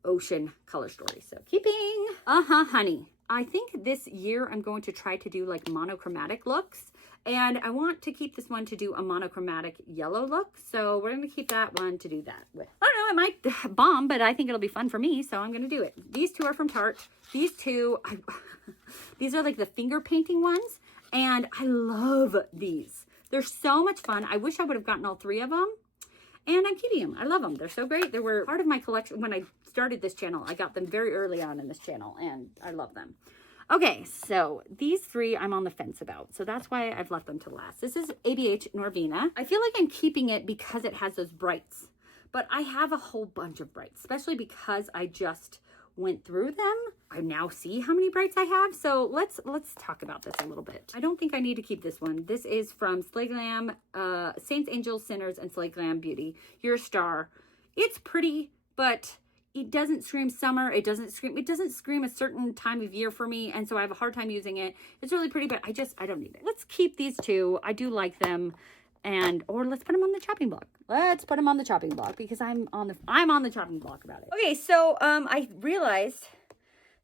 ocean color story. So keeping. Honey. I think this year I'm going to try to do like monochromatic looks, and I want to keep this one to do a monochromatic yellow look. So we're going to keep that one to do that with. I don't know, it might bomb, but I think it'll be fun for me. So I'm going to do it. These two are from Tarte. These two, these are like the finger painting ones, and I love these. They're so much fun. I wish I would have gotten all three of them. And I'm keeping them. I love them. They're so great. They were part of my collection when I started this channel. I got them very early on in this channel, and I love them. Okay, so these three I'm on the fence about. So that's why I've left them to last. This is ABH Norvina. I feel like I'm keeping it because it has those brights. But I have a whole bunch of brights, especially because I just went through them. I now see how many brights I have. So let's talk about this a little bit. I don't think I need to keep this one. This is from Slay Glam, Saints, Angels, Sinners, and Slay Glam Beauty. You're a Star. It's pretty, but it doesn't scream summer. It doesn't scream a certain time of year for me. And so I have a hard time using it. It's really pretty, but I don't need it. Let's keep these two. I do like them. Or let's put them on the chopping block. Let's put them on the chopping block because I'm on the chopping block about it. Okay, so I realized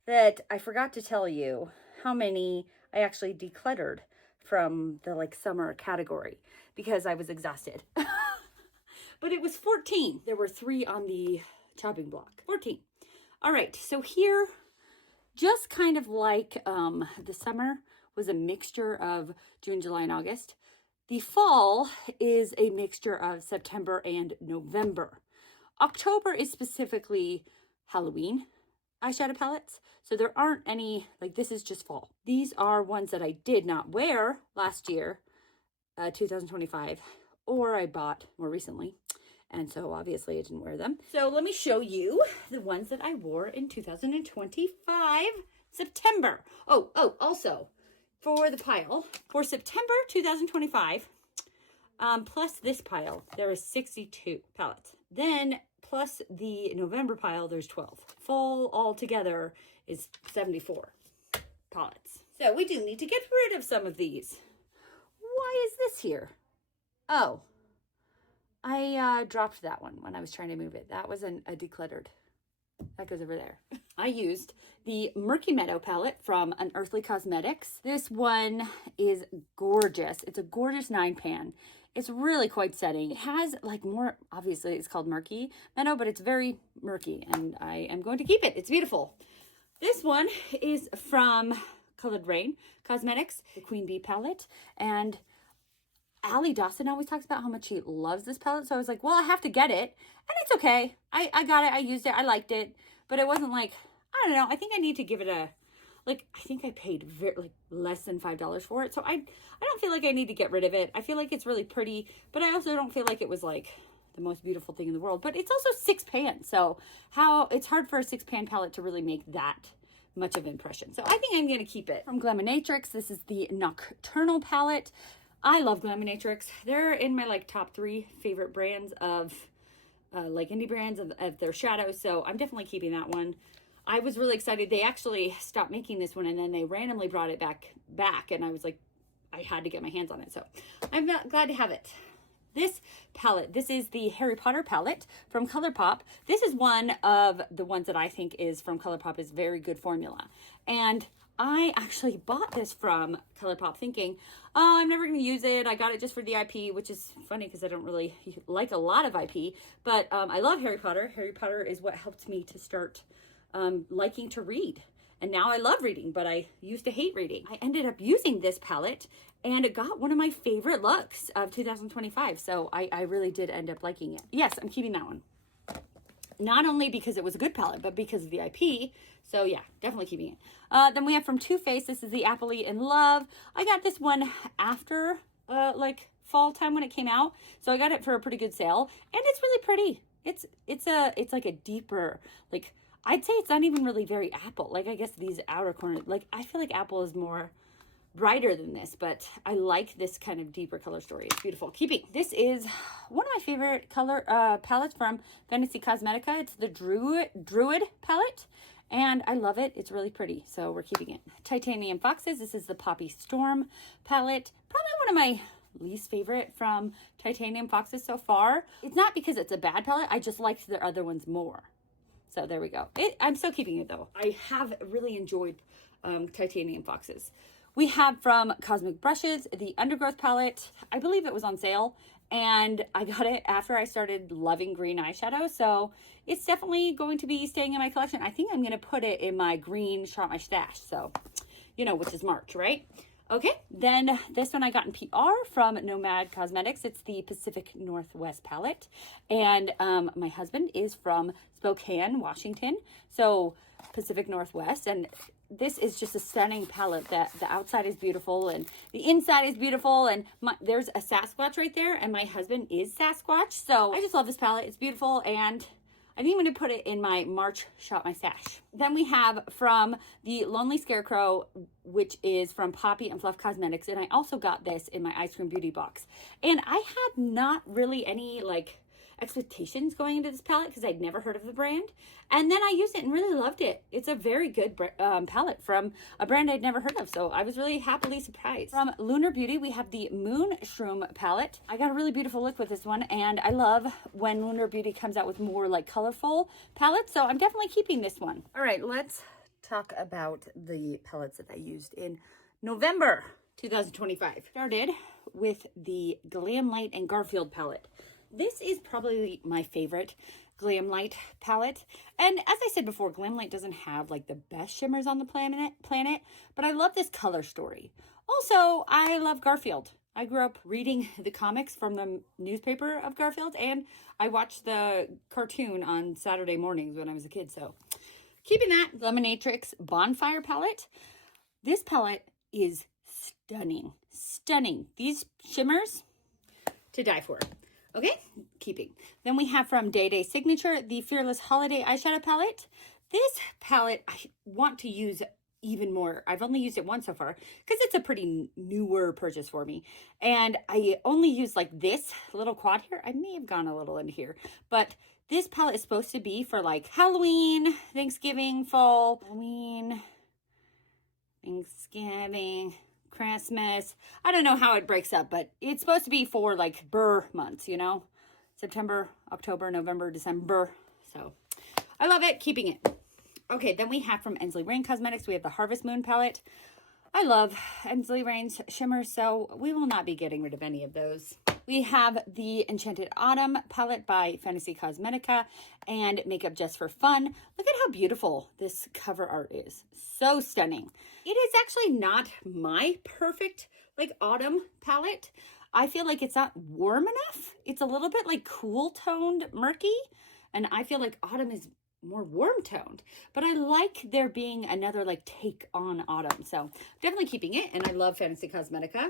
that I forgot to tell you how many I actually decluttered from the like summer category because I was exhausted. But it was 14. There were 3 on the chopping block. 14. All right, so here, just kind of like the summer was a mixture of June, July, and August. The fall is a mixture of September and November. October is specifically Halloween eyeshadow palettes. So there aren't any, like this is just fall. These are ones that I did not wear last year, 2025, or I bought more recently. And so obviously I didn't wear them. So let me show you the ones that I wore in 2025, September. Oh, also, for the pile, for September 2025, plus this pile, there is 62 palettes. Then plus the November pile, there's 12. Fall altogether is 74 palettes. So we do need to get rid of some of these. Why is this here? Oh, I dropped that one when I was trying to move it. That was a decluttered. That goes over there. I used the Murky Meadow palette from Unearthly Cosmetics. This one is gorgeous. It's a gorgeous 9-pan. It's really quite setting. It has like more, obviously it's called Murky Meadow, but it's very murky and I am going to keep it. It's beautiful. This one is from Colored Rain Cosmetics, the Queen Bee palette. And Allie Dawson always talks about how much she loves this palette. So I was like, well, I have to get it. And it's okay. I got it. I used it. I liked it. But it wasn't like, I don't know. I think I need to give it a, like, I think I paid less than $5 for it. So I don't feel like I need to get rid of it. I feel like it's really pretty. But I also don't feel like it was like the most beautiful thing in the world. But it's also 6 pans. So it's hard for a 6-pan palette to really make that much of an impression. So I think I'm going to keep it. From Glaminatrix, this is the Nocturnal palette. I love Glaminatrix. They're in my like top 3 favorite brands of like indie brands of their shadows. So I'm definitely keeping that one. I was really excited. They actually stopped making this one and then they randomly brought it back. And I was like, I had to get my hands on it. So I'm glad to have it. This palette, this is the Harry Potter palette from ColourPop. This is one of the ones that I think is from ColourPop is very good formula. And I actually bought this from ColourPop thinking, oh, I'm never going to use it. I got it just for the IP, which is funny because I don't really like a lot of IP. But I love Harry Potter. Harry Potter is what helped me to start liking to read. And now I love reading, but I used to hate reading. I ended up using this palette and it got one of my favorite looks of 2025. So I really did end up liking it. Yes, I'm keeping that one. Not only because it was a good palette, but because of the IP. So yeah, definitely keeping it. Then we have from Too Faced. This is the Appley in Love. I got this one after like fall time when it came out. So I got it for a pretty good sale. And it's really pretty. It's like a deeper, like, I'd say it's not even really very apple. Like, I guess these outer corners, like, I feel like apple is more brighter than this, but I like this kind of deeper color story. It's beautiful. Keeping. This is one of my favorite color palettes from Fantasy Cosmetica. It's the Druid palette, and I love it. It's really pretty, so we're keeping it. Titanium Foxes. This is the Poppy Storm palette. Probably one of my least favorite from Titanium Foxes so far. It's not because it's a bad palette. I just liked their other ones more. So there we go. I'm still keeping it though. I have really enjoyed Titanium Foxes. We have from Cosmic Brushes, the Undergrowth palette. I believe it was on sale, and I got it after I started loving green eyeshadow, so it's definitely going to be staying in my collection. I think I'm going to put it in my green Shop My Stash, so, you know, which is March, right? Okay, then this one I got in PR from Nomad Cosmetics. It's the Pacific Northwest palette, and my husband is from Spokane, Washington, so Pacific Northwest, and this is just a stunning palette. That the outside is beautiful and the inside is beautiful, and there's a Sasquatch right there, and my husband is Sasquatch, so I just love this palette. It's beautiful, and I think I'm going to put it in my March Shop My Stash. Then we have from the Lonely Scarecrow, which is from Poppy and Fluff Cosmetics, and I also got this in my Ice Cream Beauty box, and I had not really any like expectations going into this palette because I'd never heard of the brand, and then I used it and really loved it. It's a very good palette from a brand I'd never heard of, so I was really happily surprised. From Lunar Beauty, we have the Moon Shroom palette. I got a really beautiful look with this one, and I love when Lunar Beauty comes out with more like colorful palettes, so I'm definitely keeping this one. All right, let's talk about the palettes that I used in November 2025. Started with the Glam Light and Garfield palette. This is probably my favorite Glam Light palette. And as I said before, Glam Light doesn't have like the best shimmers on the planet, but I love this color story. Also, I love Garfield. I grew up reading the comics from the newspaper of Garfield, and I watched the cartoon on Saturday mornings when I was a kid. So keeping that. Lemonatrix Bonfire palette. This palette is stunning. Stunning. These shimmers to die for. Okay, keeping. Then we have from Day Day Signature, the Fearless Holiday Eyeshadow Palette. This palette I want to use even more. I've only used it once so far because it's a pretty newer purchase for me. And I only use like this little quad here. I may have gone a little into here, but this palette is supposed to be for like Halloween, Thanksgiving, fall, Halloween, Thanksgiving, Christmas. I don't know how it breaks up, but it's supposed to be for like Burr months, you know, September, October, November, December. So I love it, keeping it. Okay, then we have from Ensley Rain Cosmetics, we have the Harvest Moon palette. I love Ensley Rain's shimmers, so we will not be getting rid of any of those. We have the Enchanted Autumn palette by Fantasy Cosmetica and Makeup Just for Fun. Look at how beautiful this cover art is. So stunning. It is actually not my perfect like autumn palette. I feel like it's not warm enough. It's a little bit like cool toned murky, and I feel like autumn is more warm toned, but I like there being another like take on autumn, so definitely keeping it. And I love Fantasy Cosmetica.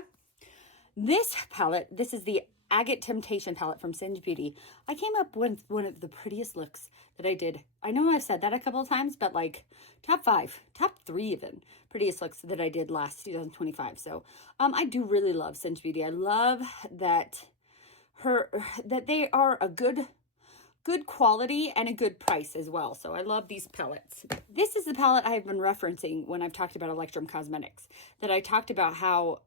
This palette, this is the Agate Temptation palette from Singe Beauty. I came up with one of the prettiest looks that I did. I know I've said that a couple of times, but like top 3 even prettiest looks that I did last 2025. So I do really love Singe Beauty. I love that they are a good quality and a good price as well. So I love these palettes. This is the palette I've been referencing when I've talked about Electrum Cosmetics, that I talked about how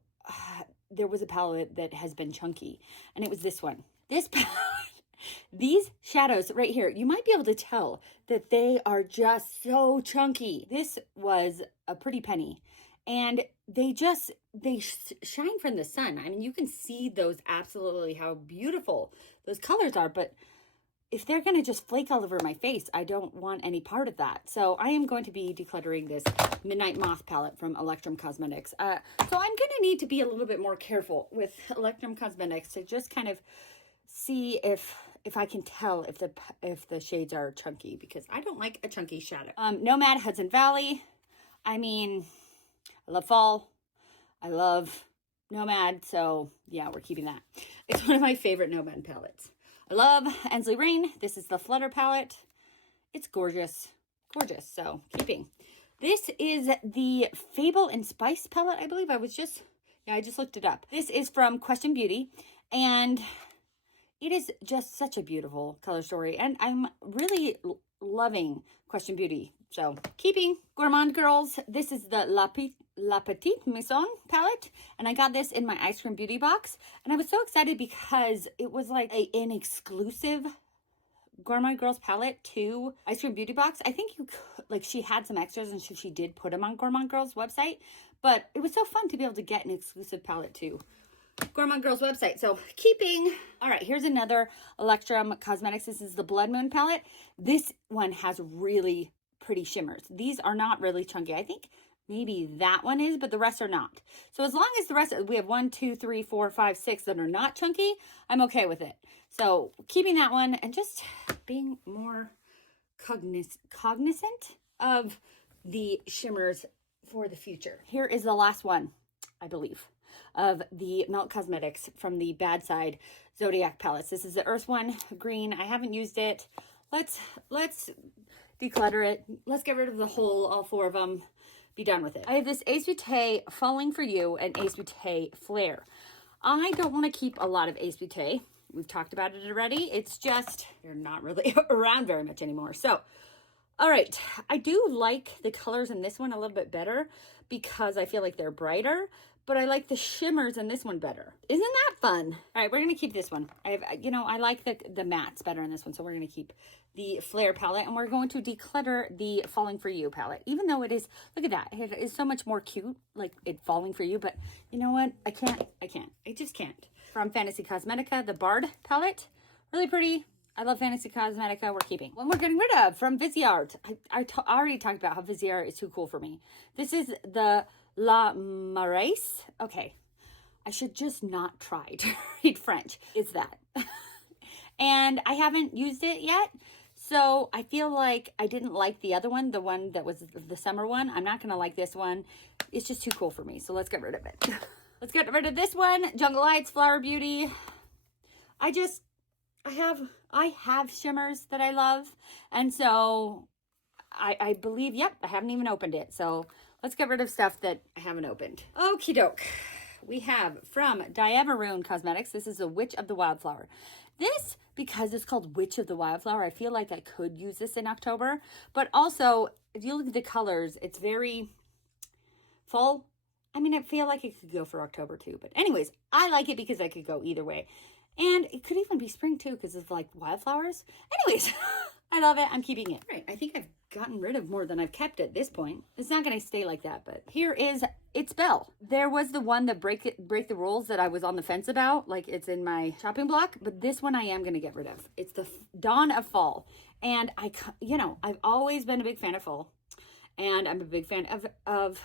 there was a palette that has been chunky, and it was this one. This palette, these shadows right here, you might be able to tell that they are just so chunky. This was a pretty penny, and they shine from the sun. I mean, you can see those absolutely how beautiful those colors are, but if they're going to just flake all over my face, I don't want any part of that. So I am going to be decluttering this Midnight Moth palette from Electrum Cosmetics. So I'm going to need to be a little bit more careful with Electrum Cosmetics to just kind of see if I can tell if the shades are chunky, because I don't like a chunky shadow. Nomad Hudson Valley. I mean, I love fall. I love Nomad. So yeah, we're keeping that. It's one of my favorite Nomad palettes. I love Ensley Rain. This is the Flutter palette. It's gorgeous, gorgeous. So keeping. This is the Fable and Spice palette, I believe. I just looked it up. This is from Question Beauty, and it is just such a beautiful color story, and I'm really loving Question Beauty. So keeping. Gourmand Girls, this is the La Petite Maison palette, and I got this in my Ice Cream Beauty box, and I was so excited because it was like an exclusive Gourmand Girls palette to Ice Cream Beauty box. I think you could, like, she had some extras and she did put them on Gourmand Girls website, but it was so fun to be able to get an exclusive palette to Gourmand Girls website. So keeping. All right, here's another Electrum Cosmetics. This is the Blood Moon palette. This one has really pretty shimmers. These are not really chunky. I think maybe that one is, but the rest are not. So as long as the rest, we have 1, 2, 3, 4, 5, 6 that are not chunky, I'm okay with it. So keeping that one and just being more cognizant of the shimmers for the future. Here is the last one, I believe, of the Melt Cosmetics from the Bad Side Zodiac palettes. This is the Earth One green. I haven't used it. Let's declutter it. Let's get rid of the whole, all 4 of them. Be done with it. I have this Ace Beauté Falling For You and Ace Beauté Flare. I don't want to keep a lot of Ace Beauté. We've talked about it already. It's just, they're not really around very much anymore. So, all right. I do like the colors in this one a little bit better because I feel like they're brighter, but I like the shimmers in this one better. Isn't that fun? All right, we're going to keep this one. I like the mattes better in this one, so we're going to keep the Flare palette, and we're going to declutter the Falling For You palette, even though it is, look at that, it is so much more cute, like it falling for you, but you know what, I just can't. From Fantasy Cosmetica, the Bard palette, really pretty. I love Fantasy Cosmetica. We're keeping. One we're getting rid of from Viseart. I already talked about how Viseart is too cool for me. This is the La Maraise. Okay, I should just not try to read French. It's that. And I haven't used it yet. So I feel like I didn't like the other one, the one that was the summer one. I'm not going to like this one. It's just too cool for me. So let's get rid of it. Let's get rid of this one. Jungle Lights, Flower Beauty. I have shimmers that I love. And so I believe, yep, I haven't even opened it. So let's get rid of stuff that I haven't opened. Okie doke. We have from Decmeber Cosmetics. This is the Witch of the Wildflower. This, because it's called Witch of the Wildflower, I feel like I could use this in October. But also, if you look at the colors, it's very fall. I mean, I feel like it could go for October too. But anyways, I like it because I could go either way. And it could even be spring too because of like wildflowers. Anyways, I love it. I'm keeping it. All right, I think I've gotten rid of more than I've kept at this point. It's not going to stay like that, but here is It's Belle. There was the one that break the rules that I was on the fence about, like it's in my shopping block, but this one I am going to get rid of. It's the Dawn of Fall. And I've always been a big fan of fall, and I'm a big fan of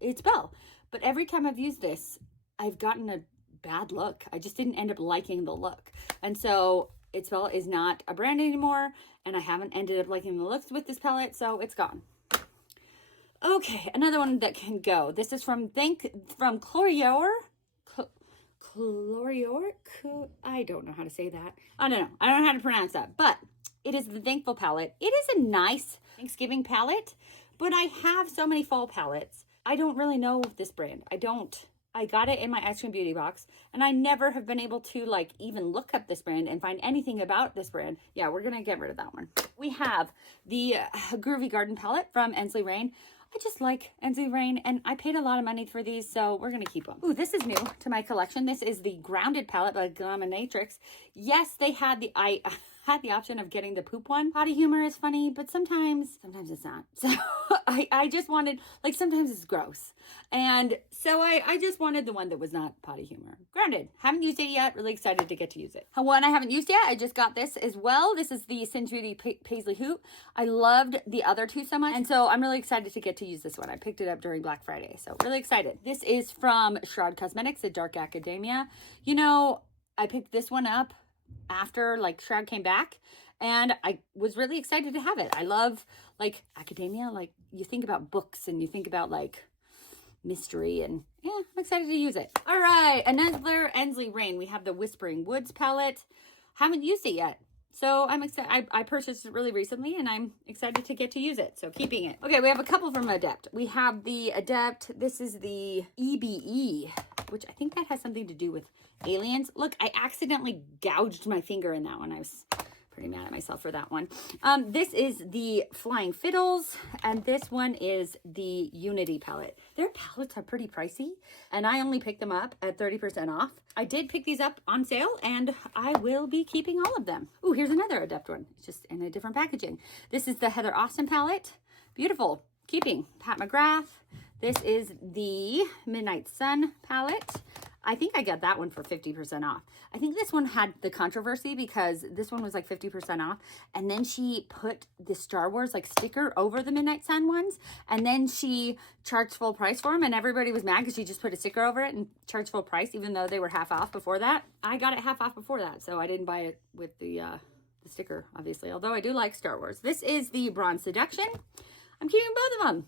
It's Belle. But every time I've used this, I've gotten a bad look. I just didn't end up liking the look. And so It's Belle is not a brand anymore, and I haven't ended up liking the looks with this palette, so it's gone. Okay, another one that can go. This is from Clorior. I don't know how to say that. I don't know how to pronounce that, but it is the Thankful palette. It is a nice Thanksgiving palette, but I have so many fall palettes. I don't really know this brand. I got it in my Ice Cream Beauty box, and I never have been able to like even look up this brand and find anything about this brand. Yeah, we're going to get rid of that one. We have the Groovy Garden palette from Ensley Rain. I just like Ensley Rain, and I paid a lot of money for these, so we're going to keep them. Ooh, this is new to my collection. This is the Grounded palette by Glaminatrix. Yes, they had I had the option of getting the poop one. Potty humor is funny, but sometimes it's not. So I just wanted, like, sometimes it's gross. And so I just wanted the one that was not potty humor. Grounded. Haven't used it yet. Really excited to get to use it. One I haven't used yet. I just got this as well. This is the Sin Judy Paisley Hoop. I loved the other two so much. And so I'm really excited to get to use this one. I picked it up during Black Friday. So really excited. This is from Shroud Cosmetics, the Dark Academia. You know, I picked this one up after like Shroud came back, and I was really excited to have it. I love like academia, like you think about books and you think about like mystery, and yeah, I'm excited to use it. All right, another Ensley Rain. We have the Whispering Woods palette. Haven't used it yet. So I'm excited. I purchased it really recently and I'm excited to get to use it. So keeping it. Okay, we have a couple from Adept. We have the Adept. This is the EBE, which I think that has something to do with aliens. Look, I accidentally gouged my finger in that one. I was pretty mad at myself for that one. This is the Flying Fiddles, and this one is the Unity palette. Their palettes are pretty pricey, and I only picked them up at 30% off. I did pick these up on sale, and I will be keeping all of them. Ooh, here's another Adept one. It's just in a different packaging. This is the Heather Austin palette. Beautiful. Keeping. Pat McGrath. This is the Midnight Sun palette. I think I got that one for 50% off. I think this one had the controversy because this one was like 50% off. And then she put the Star Wars like sticker over the Midnight Sun ones. And then she charged full price for them. And everybody was mad because she just put a sticker over it and charged full price, even though they were half off before that. I got it half off before that. So I didn't buy it with the sticker, obviously. Although I do like Star Wars. This is the Bronze Seduction. I'm keeping both of them.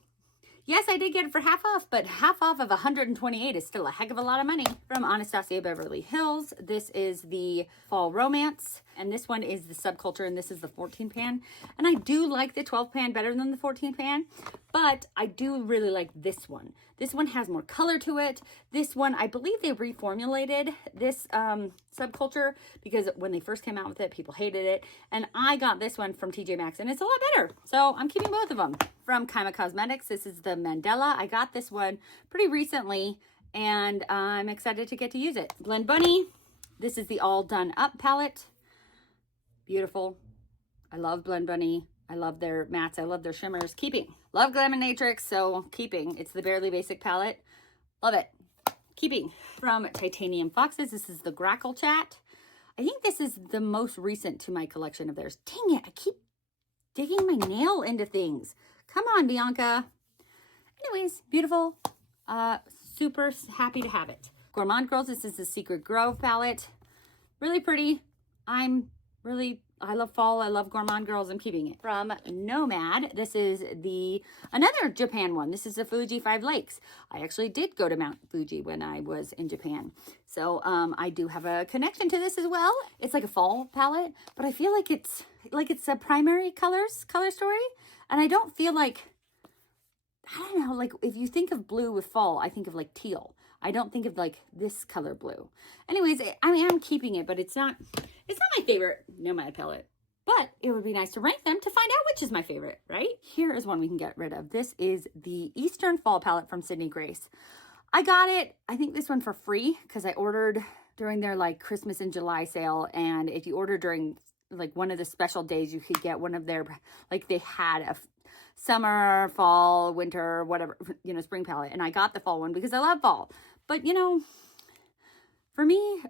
Yes, I did get it for half off, but half off of 128 is still a heck of a lot of money. From Anastasia Beverly Hills, this is the Fall Romance, and this one is the Subculture, and this is the 14 pan. And I do like the 12 pan better than the 14 pan, but I do really like this one. This one has more color to it. This one, I believe they reformulated this Subculture because when they first came out with it, people hated it. And I got this one from TJ Maxx, and it's a lot better. So I'm keeping both of them. From Kaima Cosmetics, this is the Mandela. I got this one pretty recently, and I'm excited to get to use it. Blend Bunny. This is the All Done Up palette. Beautiful. I love Blend Bunny. I love their mattes. I love their shimmers. Keeping. Love Glaminatrix, so keeping. It's the Barely Basic palette. Love it. Keeping. From Titanium Foxes, this is the Grackle Chat. I think this is the most recent to my collection of theirs. Dang it, I keep digging my nail into things. Come on, Bianca. Anyways, beautiful. Super happy to have it. Gourmand Girls, this is the Secret Grove palette. Really pretty. I love fall. I love Gourmand Girls. I'm keeping it. From Nomad, this is another Japan one. This is the Fuji 5 Lakes. I actually did go to Mount Fuji when I was in Japan. So I do have a connection to this as well. It's like a fall palette, but I feel like it's a primary color story. And I don't feel like, I don't know, like if you think of blue with fall, I think of like teal. I don't think of like this color blue. Anyways, I mean, I'm keeping it, but it's not my favorite Nomad palette. But it would be nice to rank them to find out which is my favorite, right? Here is one we can get rid of. This is the Eastern Fall palette from Sydney Grace. I got it, I think this one for free because I ordered during their like Christmas and July sale. And if you order during like one of the special days, you could get one of their, like they had a summer, fall, winter, whatever, you know, spring palette. And I got the fall one because I love fall. But, you know, for me,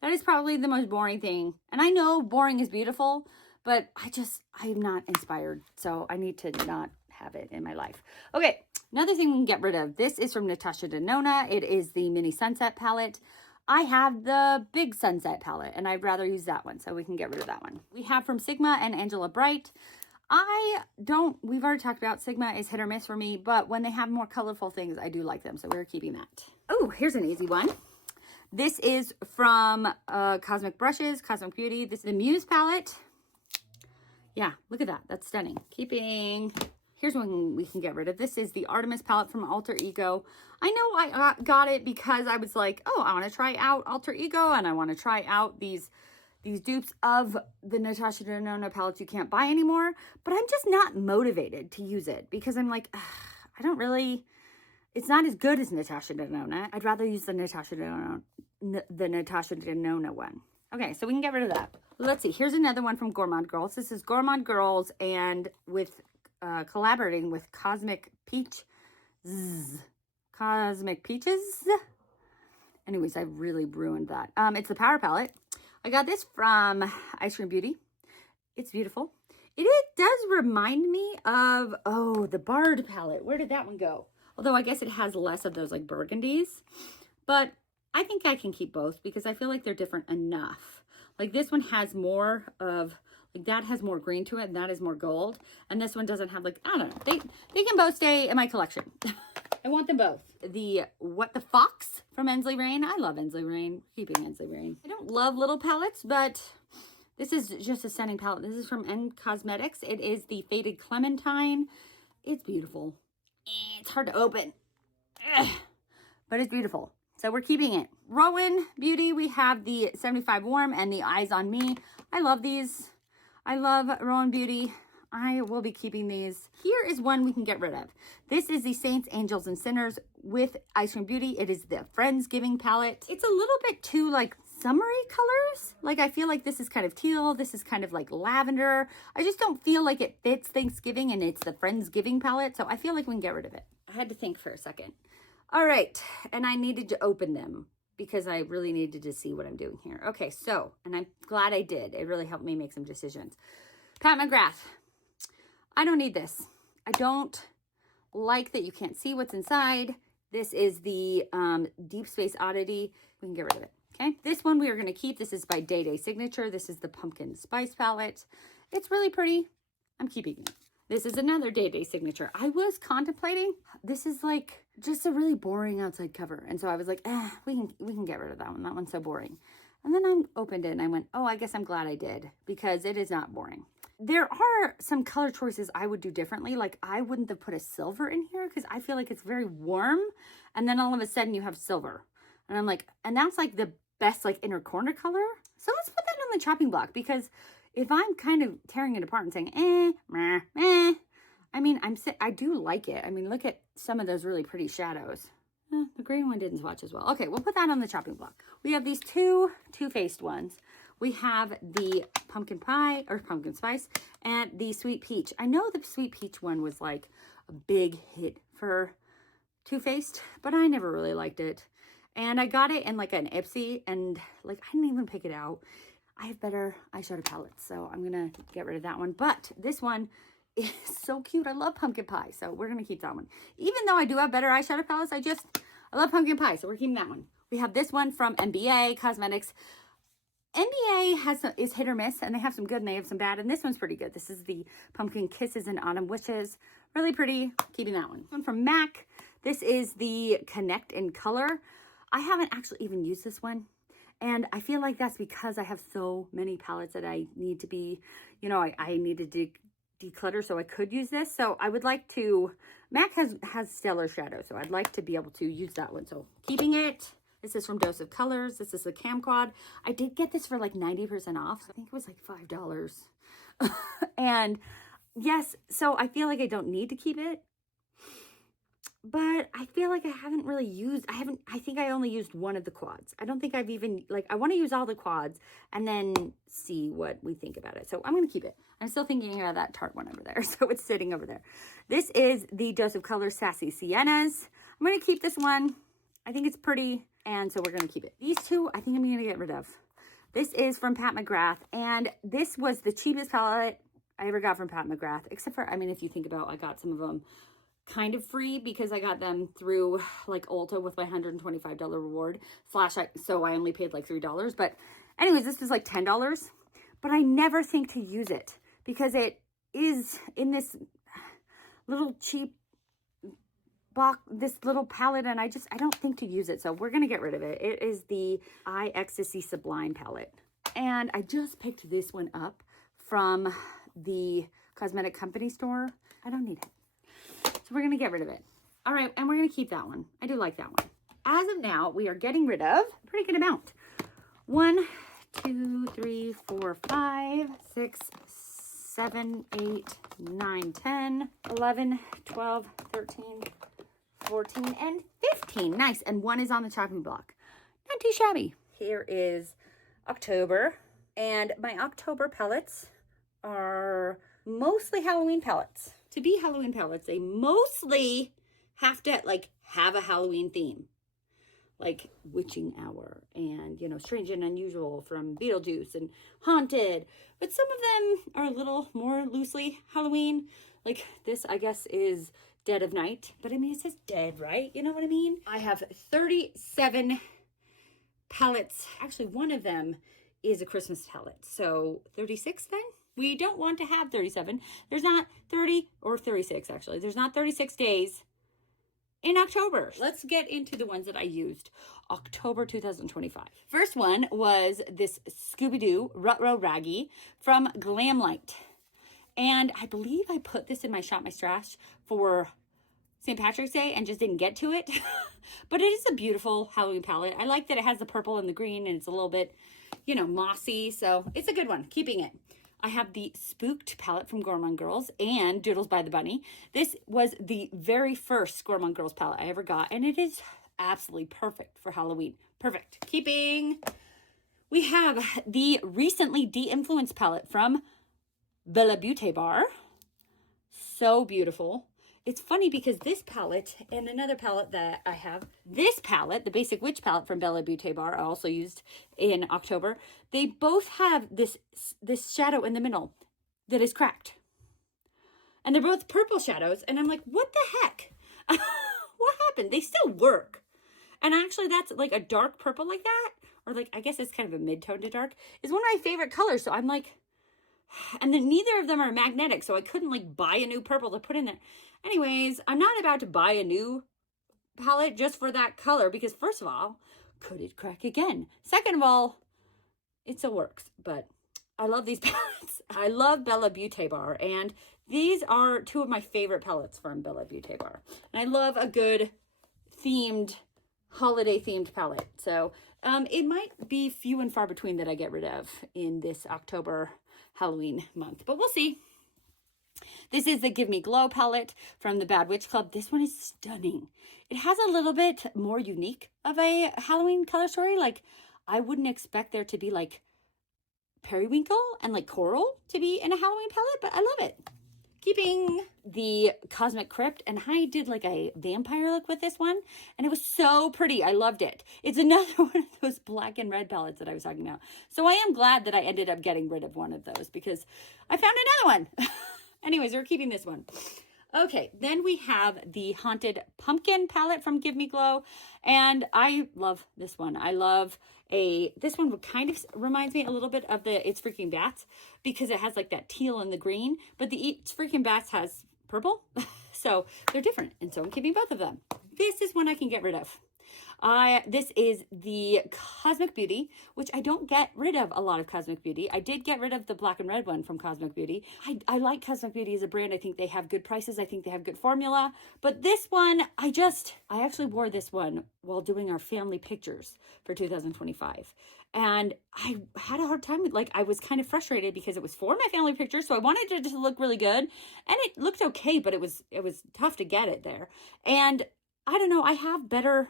that is probably the most boring thing. And I know boring is beautiful, but I'm not inspired. So I need to not have it in my life. Okay, another thing we can get rid of. This is from Natasha Denona. It is the Mini Sunset palette. I have the Big Sunset palette, and I'd rather use that one, so we can get rid of that one. We have from Sigma and Angela Bright. We've already talked about Sigma is hit or miss for me, but when they have more colorful things, I do like them, so we're keeping that. Oh, here's an easy one. This is from Cosmic Brushes, Cosmic Beauty. This is the Muse palette. Yeah, look at that. That's stunning. Keeping. Here's one we can get rid of. This is the Artemis palette from Alter Ego. I know I got it because I was like, oh, I want to try out Alter Ego and I want to try out these dupes of the Natasha Denona palettes you can't buy anymore. But I'm just not motivated to use it because I'm like, I don't really, it's not as good as Natasha Denona. I'd rather use the Natasha Denona one. Okay, so we can get rid of that. Let's see. Here's another one from Gourmand Girls. This is Gourmand Girls and with collaborating with Cosmic Peaches. Anyways, I really ruined that. It's the Power Palette. I got this from Ice Cream Beauty. It's beautiful. It does remind me of, the Bard palette. Where did that one go? Although I guess it has less of those like burgundies. But I think I can keep both because I feel like they're different enough. Like this one has more of, like that has more green to it and that is more gold. And this one doesn't have like, I don't know. They can both stay in my collection. I want them both. The What the Fox from Ensley Rain. I love Ensley Rain. Keeping Ensley Rain. I don't love little palettes, but this is just a stunning palette. This is from N Cosmetics. It is the Faded Clementine. It's beautiful. It's hard to open, but it's beautiful. So we're keeping it. Rowan Beauty, we have the 75 Warm and the Eyes on Me. I love these. I love Rowan Beauty. I will be keeping these. Here is one we can get rid of. This is the Saints, Angels, and Sinners with Ice Cream Beauty. It is the Friendsgiving palette. It's a little bit too like summery colors. Like I feel like this is kind of teal. This is kind of like lavender. I just don't feel like it fits Thanksgiving, and it's the Friendsgiving palette. So I feel like we can get rid of it. I had to think for a second. All right. And I needed to open them because I really needed to see what I'm doing here. Okay. So, and I'm glad I did. It really helped me make some decisions. Pat McGrath. I don't need this. I don't like that you can't see what's inside. This is the Deep Space Oddity. We can get rid of it, okay? This one we are going to keep. This is by Day Day Signature. This is the Pumpkin Spice palette. It's really pretty. I'm keeping it. This is another Day Day Signature. I was contemplating. This is like just a really boring outside cover. And so I was like, we can get rid of that one. That one's so boring. And then I opened it and I went, oh, I guess I'm glad I did because it is not boring. There are some color choices I would do differently. Like I wouldn't have put a silver in here because I feel like it's very warm. And then all of a sudden you have silver. And I'm like, and that's like the best like inner corner color. So let's put that on the chopping block because if I'm kind of tearing it apart and saying, meh, meh, I mean, I do like it. I mean, look at some of those really pretty shadows. The green one didn't swatch as well. Okay, we'll put that on the chopping block. We have these two Too Faced ones. We have the Pumpkin Pie, or Pumpkin Spice, and the Sweet Peach. I know the Sweet Peach one was like a big hit for Too Faced, but I never really liked it. And I got it in like an Ipsy, and like I didn't even pick it out. I have better eyeshadow palettes, so I'm going to get rid of that one. But this one is so cute. I love Pumpkin Pie, so we're going to keep that one. Even though I do have better eyeshadow palettes, I love Pumpkin Pie, so we're keeping that one. We have this one from NBA Cosmetics. NBA is hit or miss, and they have some good and they have some bad, and this one's pretty good. This is the Pumpkin Kisses and Autumn Wishes. Really pretty. Keeping that one. This one from MAC. This is the Connect in Color. I haven't actually even used this one, and I feel like that's because I have so many palettes that I need to be, you know, I need to declutter, so I could use this. So I would like to, MAC has stellar shadow, so I'd like to be able to use that one. So keeping it. This is from Dose of Colors. This is the Cam Quad. I did get this for like 90% off. So I think it was like $5. And yes, so I feel like I don't need to keep it. But I feel like I haven't really used, I think I only used one of the quads. I don't think I've even, like, I want to use all the quads and then see what we think about it. So I'm going to keep it. I'm still thinking about that Tarte one over there. So it's sitting over there. This is the Dose of Colors Sassy Siennas. I'm going to keep this one. I think it's pretty. And so we're going to keep it. These two, I think I'm going to get rid of. This is from Pat McGrath. And this was the cheapest palette I ever got from Pat McGrath. Except for, I mean, if you think about, I got some of them kind of free because I got them through like Ulta with my $125 reward. So I only paid like $3. But anyways, this is like $10. But I never think to use it because it is in this little cheap box, this little palette, and I don't think to use it, so we're gonna get rid of it. It is the Eye Ecstasy Sublime palette, and I just picked this one up from the cosmetic company store. I don't need it, so we're gonna get rid of it. All right, and we're gonna keep that one. I do like that one. As of now, we are getting rid of a pretty good amount. 1, 2, 3, 4, 5, 6, 7, 8, 9, 10, 11, 12, 13, 14, and 15. Nice. And one is on the chopping block. Not too shabby. Here is October. And my October palettes are mostly Halloween palettes. To be Halloween palettes, they mostly have to like have a Halloween theme. Like Witching Hour and, you know, Strange and Unusual from Beetlejuice and Haunted. But some of them are a little more loosely Halloween. Like this, I guess, is Dead of Night. But I mean, it says dead, right? You know what I mean? I have 37 palettes. Actually, one of them is a Christmas palette. So 36 then? We don't want to have 37. There's not 30 or 36, actually. There's not 36 days in October. Let's get into the ones that I used October 2025. First one was this Scooby-Doo Rut-Row Raggy from Glamlight. And I believe I put this in my Shop My Stash for St. Patrick's Day and just didn't get to it. But it is a beautiful Halloween palette. I like that it has the purple and the green and it's a little bit, you know, mossy. So it's a good one. Keeping it. I have the Spooked palette from Gourmand Girls and Doodles by the Bunny. This was the very first Gourmand Girls palette I ever got, and it is absolutely perfect for Halloween. Perfect. Keeping. We have the recently de-influenced palette from Bella Beauté Bar. So beautiful. It's funny because this palette and another palette that I have, this palette, the Basic Witch palette from Bella Beauté Bar, I also used in October. They both have this shadow in the middle that is cracked. And they're both purple shadows. And I'm like, what the heck? What happened? They still work. And actually that's like a dark purple like that, or like, I guess it's kind of a mid-tone to dark, is one of my favorite colors. So I'm like, and then neither of them are magnetic, so I couldn't like buy a new purple to put in there. Anyways, I'm not about to buy a new palette just for that color because first of all, could it crack again? Second of all, it still works, but I love these palettes. I love Bella Beauté Bar, and these are two of my favorite palettes from Bella Beauté Bar. And I love a good themed, holiday themed palette. So it might be few and far between that I get rid of in this October Halloween month, but we'll see. This is the Give Me Glow palette from the Bad Witch Club. This one is stunning. It has a little bit more unique of a Halloween color story. Like, I wouldn't expect there to be like periwinkle and like coral to be in a Halloween palette, but I love it. Keeping the Cosmic Crypt, and I did like a vampire look with this one, and it was so pretty. I loved it. It's another one of those black and red palettes that I was talking about. So I am glad that I ended up getting rid of one of those because I found another one. Anyways, we're keeping this one. Okay, then we have the Haunted Pumpkin palette from Give Me Glow, and I love this one. I love this one kind of reminds me a little bit of the It's Freaking Bats because it has like that teal and the green, but the It's Freaking Bats has purple. So they're different, and so I'm keeping both of them. This is one I can get rid of. This is the Cosmic Beauty, which I don't get rid of a lot of Cosmic Beauty. I did get rid of the black and red one from Cosmic Beauty. I like Cosmic Beauty as a brand. I think they have good prices. I think they have good formula. But this one, I actually wore this one while doing our family pictures for 2025. And I had a hard time with, like, I was kind of frustrated because it was for my family pictures. So I wanted it to look really good. And it looked okay, but it was tough to get it there. And I don't know, I have better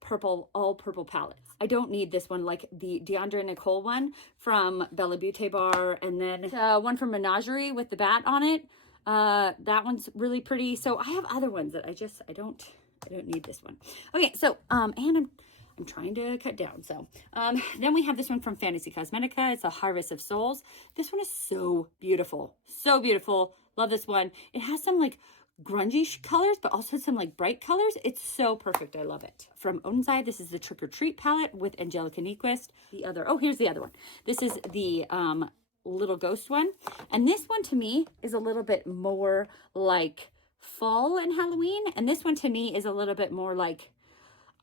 purple, all purple palettes. I don't need this one, like the Deandra Nicole one from Bella Beauté Bar, and then one from Menagerie with the bat on it. That one's really pretty. So I have other ones that I don't need this one. Okay, so and I'm trying to cut down. So then we have this one from Fantasy Cosmetica. It's a Harvest of Souls. This one is so beautiful, so beautiful. Love this one. It has some like grungy colors, but also some like bright colors. It's so perfect. I love it. From Odenside, this is the Trick or Treat palette with Angelica Nyquist. Here's the other one. This is the Little Ghost one. And this one to me is a little bit more like fall and Halloween. And this one to me is a little bit more like,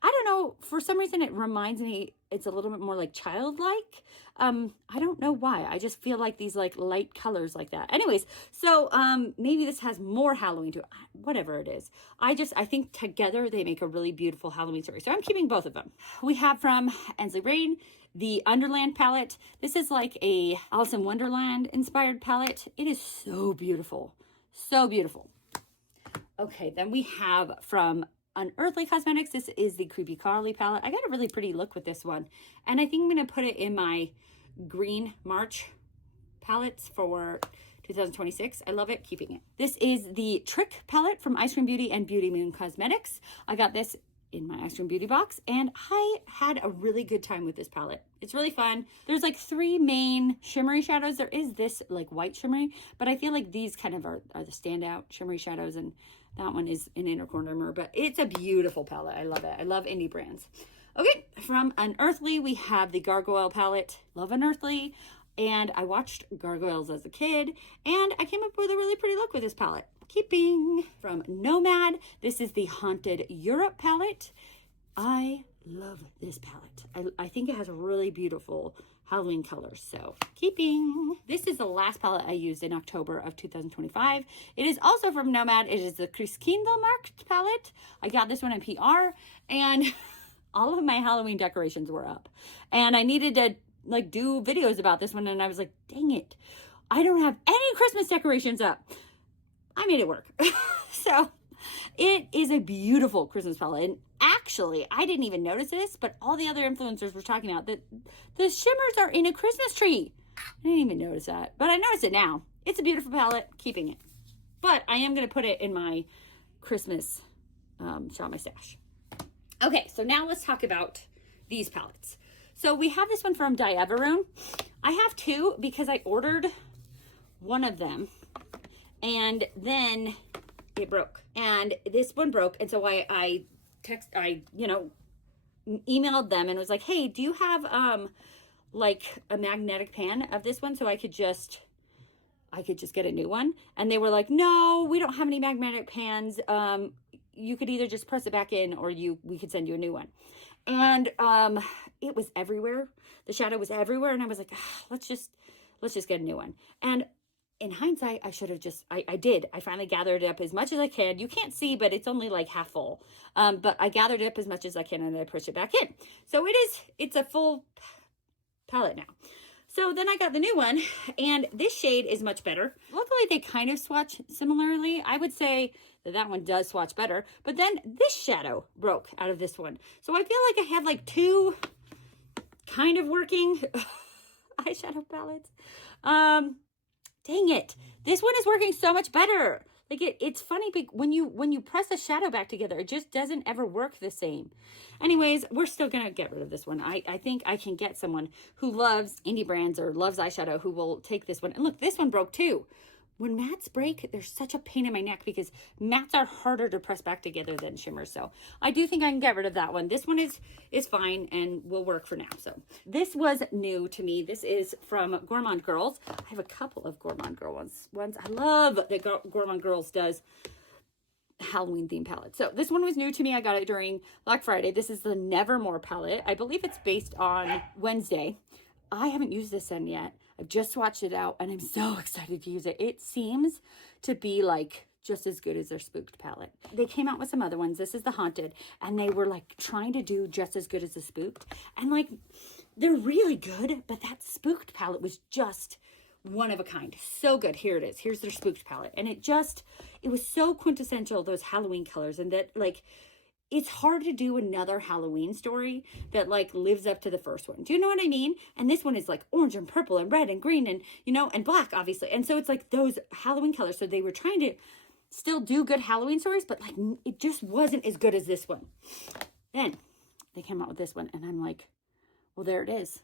I don't know, for some reason it reminds me, it's a little bit more like childlike. I don't know why. I just feel like these like light colors like that. Anyways, so maybe this has more Halloween to it. Whatever it is. I think together they make a really beautiful Halloween story. So I'm keeping both of them. We have from Ensley Rain, the Underland palette. This is like a Alice in Wonderland inspired palette. It is so beautiful. So beautiful. Okay, then we have from Unearthly Cosmetics. This is the Creepy Carly palette. I got a really pretty look with this one. And I think I'm going to put it in my Green March palettes for 2026. I love it. Keeping it. This is the Trick palette from Ice Cream Beauty and Beauty Moon Cosmetics. I got this in my Ice Cream Beauty box, and I had a really good time with this palette. It's really fun. There's like 3 main shimmery shadows. There is this like white shimmery, but I feel like these kind of are the standout shimmery shadows, and that one is an inner corner mirror, but it's a beautiful palette. I love it. I love indie brands. Okay, from Unearthly, we have the Gargoyle palette. Love Unearthly. And I watched Gargoyles as a kid, and I came up with a really pretty look with this palette. keeping. From Nomad, this is the Haunted Europe palette. I love this palette. I think it has really beautiful Halloween colors, so keeping. This is the last palette I used in October of 2025. It is also from Nomad. It is the Christkindlmarkt palette. I got this one in PR, and all of my Halloween decorations were up. And I needed to like do videos about this one, and I was like, dang it, I don't have any Christmas decorations up. I made it work. So it is a beautiful Christmas palette. And actually, I didn't even notice this, but all the other influencers were talking about that the shimmers are in a Christmas tree. I didn't even notice that, but I noticed it now. It's a beautiful palette, keeping it. But I am going to put it in my Christmas Shop My Stash. Okay, so now let's talk about these palettes. So we have this one from Declutter. I have two because I ordered one of them and then it broke. And this one broke, and so I emailed them and was like, hey, do you have like a magnetic pan of this one so I could just get a new one? And they were like, no, we don't have any magnetic pans. You could either just press it back in or we could send you a new one. And it was everywhere. The shadow was everywhere, and I was like, let's just get a new one. And in hindsight, I should have just, I did. I finally gathered it up as much as I can. You can't see, but it's only like half full. But I gathered it up as much as I can, and I pushed it back in. So it's a full palette now. So then I got the new one, and this shade is much better. Luckily, they kind of swatch similarly. I would say that one does swatch better. But then this shadow broke out of this one. So I feel like I have like two kind of working eyeshadow palettes. Dang it. This one is working so much better. Like it's funny, but when you press a shadow back together, it just doesn't ever work the same. Anyways, we're still going to get rid of this one. I think I can get someone who loves indie brands or loves eyeshadow who will take this one. And look, this one broke too. When mattes break, there's such a pain in my neck because mattes are harder to press back together than shimmers. So I do think I can get rid of that one. This one is fine and will work for now. So this was new to me. This is from Gourmand Girls. I have a couple of Gourmand Girl ones. I love that Gourmand Girls does Halloween themed palettes. So this one was new to me. I got it during Black Friday. This is the Nevermore palette. I believe it's based on Wednesday. I haven't used this one yet. I've just swatched it out, and I'm so excited to use it. It seems to be like just as good as their Spooked palette. They came out with some other ones. This is the Haunted, and they were like trying to do just as good as the Spooked. And like, they're really good, but that Spooked palette was just one of a kind. So good. Here it is. Here's their Spooked palette. And it was so quintessential, those Halloween colors, and that like, it's hard to do another Halloween story that like lives up to the first one. Do you know what I mean? And this one is like orange and purple and red and green and, and black, obviously. And so it's like those Halloween colors. So they were trying to still do good Halloween stories, but like it just wasn't as good as this one. Then they came out with this one, and I'm like, well, there it is.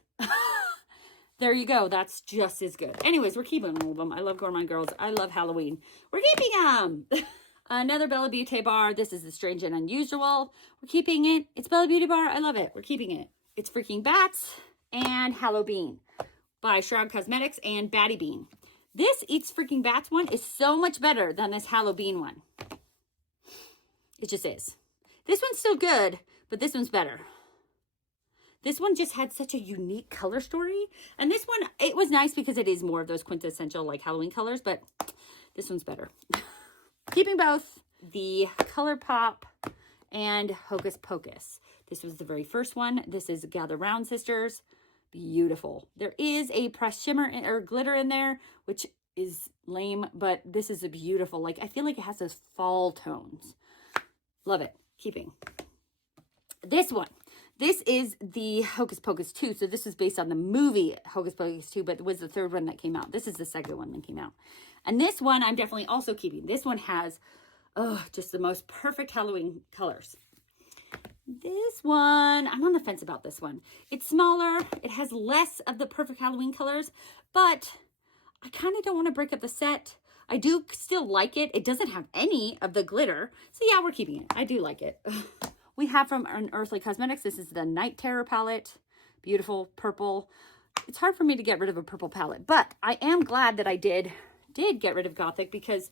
There you go. That's just as good. Anyways, we're keeping all of them. I love Gourmand Girls. I love Halloween. We're keeping them. Another Bella Beauty bar. This is the Strange and Unusual. We're keeping it. It's Bella Beauty bar. I love it. We're keeping it. It's freaking Bats and Halloween by Shroud Cosmetics and Batty Bean. This Eats Freaking Bats one is so much better than this Halloween one. It just is. This one's still good, but this one's better. This one just had such a unique color story. And this one, it was nice because it is more of those quintessential like Halloween colors, but this one's better. Keeping both the ColourPop and Hocus Pocus. This was the very first one. This is Gather Round Sisters. Beautiful. There is a pressed shimmer or glitter in there, which is lame, but this is a beautiful, like, I feel like it has those fall tones. Love it. Keeping. This one. This is the Hocus Pocus 2. So this is based on the movie Hocus Pocus 2, but it was the third one that came out. This is the second one that came out. And this one I'm definitely also keeping. This one has, just the most perfect Halloween colors. This one, I'm on the fence about this one. It's smaller. It has less of the perfect Halloween colors, but I kind of don't want to break up the set. I do still like it. It doesn't have any of the glitter. So yeah, we're keeping it. I do like it. We have from Unearthly Cosmetics, this is the Night Terror palette. Beautiful purple. It's hard for me to get rid of a purple palette, but I am glad that I did get rid of Gothic because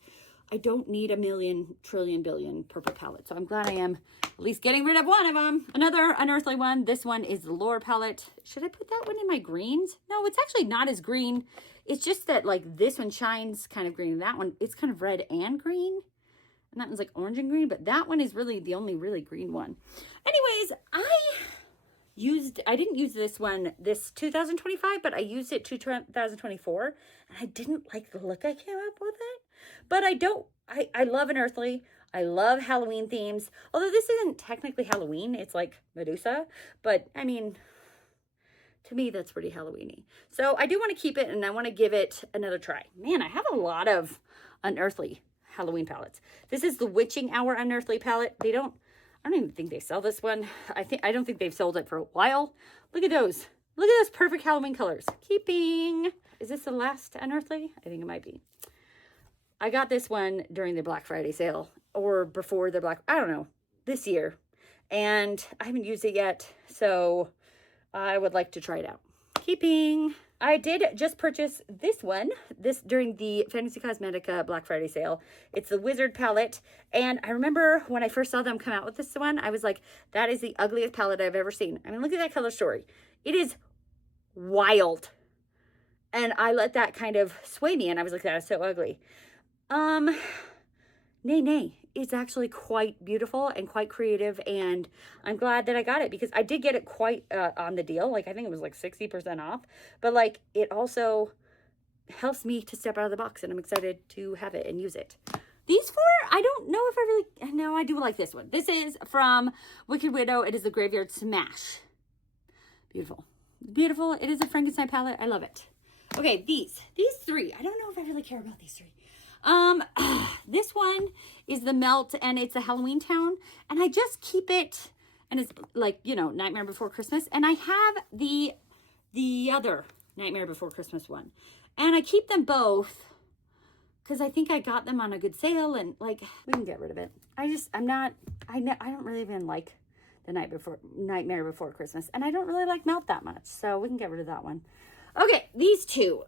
I don't need a million, trillion, billion purple palette. So I'm glad I am at least getting rid of one of them. Another unearthly one. This one is the Lore palette. Should I put that one in my greens? No, it's actually not as green. It's just that like this one shines kind of green. That one, it's kind of red and green. And that one's like orange and green, but that one is really the only really green one. Anyways, I didn't use this 2025, but I used it 2024, and I didn't like the look I came up with it. But I love an earthly. I love Halloween themes. Although this isn't technically Halloween, it's like Medusa. But I mean, to me, that's pretty Halloween-y. So I do want to keep it, and I want to give it another try. Man, I have a lot of unearthly Halloween palettes. This is the Witching Hour Unearthly palette. I don't even think they sell this one. I don't think they've sold it for a while. Look at those. Look at those perfect Halloween colors. Keeping. Is this the last unearthly? I think it might be. I got this one during the Black Friday sale or before the I don't know, this year. And I haven't used it yet, so I would like to try it out. Keeping. I did just purchase this one, during the Fantasy Cosmetica Black Friday sale. It's the Wizard palette. And I remember when I first saw them come out with this one, I was like, that is the ugliest palette I've ever seen. I mean, look at that color story. It is wild. And I let that kind of sway me, and I was like, that is so ugly. Nay. It's actually quite beautiful and quite creative, and I'm glad that I got it because I did get it quite on the deal. Like, I think it was like 60% off, but like it also helps me to step out of the box, and I'm excited to have it and use it. These four, I don't know if I really, no, I do like this one. This is from Wicked Widow. It is the Graveyard Smash. Beautiful. Beautiful. It is a Frankenstein palette. I love it. Okay, these three. I don't know if I really care about these three. This one is the Melt, and it's a Halloween Town, and I just keep it, and it's like, you know, Nightmare Before Christmas, and I have the other Nightmare Before Christmas one, and I keep them both because I think I got them on a good sale, and like, we can get rid of it. I don't really even like the Nightmare Before Christmas, and I don't really like Melt that much, so we can get rid of that one. Okay, these two.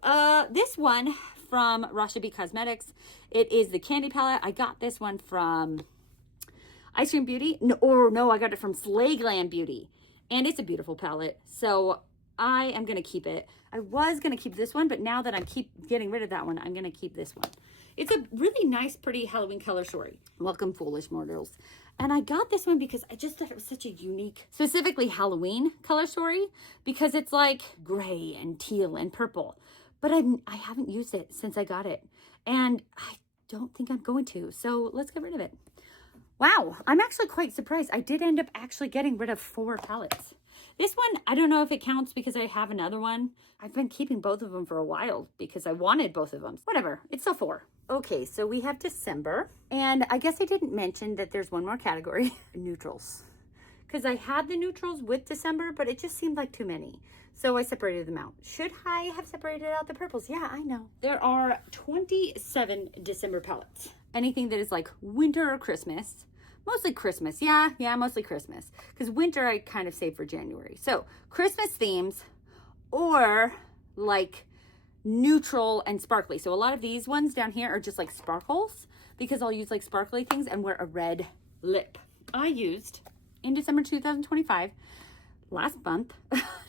This one from Rasha B Cosmetics. It is the Candy palette. I got this one from Ice Cream Beauty. No, I got it from Slayland Beauty. And it's a beautiful palette. So I am going to keep it. I was going to keep this one, but now that I keep getting rid of that one, I'm going to keep this one. It's a really nice, pretty Halloween color story. Welcome, foolish mortals. And I got this one because I just thought it was such a unique, specifically Halloween color story, because it's like gray and teal and purple. But I haven't used it since I got it, and I don't think I'm going to. So let's get rid of it. Wow, I'm actually quite surprised. I did end up actually getting rid of 4 palettes. This one, I don't know if it counts because I have another one. I've been keeping both of them for a while because I wanted both of them. Whatever, it's still 4. Okay, so we have December, and I guess I didn't mention that there's one more category, neutrals. Because I had the neutrals with December, but it just seemed like too many. So I separated them out. Should I have separated out the purples? Yeah, I know. There are 27 December palettes. Anything that is like winter or Christmas. Mostly Christmas. Yeah, mostly Christmas. Because winter I kind of save for January. So Christmas themes or like neutral and sparkly. So a lot of these ones down here are just like sparkles because I'll use like sparkly things and wear a red lip. I used in December 2025, last month,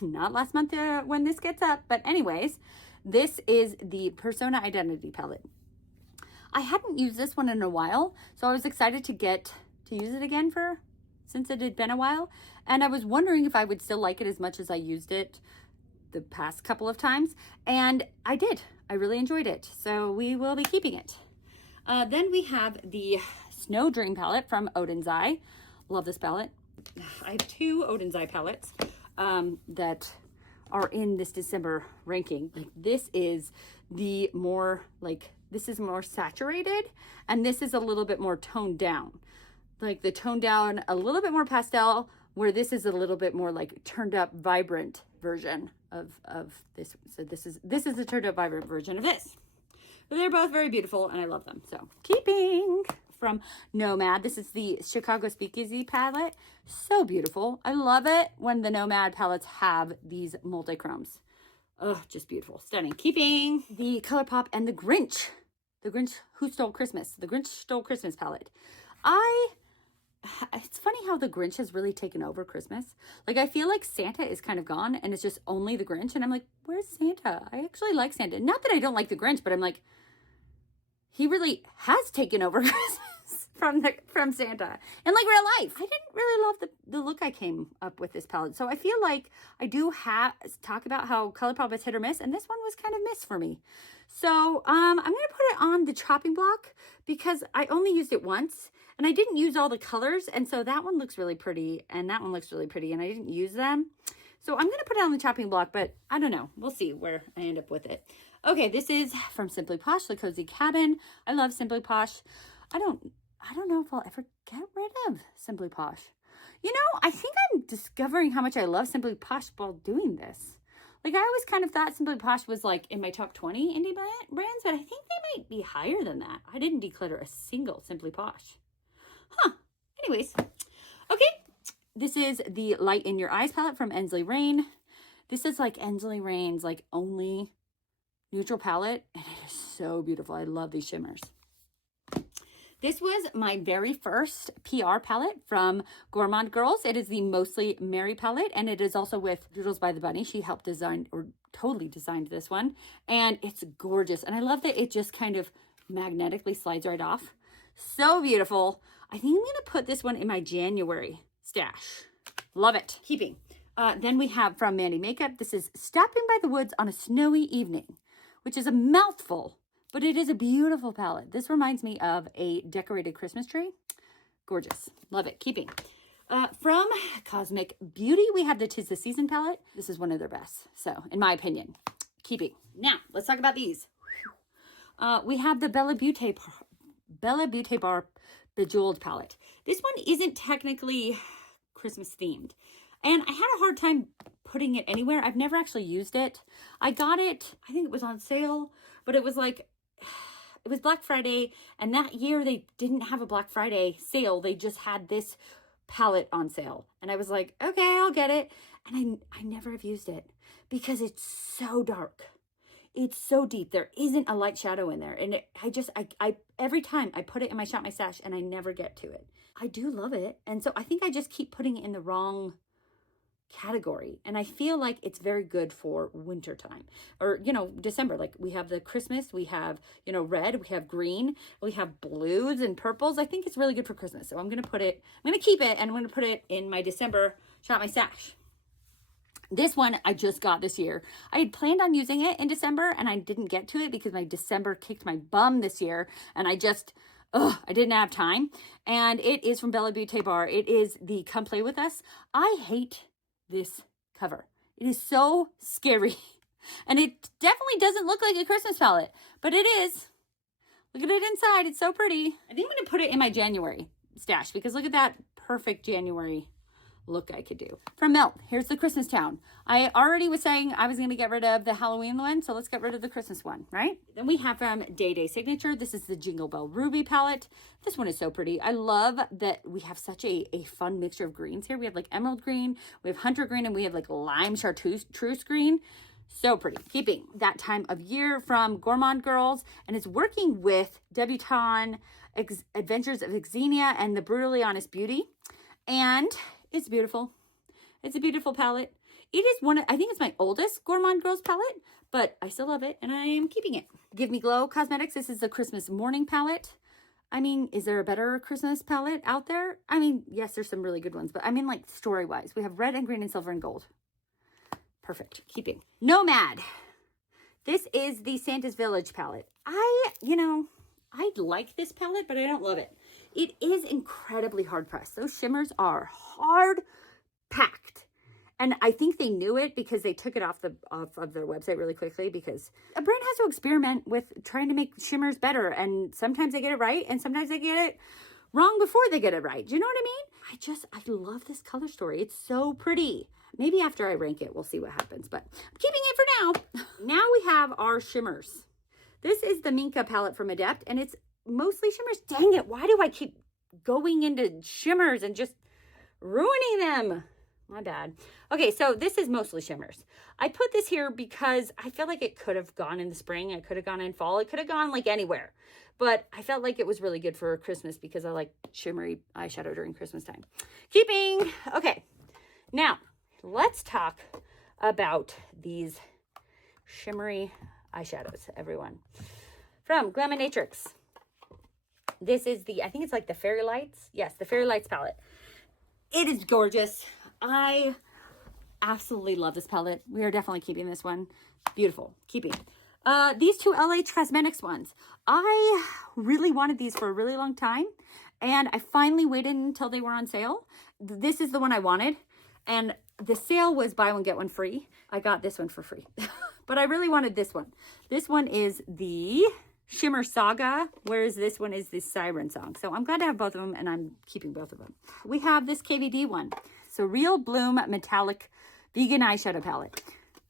not last month when this gets up, but anyways, this is the Persona Identity palette. I hadn't used this one in a while, so I was excited to use it again since it had been a while, and I was wondering if I would still like it as much as I used it the past couple of times, and I did. I really enjoyed it, so we will be keeping it. Then we have the Snow Dream palette from Odin's Eye. Love this palette. I have 2 Odin's Eye palettes that are in this December ranking. Like, this is the more this is more saturated, and this is a little bit more toned down. Like the toned down, a little bit more pastel, where this is a little bit more like turned up, vibrant version of this. So this is the turned up, vibrant version of this. But they're both very beautiful, and I love them. So keeping. From Nomad. This is the Chicago Speakeasy palette. So beautiful. I love it when the Nomad palettes have these multi-chromes. Oh, just beautiful. Stunning. Keeping the ColourPop and the Grinch The Grinch Who Stole Christmas, the Grinch Stole Christmas palette. It's funny how the Grinch has really taken over Christmas. Like, I feel like Santa is kind of gone and it's just only the Grinch. And I'm like, where's Santa? I actually like Santa. Not that I don't like the Grinch, but I'm like, he really has taken over Christmas from Santa. And like real life. I didn't really love the look I came up with this palette. So I feel like I do talk about how ColourPop is hit or miss. And this one was kind of miss for me. So I'm going to put it on the chopping block because I only used it once. And I didn't use all the colors, and so that one looks really pretty, and that one looks really pretty, and I didn't use them. So I'm going to put it on the chopping block, but I don't know. We'll see where I end up with it. Okay, this is from Simply Posh, The Cozy Cabin. I love Simply Posh. I don't know if I'll ever get rid of Simply Posh. You know, I think I'm discovering how much I love Simply Posh while doing this. Like, I always kind of thought Simply Posh was like in my top 20 indie brands, but I think they might be higher than that. I didn't declutter a single Simply Posh. Huh. Anyways. Okay. This is the Light in Your Eyes palette from Ensley Rain. This is like Ensley Rain's like only neutral palette. And it is so beautiful. I love these shimmers. This was my very first PR palette from Gourmand Girls. It is the Mostly Merry palette. And it is also with Doodles by the Bunny. She helped design or totally designed this one. And it's gorgeous. And I love that it just kind of magnetically slides right off. So beautiful. I think I'm going to put this one in my January stash. Love it. Keeping. Then we have from Mandy Makeup. This is Stopping by the Woods on a Snowy Evening, which is a mouthful, but it is a beautiful palette. This reminds me of a decorated Christmas tree. Gorgeous. Love it. Keeping. From Cosmic Beauty, we have the 'Tis the Season palette. This is one of their best. So, in my opinion, keeping. Now, let's talk about these. We have the Bella Beauté Bar Bejeweled palette. This one isn't technically Christmas themed, and I had a hard time putting it anywhere. I've never actually used it. I got it, I think it was on sale, but it was like, it was Black Friday, and that year they didn't have a Black Friday sale. They just had this palette on sale, and I was like, okay, I'll get it. And I never have used it because it's so dark. It's so deep. There isn't a light shadow in there. And I every time I put it in my Shop My Stash and I never get to it. I do love it. And so I think I just keep putting it in the wrong category. And I feel like it's very good for winter time or, you know, December. Like we have the Christmas, we have, you know, red, we have green, we have blues and purples. I think it's really good for Christmas. So I'm going to keep it and I'm going to put it in my December Shop My Stash. This one I just got this year. I had planned on using it in December and I didn't get to it because my December kicked my bum this year and I didn't have time. And it is from Bella Beauté Bar. It is the Come Play With Us. I hate this cover. It is so scary. And it definitely doesn't look like a Christmas palette, but it is. Look at it inside. It's so pretty. I think I'm going to put it in my January stash because look at that perfect January look I could do. From Melt, here's the Christmas Town. I already was saying I was going to get rid of the Halloween one, so let's get rid of the Christmas one, right? Then we have from Day Day Signature. This is the Jingle Bell Ruby palette. This one is so pretty. I love that we have such a fun mixture of greens here. We have like emerald green, we have hunter green, and we have like lime chartreuse green. So pretty. Keeping That Time of Year from Gourmand Girls, and it's working with Debutante, Adventures of Xenia, and the Brutally Honest Beauty. And it's beautiful. It's a beautiful palette. It is I think it's my oldest Gourmand Girls palette, but I still love it and I am keeping it. Give Me Glow Cosmetics. This is the Christmas Morning palette. I mean, is there a better Christmas palette out there? I mean, yes, there's some really good ones, but I mean like story-wise. We have red and green and silver and gold. Perfect. Keeping. Nomad. This is the Santa's Village palette. I like this palette, but I don't love it. It is incredibly hard pressed. Those shimmers are hard packed. And I think they knew it because they took it off of their website really quickly because a brand has to experiment with trying to make shimmers better. And sometimes they get it right and sometimes they get it wrong before they get it right. Do you know what I mean? I love this color story. It's so pretty. Maybe after I rank it, we'll see what happens, but I'm keeping it for now. Now we have our shimmers. This is the Minka palette from Adept, and it's mostly shimmers. Dang it, why do I keep going into shimmers and just ruining them? My bad. Okay, so this is mostly shimmers. I put this here because I feel like it could have gone in the spring. It could have gone in fall. It could have gone like anywhere. But I felt like it was really good for Christmas because I like shimmery eyeshadow during Christmas time. Keeping. Okay, now let's talk about these shimmery eyeshadows, everyone. From Glaminatrix. This is the, I think it's like the Fairy Lights. Yes, the Fairy Lights palette. It is gorgeous. I absolutely love this palette. We are definitely keeping this one. Beautiful. Keeping. These two LH Cosmetics ones. I really wanted these for a really long time. And I finally waited until they were on sale. This is the one I wanted. And the sale was buy one, get one free. I got this one for free. But I really wanted this one. This one is the Shimmer Saga, whereas this one is the Siren Song. So I'm glad to have both of them, and I'm keeping both of them. We have this KVD one. So Real Bloom Metallic Vegan Eyeshadow Palette.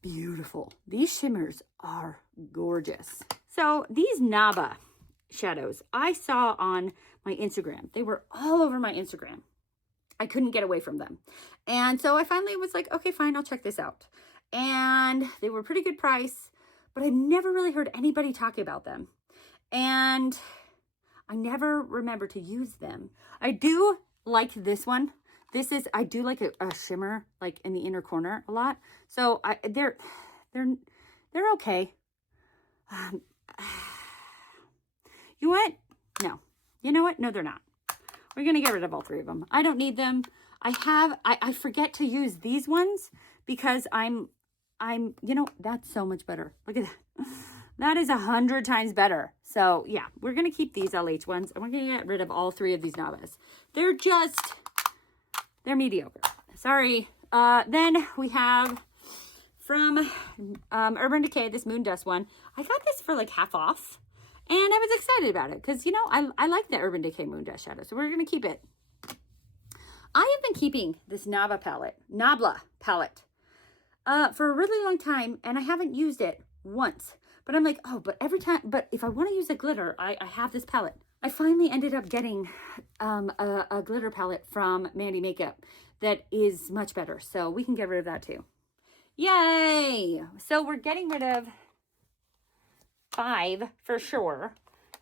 Beautiful. These shimmers are gorgeous. So these Naba shadows I saw on my Instagram. They were all over my Instagram. I couldn't get away from them. And so I finally was like, okay, fine, I'll check this out. And they were pretty good price, but I never really heard anybody talk about them. And I never remember to use them. I do like this one. This is, I do like a shimmer like in the inner corner a lot. So they're okay. You know what? No. You know what? No, they're not. We're going to get rid of all three of them. I don't need them. I forget to use these ones because you know, that's so much better. Look at that. That is 100 times better. So yeah, we're going to keep these LH ones and we're going to get rid of all three of these Navas. They're mediocre. Sorry. Then we have from Urban Decay, this Moon Dust one. I got this for like half off and I was excited about it because, you know, I like the Urban Decay Moon Dust shadow. So we're going to keep it. I have been keeping this Nabla palette for a really long time and I haven't used it once. But I'm like, oh, but if I want to use a glitter, I have this palette. I finally ended up getting a glitter palette from Mandy Makeup that is much better. So we can get rid of that too. Yay! So we're getting rid of 5 for sure.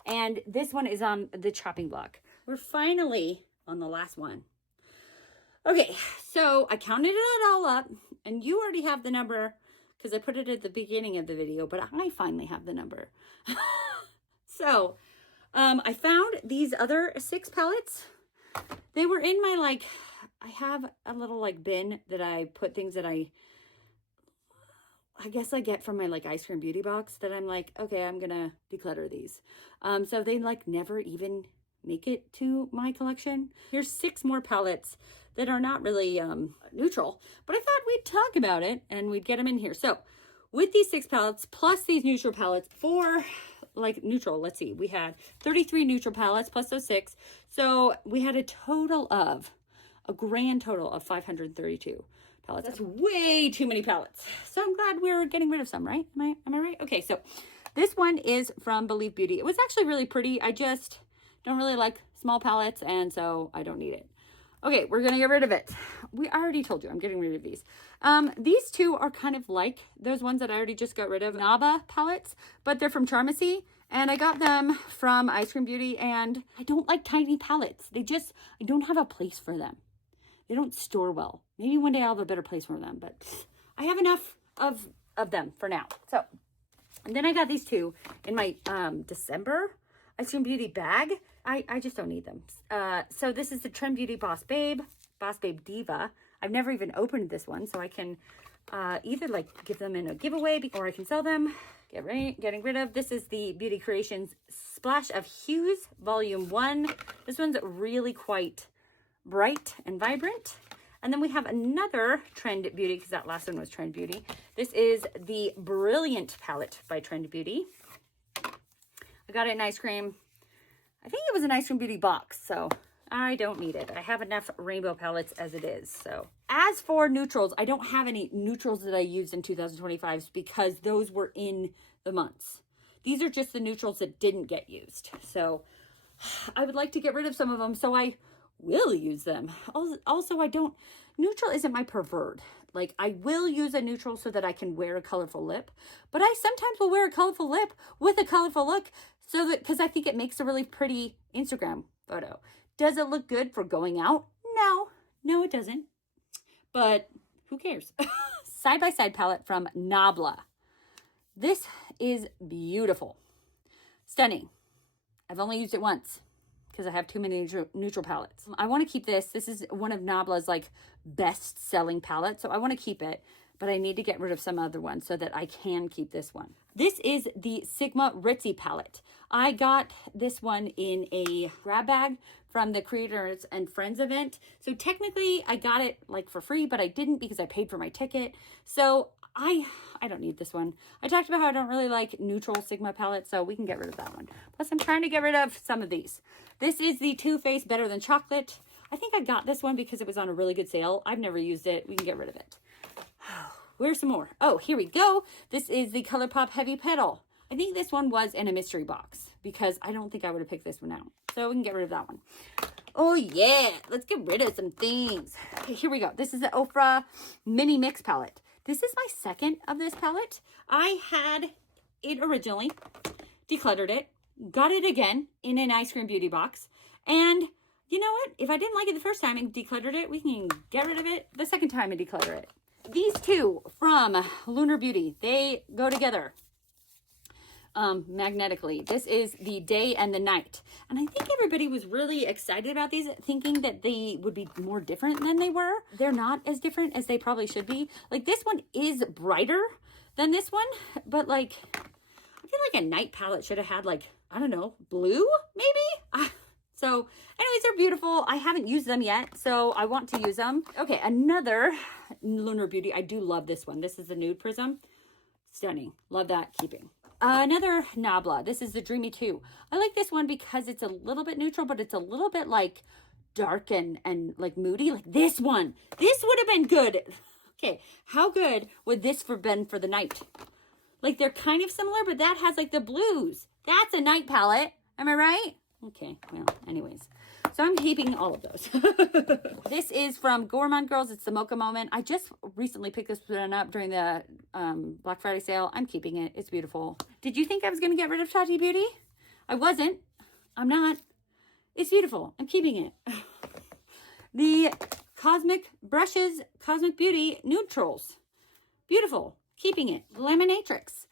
And this one is on the chopping block. We're finally on the last one. Okay, so I counted it all up and you already have the number because I put it at the beginning of the video, but I finally have the number. So I found these other 6 palettes. They were in my, I have a little bin that I put things that I guess I get from my ice cream beauty box that I'm like, okay, I'm gonna declutter these. So they never even make it to my collection. Here's 6 more palettes that are not really neutral, but I thought we'd talk about it and we'd get them in here. So with these 6 palettes plus these neutral palettes for neutral, let's see, we had 33 neutral palettes plus those 6. So we had a grand total of 532 palettes. That's way too many palettes. So I'm glad we're getting rid of some, right? Am I right? Okay, so this one is from Believe Beauty. It was actually really pretty. I just don't really like small palettes and so I don't need it. Okay, we're going to get rid of it. We already told you I'm getting rid of these. These 2 are kind of like those ones that I already just got rid of, Naba palettes, but they're from Charmacy, and I got them from Ice Cream Beauty, and I don't like tiny palettes. I don't have a place for them. They don't store well. Maybe one day I'll have a better place for them, but I have enough of them for now. So, and then I got these 2 in my December Ice Cream Beauty bag. I just don't need them. So this is the Trend Beauty Boss Babe Diva. I've never even opened this one, so I can either give them in a giveaway or I can sell them. Getting rid of. This is the Beauty Creations Splash of Hues Volume 1. This one's really quite bright and vibrant. And then we have another Trend Beauty, because that last one was Trend Beauty. This is the Brilliant palette by Trend Beauty. I got it in ice cream. I think it was an Ice Cream Beauty box, so I don't need it. I have enough rainbow palettes as it is. So as for neutrals, I don't have any neutrals that I used in 2025 because those were in the months. These are just the neutrals that didn't get used. So I would like to get rid of some of them so I will use them. Also, I don't neutral isn't my preferred. Like, I will use a neutral so that I can wear a colorful lip, but I sometimes will wear a colorful lip with a colorful look so that, because I think it makes a really pretty Instagram photo. Does it look good for going out? No, it doesn't. But who cares? Side-by-side palette from Nabla. This is beautiful. Stunning. I've only used it once because I have too many neutral palettes. I want to keep this. This is one of Nabla's like best-selling palettes, so I want to keep it, but I need to get rid of some other ones so that I can keep this one. This is the Sigma Ritzy palette. I got this one in a grab bag from the Creators and Friends event. So technically I got it like for free, but I didn't because I paid for my ticket. So I don't need this one. I talked about how I don't really like neutral Sigma palettes, so we can get rid of that one. Plus, I'm trying to get rid of some of these. This is the Too Faced Better Than Chocolate. I think I got this one because it was on a really good sale. I've never used it. We can get rid of it. Where's some more? Oh, here we go. This is the ColourPop Heavy Petal. I think this one was in a mystery box because I don't think I would have picked this one out. So we can get rid of that one. Oh yeah, let's get rid of some things. Okay, here we go. This is the Ofra Mini Mix palette. This is my second of this palette. I had it originally, decluttered it, got it again in an Ice Cream Beauty box. And you know what? If I didn't like it the first time and decluttered it, we can get rid of it the second time and declutter it. These two from Lunar Beauty, they go together magnetically. This is the Day and the Night. And I think everybody was really excited about these, thinking that they would be more different than they were. They're not as different as they probably should be. Like, this one is brighter than this one, but like, I feel like a night palette should have had like, I don't know, blue maybe? So anyways, they're beautiful. I haven't used them yet, so I want to use them. Okay, another Lunar Beauty. I do love this one. This is the Nude Prism. Stunning. Love that. Keeping. Another Nabla. This is the Dreamy 2. I like this one because it's a little bit neutral, but it's a little bit like dark and like moody. Like this one. This would have been good. Okay, how good would this have been for the night? Like, they're kind of similar, but that has like the blues. That's a night palette. Am I right? Okay, well, anyways. So I'm keeping all of those. This is from Gourmand Girls. It's the Mocha Moment. I just recently picked this one up during the Black Friday sale. I'm keeping it. It's beautiful. Did you think I was going to get rid of Tati Beauty? I wasn't. I'm not. It's beautiful. I'm keeping it. The Cosmic Brushes Cosmic Beauty Neutrals. Beautiful. Keeping it. Laminatrix.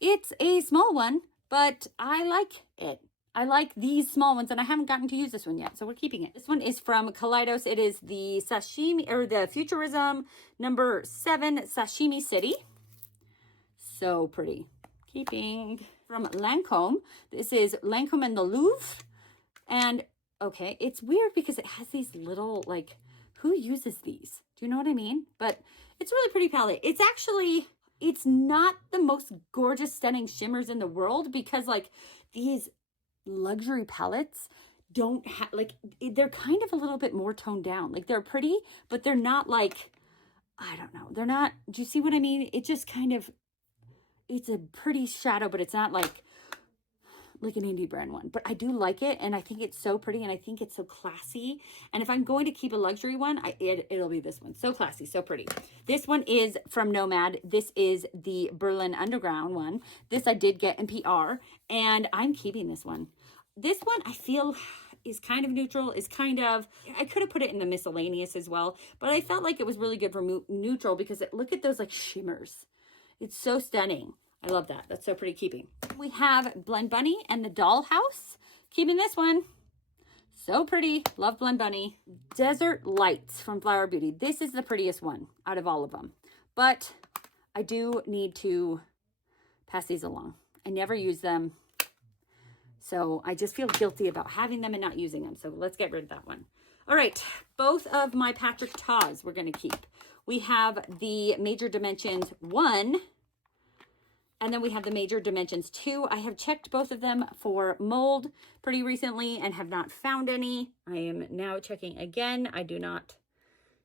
It's a small one, but I like it. I like these small ones, and I haven't gotten to use this one yet, so we're keeping it. This one is from Kaleidos. It is the Sashimi, or the Futurism number 7 Sashimi City. So pretty. Keeping. From Lancome. This is Lancome and the Louvre. And, okay, it's weird because it has these little, like, who uses these? Do you know what I mean? But it's a really pretty palette. It's actually, it's not the most gorgeous, stunning shimmers in the world because, like, these luxury palettes don't have, like, they're kind of a little bit more toned down. Like, they're pretty, but they're not like, I don't know, they're not, do you see what I mean? It just kind of, it's a pretty shadow, but it's not like an indie brand one. But I do like it, and I think it's so pretty, and I think it's so classy. And if I'm going to keep a luxury one, it'll be this one. So classy, so pretty. This one is from Nomad. This is the Berlin Underground one. This I did get in PR, and I'm keeping this one. This one I feel is kind of neutral, is kind of, I could have put it in the miscellaneous as well, but I felt like it was really good for neutral because look at those like shimmers. It's so stunning. I love that. That's so pretty. Keeping. We have Blend Bunny and the Dollhouse. Keeping this one. So pretty. Love Blend Bunny. Desert Lights from Flower Beauty. This is the prettiest one out of all of them. But I do need to pass these along. I never use them. So I just feel guilty about having them and not using them. So let's get rid of that one. All right. Both of my Patrick Ta's we're going to keep. We have the Major Dimensions 1. And then we have the Major Dimensions 2. I have checked both of them for mold pretty recently and have not found any. I am now checking again. I do not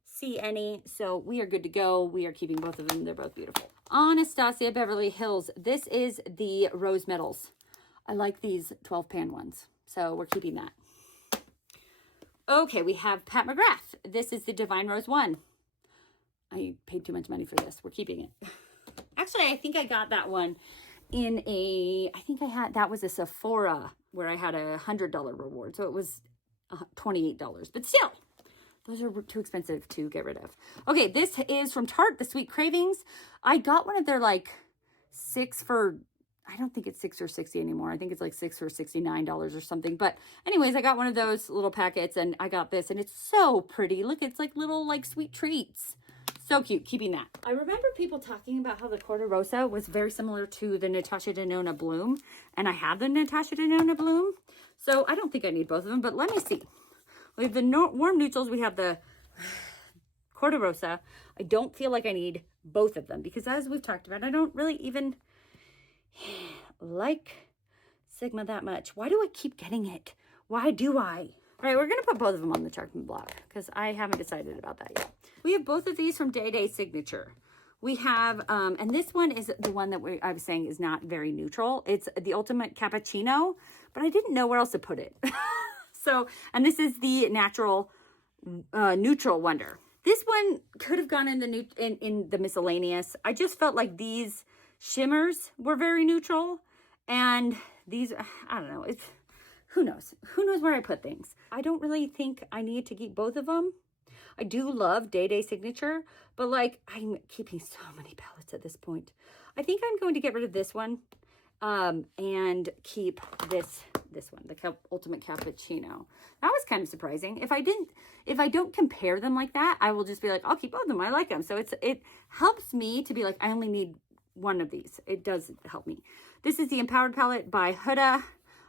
see any. So we are good to go. We are keeping both of them. They're both beautiful. Anastasia Beverly Hills. This is the Rose Metals. I like these 12-pan ones. So we're keeping that. Okay, we have Pat McGrath. This is the Divine Rose 1. I paid too much money for this. We're keeping it. Actually, I think I got that one in that was a Sephora where I had a $100 reward. So it was $28, but still, those are too expensive to get rid of. Okay, this is from Tarte, the Sweet Cravings. I got one of their like 6 for, I don't think it's 6 or 60 anymore. I think it's like 6 for $69 or something. But anyways, I got one of those little packets and I got this and it's so pretty. Look, it's like little like sweet treats. So cute, keeping that. I remember people talking about how the Corte Rosa was very similar to the Natasha Denona Bloom. And I have the Natasha Denona Bloom. So I don't think I need both of them, but let me see. We have the warm neutrals. We have the Corte Rosa. I don't feel like I need both of them because as we've talked about, I don't really even like Sigma that much. Why do I keep getting it? Why do I? All right, we're going to put both of them on the chopping block because I haven't decided about that yet. We have both of these from Day Day Signature. We have, and this one is the one that I was saying is not very neutral. It's the Ultimate Cappuccino, but I didn't know where else to put it. So, and this is the Natural Neutral Wonder. This one could have gone in the miscellaneous. I just felt like these shimmers were very neutral, and these, I don't know, who knows? Who knows where I put things? I don't really think I need to keep both of them. I do love Day Day Signature, but like I'm keeping so many palettes at this point. I think I'm going to get rid of this one and keep this one, the Ultimate Cappuccino. That was kind of surprising. If I don't compare them like that, I will just be like, I'll keep both of them. I like them. So it helps me to be like, I only need one of these. It does help me. This is the Empowered palette by Huda.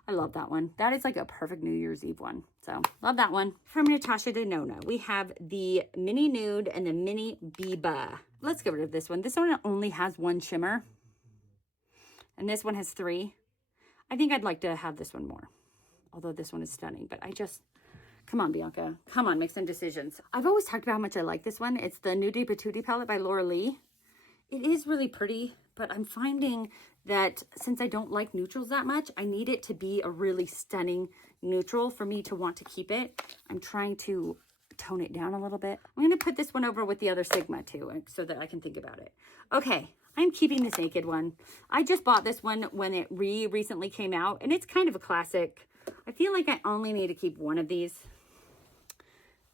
I love that one. That is like a perfect New Year's Eve one. So love that one. From Natasha Denona, we have the Mini Nude and the Mini Biba. Let's get rid of this one. This one only has one shimmer. And this one has 3. I think I'd like to have this one more. Although this one is stunning. But come on, Bianca. Come on, make some decisions. I've always talked about how much I like this one. It's the Nudie Patootie palette by Laura Lee. It is really pretty, but I'm finding that since I don't like neutrals that much, I need it to be a really stunning neutral for me to want to keep it. I'm trying to tone it down a little bit. I'm going to put this one over with the other Sigma too, so that I can think about it. Okay, I'm keeping this Naked one. I just bought this one when it recently came out, and it's kind of a classic. I feel like I only need to keep one of these.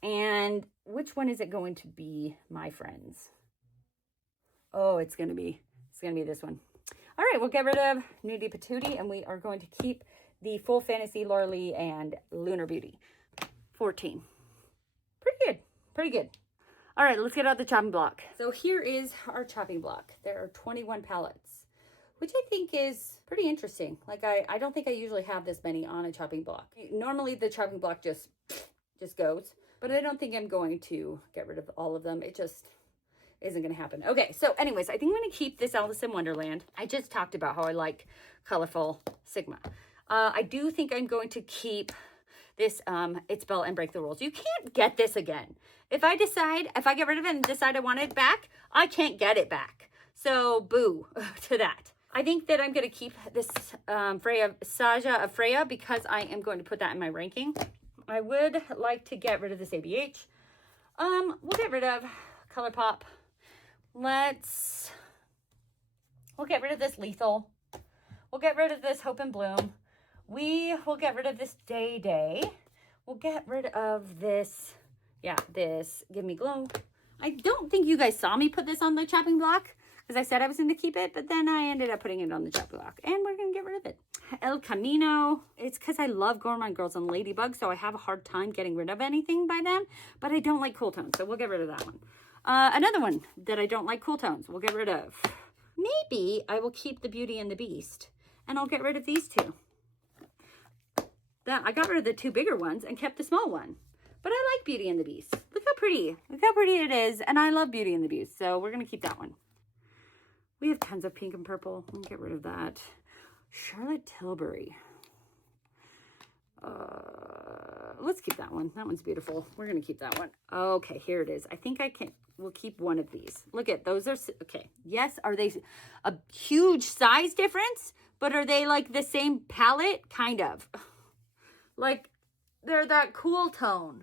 And which one is it going to be, my friends? Oh, it's going to be this one. All right, we'll get rid of Nudie Patootie, and we are going to keep the Full Fantasy Laura Lee and Lunar Beauty. 14. Pretty good. Pretty good. All right, let's get out the chopping block. So here is our chopping block. There are 21 palettes, which I think is pretty interesting. Like I don't think I usually have this many on a chopping block. Normally the chopping block just goes, but I don't think I'm going to get rid of all of them. It just isn't going to happen. Okay, so anyways, I think I'm going to keep this Alice in Wonderland. I just talked about how I like colorful Sigma. I do think I'm going to keep this It's Belle and Break the Rules. You can't get this again. If I get rid of it and decide I want it back, I can't get it back. So boo to that. I think that I'm going to keep this Saja of Freya because I am going to put that in my ranking. I would like to get rid of this ABH. We'll get rid of ColourPop. We'll get rid of this Lethal. We'll get rid of this Hope and Bloom. We will get rid of this Day Day. We'll get rid of this, this Give Me Glow. I don't think you guys saw me put this on the chopping block because I said I was going to keep it, but then I ended up putting it on the chopping block, and we're going to get rid of it. El Camino. It's because I love Gourmand Girls and Ladybug, so I have a hard time getting rid of anything by them, but I don't like cool tones, so we'll get rid of that one. Another one that I don't like cool tones, we'll get rid of. Maybe I will keep the Beauty and the Beast, and I'll get rid of these two. I got rid of the 2 bigger ones and kept the small one. But I like Beauty and the Beast. Look how pretty. Look how pretty it is. And I love Beauty and the Beast. So we're going to keep that one. We have tons of pink and purple. We'll get rid of that. Charlotte Tilbury. Let's keep that one. That one's beautiful. We're going to keep that one. Okay, here it is. I think we'll keep one of these. Look at those. Okay. Yes, are they a huge size difference? But are they like the same palette? Kind of. Like, they're that cool tone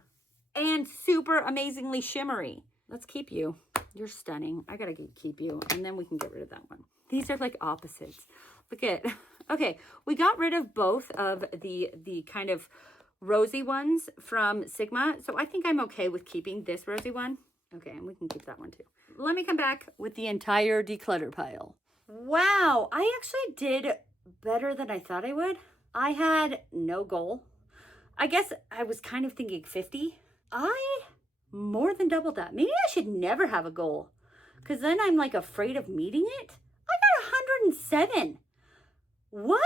and super amazingly shimmery. Let's keep you. You're stunning. I gotta keep you, and then we can get rid of that one. These are like opposites. Look at, okay, we got rid of both of the kind of rosy ones from Sigma, so I think I'm okay with keeping this rosy one. Okay, and we can keep that one too. Let me come back with the entire declutter pile. Wow, I actually did better than I thought I would. I had no goal. I guess I was kind of thinking 50. I more than doubled that. Maybe I should never have a goal, because then I'm like afraid of meeting it. I got 107. What?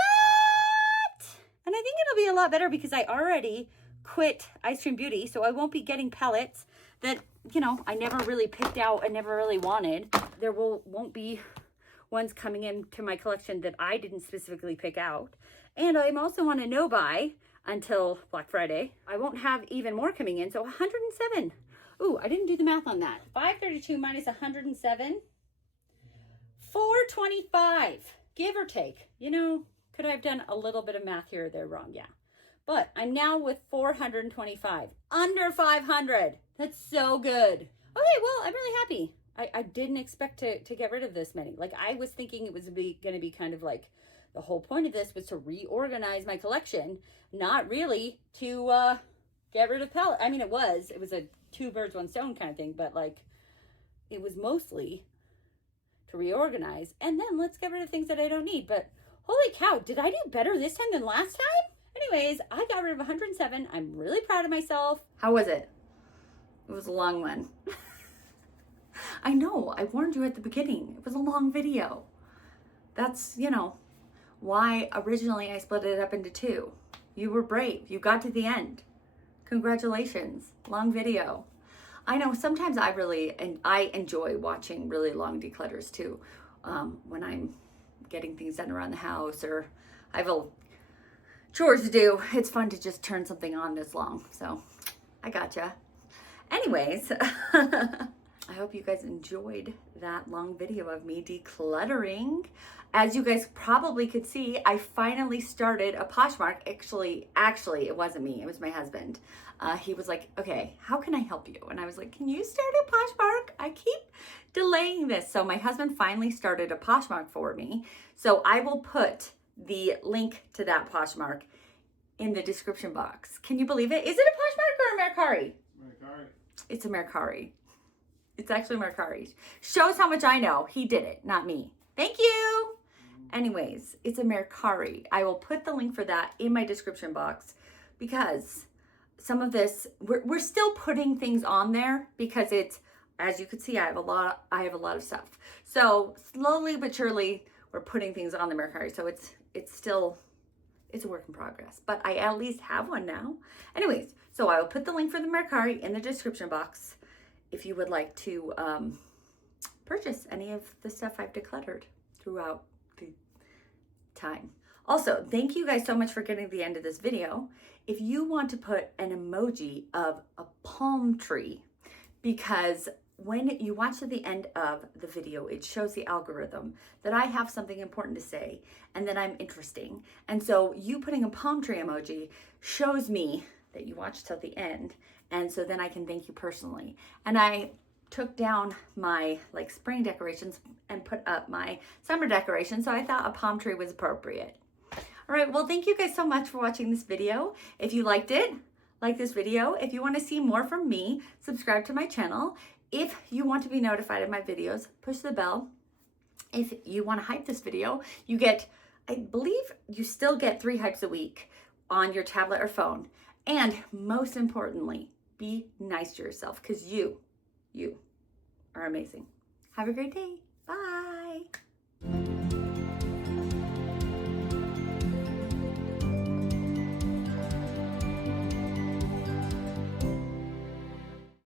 And I think it'll be a lot better because I already quit Ice Cream Beauty, so I won't be getting palettes that, you know, I never really picked out and never really wanted. There won't be ones coming into my collection that I didn't specifically pick out. And I'm also on a no-buy until Black Friday. I won't have even more coming in, so 107. Ooh, I didn't do the math on that. 532 minus 107, 425, give or take. You know, could I have done a little bit of math here or there wrong? Yeah. But I'm now with 425, under 500. That's so good. Okay, well, I'm really happy. I didn't expect to get rid of this many. Like, I was thinking it was going to be kind of like, the whole point of this was to reorganize my collection, not really to get rid of palettes. I mean, it was a two birds, one stone kind of thing, but like, it was mostly to reorganize, and then let's get rid of things that I don't need. But holy cow, did I do better this time than last time? Anyways, I got rid of 107. I'm really proud of myself. How was it? It was a long one. I know, I warned you at the beginning. It was a long video. That's, you know, why originally I split it up into two. You were brave. You got to the end. Congratulations. Long video. I know sometimes I enjoy watching really long declutters too. When I'm getting things done around the house or I have chores to do, it's fun to just turn something on this long. So I gotcha. Anyways, I hope you guys enjoyed that long video of me decluttering. As you guys probably could see, I finally started a Poshmark. Actually, it wasn't me, it was my husband. He was like, okay, how can I help you? And I was like, can you start a Poshmark? I keep delaying this. So my husband finally started a Poshmark for me. So I will put the link to that Poshmark in the description box. Can you believe it? Is it a Poshmark or a Mercari? Mercari. It's a Mercari. It's actually Mercari. Shows how much I know. He did it, not me. Thank you. Anyways, it's a Mercari. I will put the link for that in my description box because some of this, we're still putting things on there because it's, as you can see, I have a lot of stuff. So slowly but surely, we're putting things on the Mercari. So it's a work in progress, but I at least have one now. Anyways, so I will put the link for the Mercari in the description box if you would like to purchase any of the stuff I've decluttered throughout the time. Also, thank you guys so much for getting to the end of this video. If you want to put an emoji of a palm tree, because when you watch to the end of the video, it shows the algorithm that I have something important to say and that I'm interesting. And so you putting a palm tree emoji shows me that you watched till the end. And so then I can thank you personally. And I took down my like spring decorations and put up my summer decorations. So I thought a palm tree was appropriate. All right, well, thank you guys so much for watching this video. If you liked it, like this video. If you want to see more from me, subscribe to my channel. If you want to be notified of my videos, push the bell. If you want to hype this video, you get, I believe you still get 3 hypes a week on your tablet or phone. And most importantly, be nice to yourself because you are amazing. Have a great day. Bye.